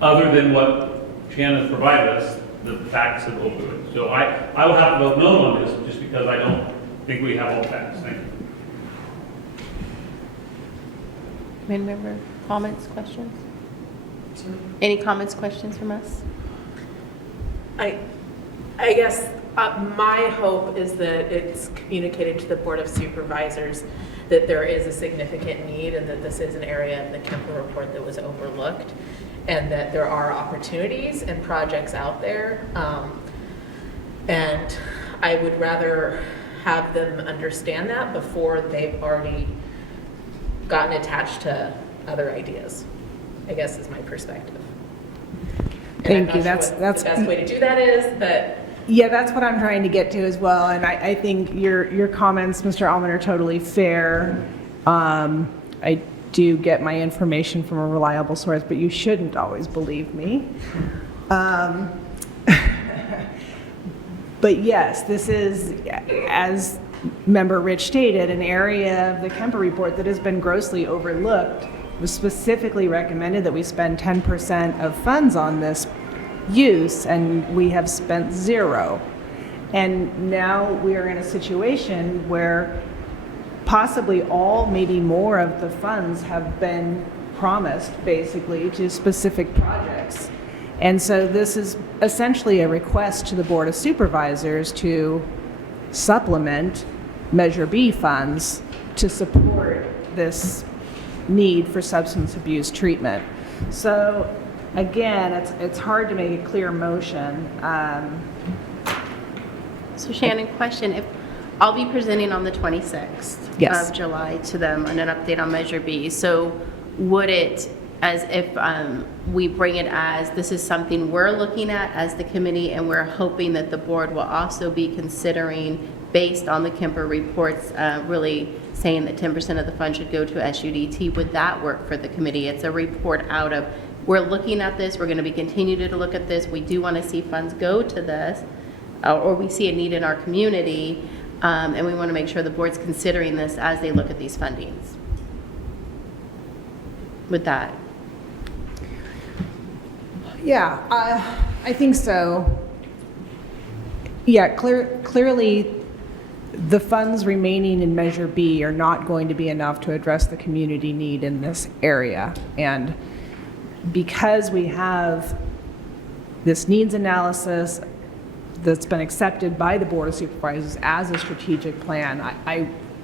other than what Shannon has provided us, the facts of opioids. So I will have to vote no on this, just because I don't think we have all the facts. Thank you. Committee member, comments, questions? Any comments, questions from us? I guess my hope is that it's communicated to the Board of Supervisors that there is a significant need and that this is an area of the Kemper report that was overlooked and that there are opportunities and projects out there. And I would rather have them understand that before they've already gotten attached to other ideas, I guess is my perspective. Thank you. That's the best way to do that is, but yeah, that's what I'm trying to get to as well. And I think your comments, Mr. Almond, are totally fair. I do get my information from a reliable source, but you shouldn't always believe me. But yes, this is, as Member Rich stated, an area of the Kemper report that has been grossly overlooked. It was specifically recommended that we spend 10% of funds on this use, and we have spent 0. And now we are in a situation where possibly all, maybe more of the funds have been promised basically to specific projects. And so this is essentially a request to the Board of Supervisors to supplement Measure B funds to support this need for substance abuse treatment. So again, it's hard to make a clear motion. So Shannon, question, if I'll be presenting on the 26th Yes. of July to them on an update on Measure B. So would it, as if we bring it as, this is something we're looking at as the committee and we're hoping that the board will also be considering based on the Kemper reports, really saying that 10% of the fund should go to SUDT, would that work for the committee? It's a report out of, we're looking at this, we're going to be continuing to look at this, we do want to see funds go to this, or we see a need in our community, and we want to make sure the board's considering this as they look at these fundings. With that. Yeah, I think so. Yeah, clearly the funds remaining in Measure B are not going to be enough to address the community need in this area. And because we have this needs analysis that's been accepted by the Board of Supervisors as a strategic plan,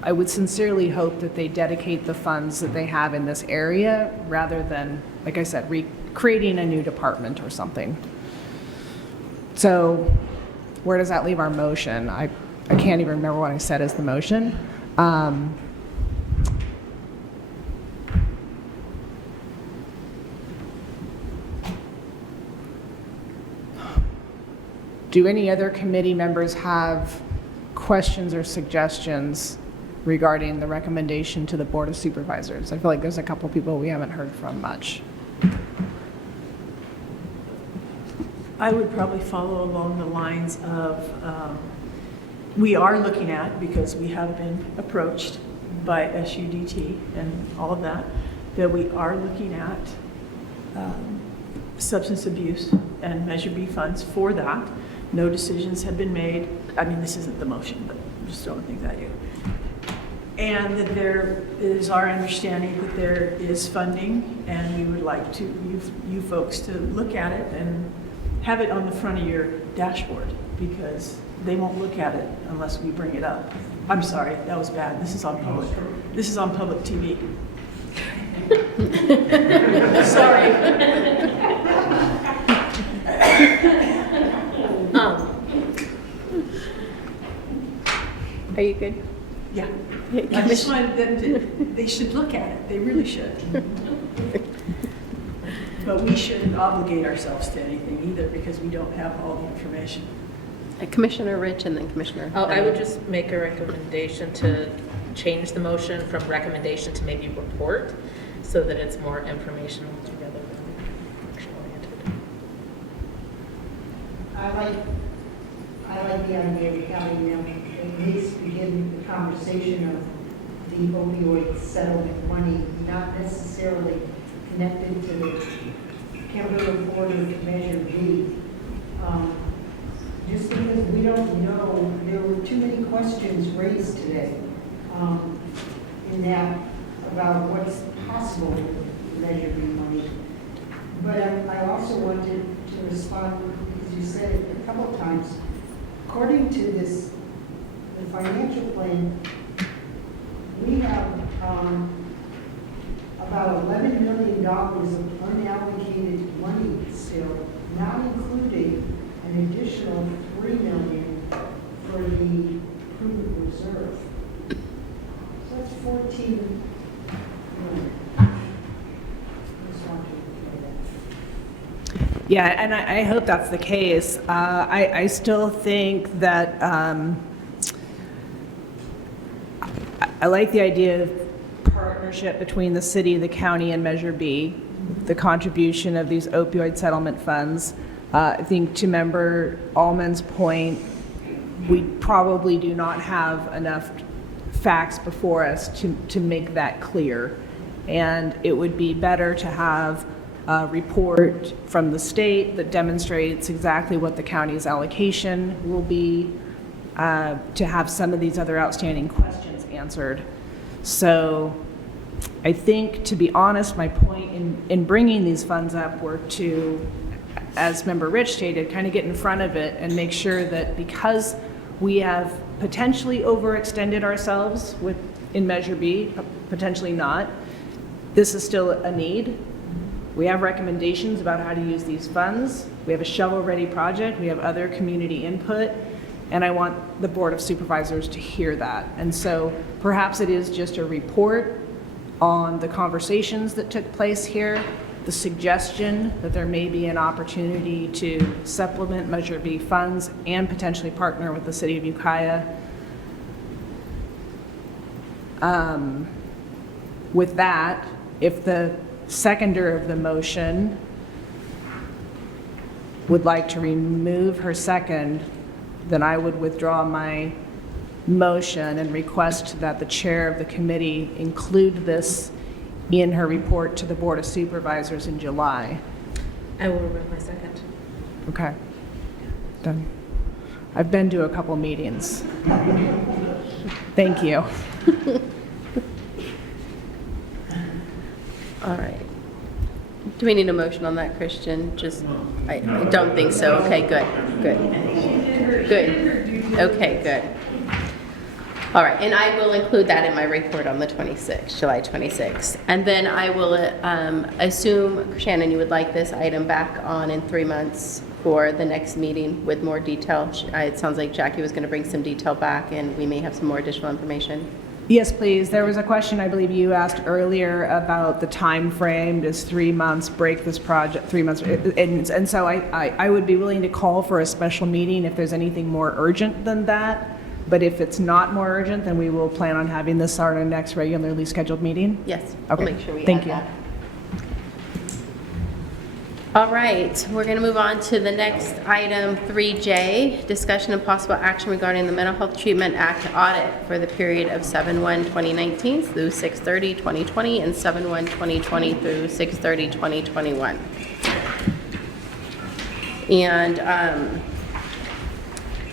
I would sincerely hope that they dedicate the funds that they have in this area rather than, like I said, creating a new department or something. So where does that leave our motion? I can't even remember what I said as the motion. Do any other committee members have questions or suggestions regarding the recommendation to the Board of Supervisors? I feel like there's a couple people we haven't heard from much. I would probably follow along the lines of, we are looking at, because we have been approached by SUDT and all of that we are looking at substance abuse and Measure B funds for that. No decisions have been made. I mean, this isn't the motion, but I'm just throwing things at you. And that there is our understanding that there is funding, and we would like to, you folks to look at it and have it on the front of your dashboard, because they won't look at it unless we bring it up. I'm sorry, that was bad. This is on public TV. Sorry. Are you good? Yeah. I just wanted them to, they should look at it. They really should. But we shouldn't obligate ourselves to anything either, because we don't have all the information. Commissioner Rich and then Commissioner. I would just make a recommendation to change the motion from recommendation to maybe report, so that it's more informational rather than action-oriented. I like the idea of having them at least begin the conversation of the opioid settlement money, not necessarily connected to the Kemper report or to Measure B. Just because we don't know, there were too many questions raised today in that about what's possible with Measure B money. But I also wanted to respond, because you said it a couple of times. According to this, the financial plan, we have about $11 million of unallocated money still, not including an additional $3 million for the prudent reserve. So that's 14 million. Just wanted to say that. Yeah, and I hope that's the case. I still think that I like the idea of partnership between the city, the county, and Measure B, the contribution of these opioid settlement funds. I think to Member Allman's point, we probably do not have enough facts before us to make that clear. And it would be better to have a report from the state that demonstrates exactly what the county's allocation will be, to have some of these other outstanding questions answered. So I think, to be honest, my point in bringing these funds up were to, as Member Rich stated, kind of get in front of it and make sure that, because we have potentially overextended ourselves in Measure B, potentially not, this is still a need. We have recommendations about how to use these funds. We have a shovel-ready project. We have other community input. And I want the Board of Supervisors to hear that. And so perhaps it is just a report on the conversations that took place here, the suggestion that there may be an opportunity to supplement Measure B funds and potentially partner with the City of Ukiah. With that, if the seconder of the motion would like to remove her second, then I would withdraw my motion and request that the chair of the committee include this in her report to the Board of Supervisors in July. I will remove my second. Okay. Done. I've been to a couple meetings. Thank you. All right. Do we need a motion on that, Christian? Just, I don't think so. Okay, good. Okay, good. All right, and I will include that in my report on the 26th, July 26th. And then I will assume, Shannon, you would like this item back on in 3 months for the next meeting with more detail. It sounds like Jackie was going to bring some detail back, and we may have some more additional information. Yes, please. There was a question I believe you asked earlier about the time frame. Does 3 months break this project? 3 months, and so I would be willing to call for a special meeting if there's anything more urgent than that. But if it's not more urgent, then we will plan on having this our next regularly scheduled meeting? Yes, Okay. we'll make sure we Thank add you. that. All right, we're going to move on to the next item, 3J, discussion and possible action regarding the Mental Health Treatment Act audit for the period of 7/1/2019 through 6/30/2020 and 7/1/2020 through 6/30/2021. And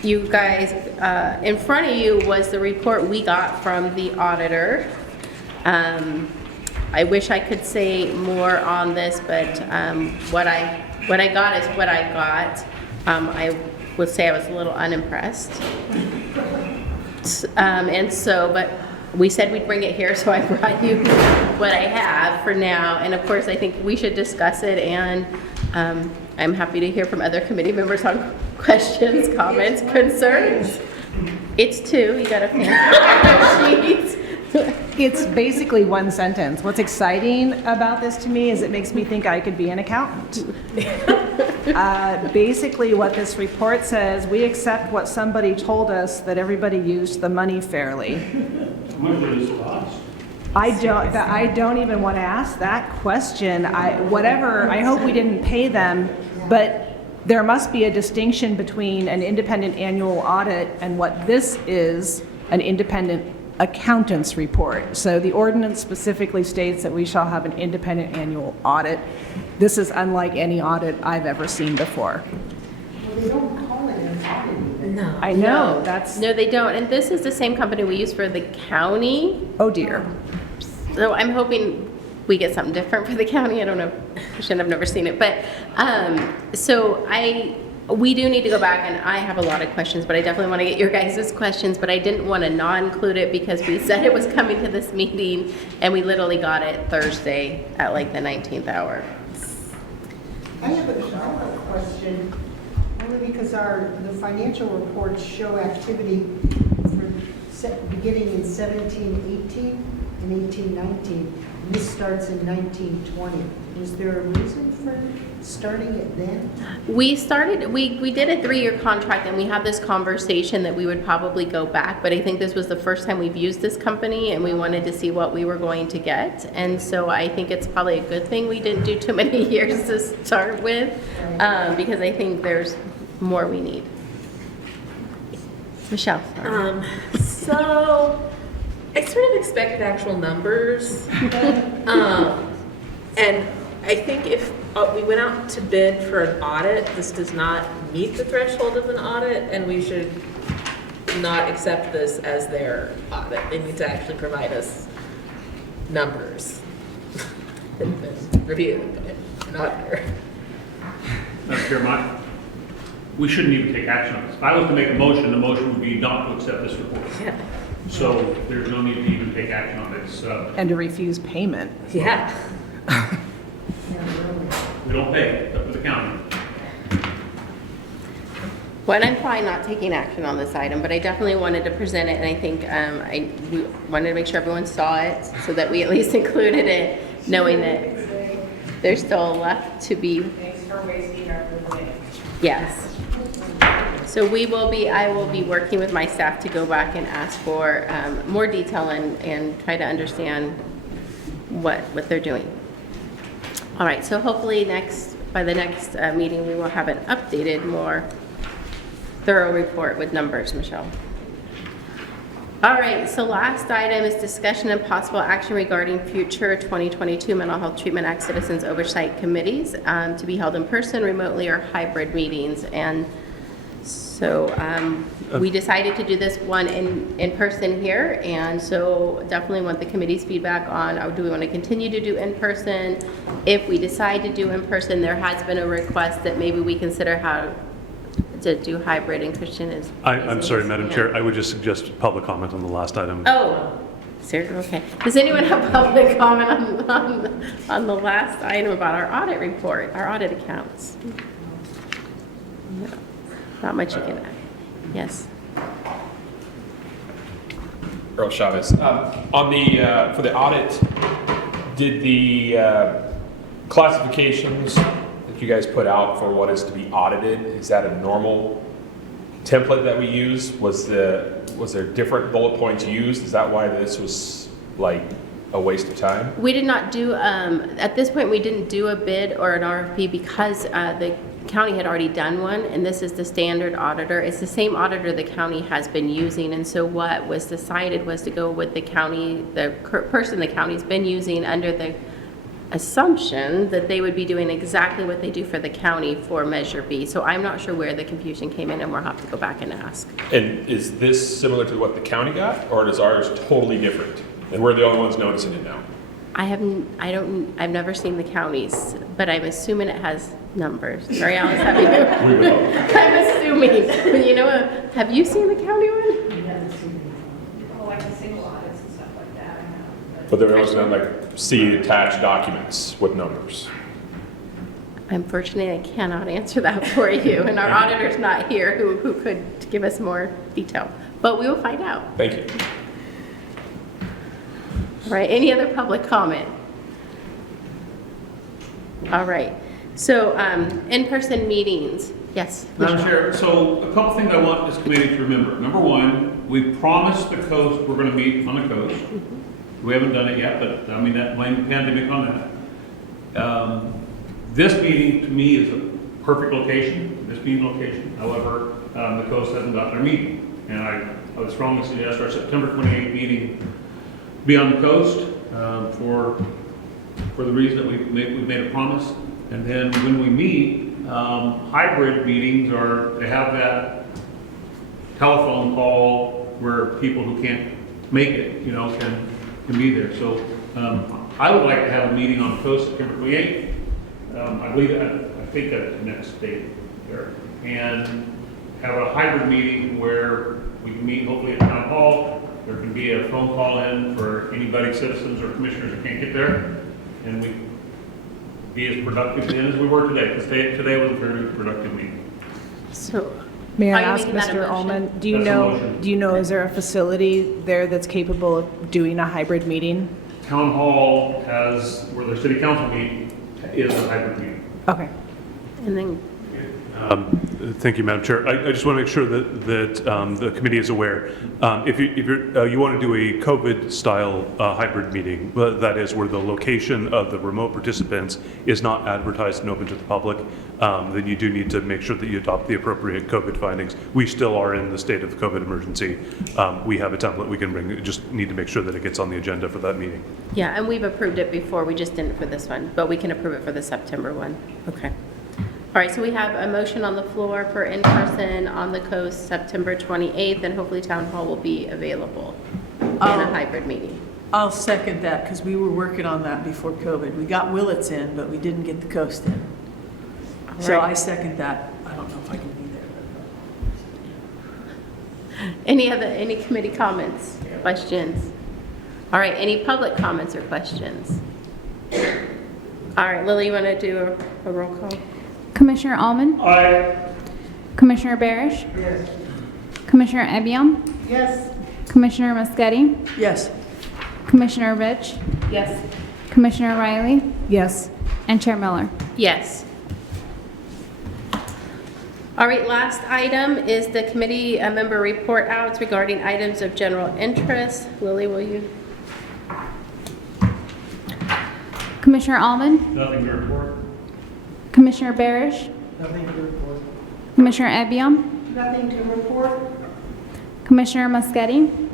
you guys, in front of you was the report we got from the auditor. I wish I could say more on this, but what I got is what I got. I would say I was a little unimpressed. And so, but we said we'd bring it here, so I brought you what I have for now. And of course, I think we should discuss it, and I'm happy to hear from other committee members on questions, comments, concerns. It's 2, you got a fancy sheet. It's basically one sentence. What's exciting about this to me is it makes me think I could be an accountant. Basically, what this report says, we accept what somebody told us, that everybody used the money fairly. How much did this cost? I don't even want to ask that question. I hope we didn't pay them, but there must be a distinction between an independent annual audit and what this is, an independent accountant's report. So the ordinance specifically states that we shall have an independent annual audit. This is unlike any audit I've ever seen before. Well, they don't call it an audit. No. I know, that's, No, they don't. And this is the same company we use for the county. oh dear. So I'm hoping we get something different for the county. I don't know. I've never seen it. But we do need to go back, and I have a lot of questions, but I definitely want to get your guys' questions, but I didn't want to not include it because we said it was coming to this meeting, and we literally got it Thursday at like the 19th hour. I have a question, only because the financial reports show activity beginning in 17-18 and 18-19. This starts in 19-20. Was there a reason for starting it then? We did a 3-year contract, and we had this conversation that we would probably go back, but I think this was the first time we've used this company, and we wanted to see what we were going to get. And so I think it's probably a good thing we didn't do too many years to start with, because I think there's more we need. Michelle. So I sort of expected actual numbers. And I think if we went out to bid for an audit, this does not meet the threshold of an audit, and we should not accept this as their audit. They need to actually provide us numbers and then review by an auditor. Madam Chair, we shouldn't even take action on this. If I was to make a motion, the motion would be not to accept this report. Yeah. So there's no need to even take action on this. And to refuse payment. Yeah. We don't pay, it's up to the county. Well, I'm fine not taking action on this item, but I definitely wanted to present it, and I think we wanted to make sure everyone saw it so that we at least included it, knowing that there's still left to be. Thanks for wasting our money. Yes. So I will be working with my staff to go back and ask for more detail and try to understand what they're doing. All right, so hopefully by the next meeting, we will have an updated, more thorough report with numbers, Michelle. All right, so last item is discussion and possible action regarding future 2022 Mental Health Treatment Act Citizens Oversight Committees to be held in person, remotely, or hybrid meetings. And So we decided to do this one in person here, and so definitely want the committee's feedback on, do we want to continue to do in person? If we decide to do in person, there has been a request that maybe we consider how to do hybrid, and Christian is. I'm sorry, Madam Chair, I would just suggest public comment on the last item. Oh, seriously, okay. Does anyone have public comment on the last item about our audit report, our audit accounts? No, not much you can add. Yes. Earl Chavez. On the, for the audit, did the classifications that you guys put out for what is to be audited, is that a normal template that we use? Was there different bullet points used? Is that why this was like a waste of time? We did not do, at this point, we didn't do a bid or an RFP because the county had already done one, and this is the standard auditor. It's the same auditor the county has been using, and so what was decided was to go with the county, the person the county's been using, under the assumption that they would be doing exactly what they do for the county for Measure B. So I'm not sure where the confusion came in, and we'll have to go back and ask. And is this similar to what the county got, or is ours totally different? And we're the only ones noticing it now? I've never seen the counties, but I'm assuming it has numbers. Mary Alice, have you? I'm assuming. You know, have you seen the county one? We haven't seen like the single audits and stuff like that. I have. But they're also like see attached documents with numbers. Unfortunately, I cannot answer that for you, and our auditor's not here who could give us more detail. But we will find out. Thank you. All right, any other public comment? All right, so in-person meetings, yes? Madam Chair, so a couple things I want this committee to remember. Number one, we promised the coast we're going to meet on the coast. We haven't done it yet, but I mean, that blame the pandemic on that. This meeting to me is a perfect location, this meeting location. However, the coast hasn't got their meeting. And I would strongly suggest our September 28th meeting be on the coast for the reason that we've made a promise. And then when we meet, hybrid meetings are to have that telephone call where people who can't make it, can be there. So I would like to have a meeting on the coast September 28th. I think that's the next date there. And have a hybrid meeting where we can meet hopefully at Town Hall. There can be a phone call in for anybody, citizens or commissioners that can't get there. And we be as productive then as we were today, because today was a very productive meeting. So, may I are you ask making that a Mr. motion? Ullman, do you know, is there a facility there that's capable of doing a hybrid meeting? Town Hall has, where their city council meeting is a hybrid meeting. Okay. And then, Thank you, Madam Chair. I just want to make sure that the committee is aware. If you want to do a COVID-style hybrid meeting, that is where the location of the remote participants is not advertised and open to the public, then you do need to make sure that you adopt the appropriate COVID findings. We still are in the state of the COVID emergency. We have a template we can bring. Just need to make sure that it gets on the agenda for that meeting. yeah, and we've approved it before, we just didn't for this one, but we can approve it for the September one. Okay. All right, so we have a motion on the floor for in-person on the coast September 28th, and hopefully Town Hall will be available in a hybrid meeting. I'll second that, because we were working on that before COVID. We got Willits in, but we didn't get the coast in. So right. I second that. I don't know if I can be there. Any committee comments, questions? All right, any public comments or questions? All right, Lily, you want to do a roll call? Commissioner Allman? Aye. Commissioner Barish? Yes. Commissioner Ebiom? Yes. Commissioner Maschetti? Yes. Commissioner Rich? Yes. Commissioner Riley? Yes. And Chair Miller? Yes. All right, last item is the committee member report outs regarding items of general interest. Lily, will you? Commissioner Allman? Nothing to report. Commissioner Barish? Nothing to report. Commissioner Ebiom? Nothing to report? Commissioner Maschetti?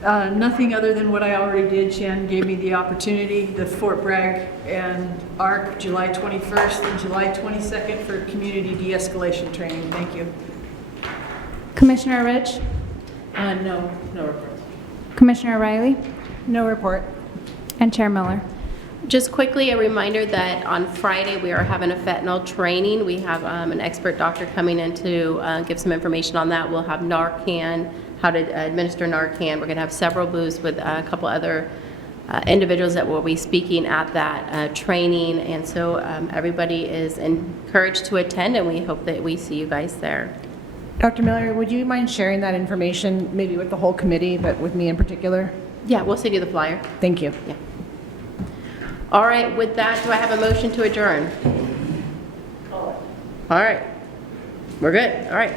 Nothing other than what I already did. Shannon gave me the opportunity, the Fort Bragg and ARC, July 21st and July 22nd for community de-escalation training. Thank you. Commissioner Rich, No report. Commissioner Riley, No report. and Chair Miller. Just quickly, a reminder that on Friday, we are having a fentanyl training. We have an expert doctor coming in to give some information on that. We'll have Narcan, how to administer Narcan. We're going to have several booths with a couple other individuals that will be speaking at that training. And so everybody is encouraged to attend, and we hope that we see you guys there. Dr. Miller, would you mind sharing that information, maybe with the whole committee, but with me in particular? Yeah, we'll send you the flyer. Thank you. Yeah. All right, with that, do I have a motion to adjourn? All right. We're good. All right.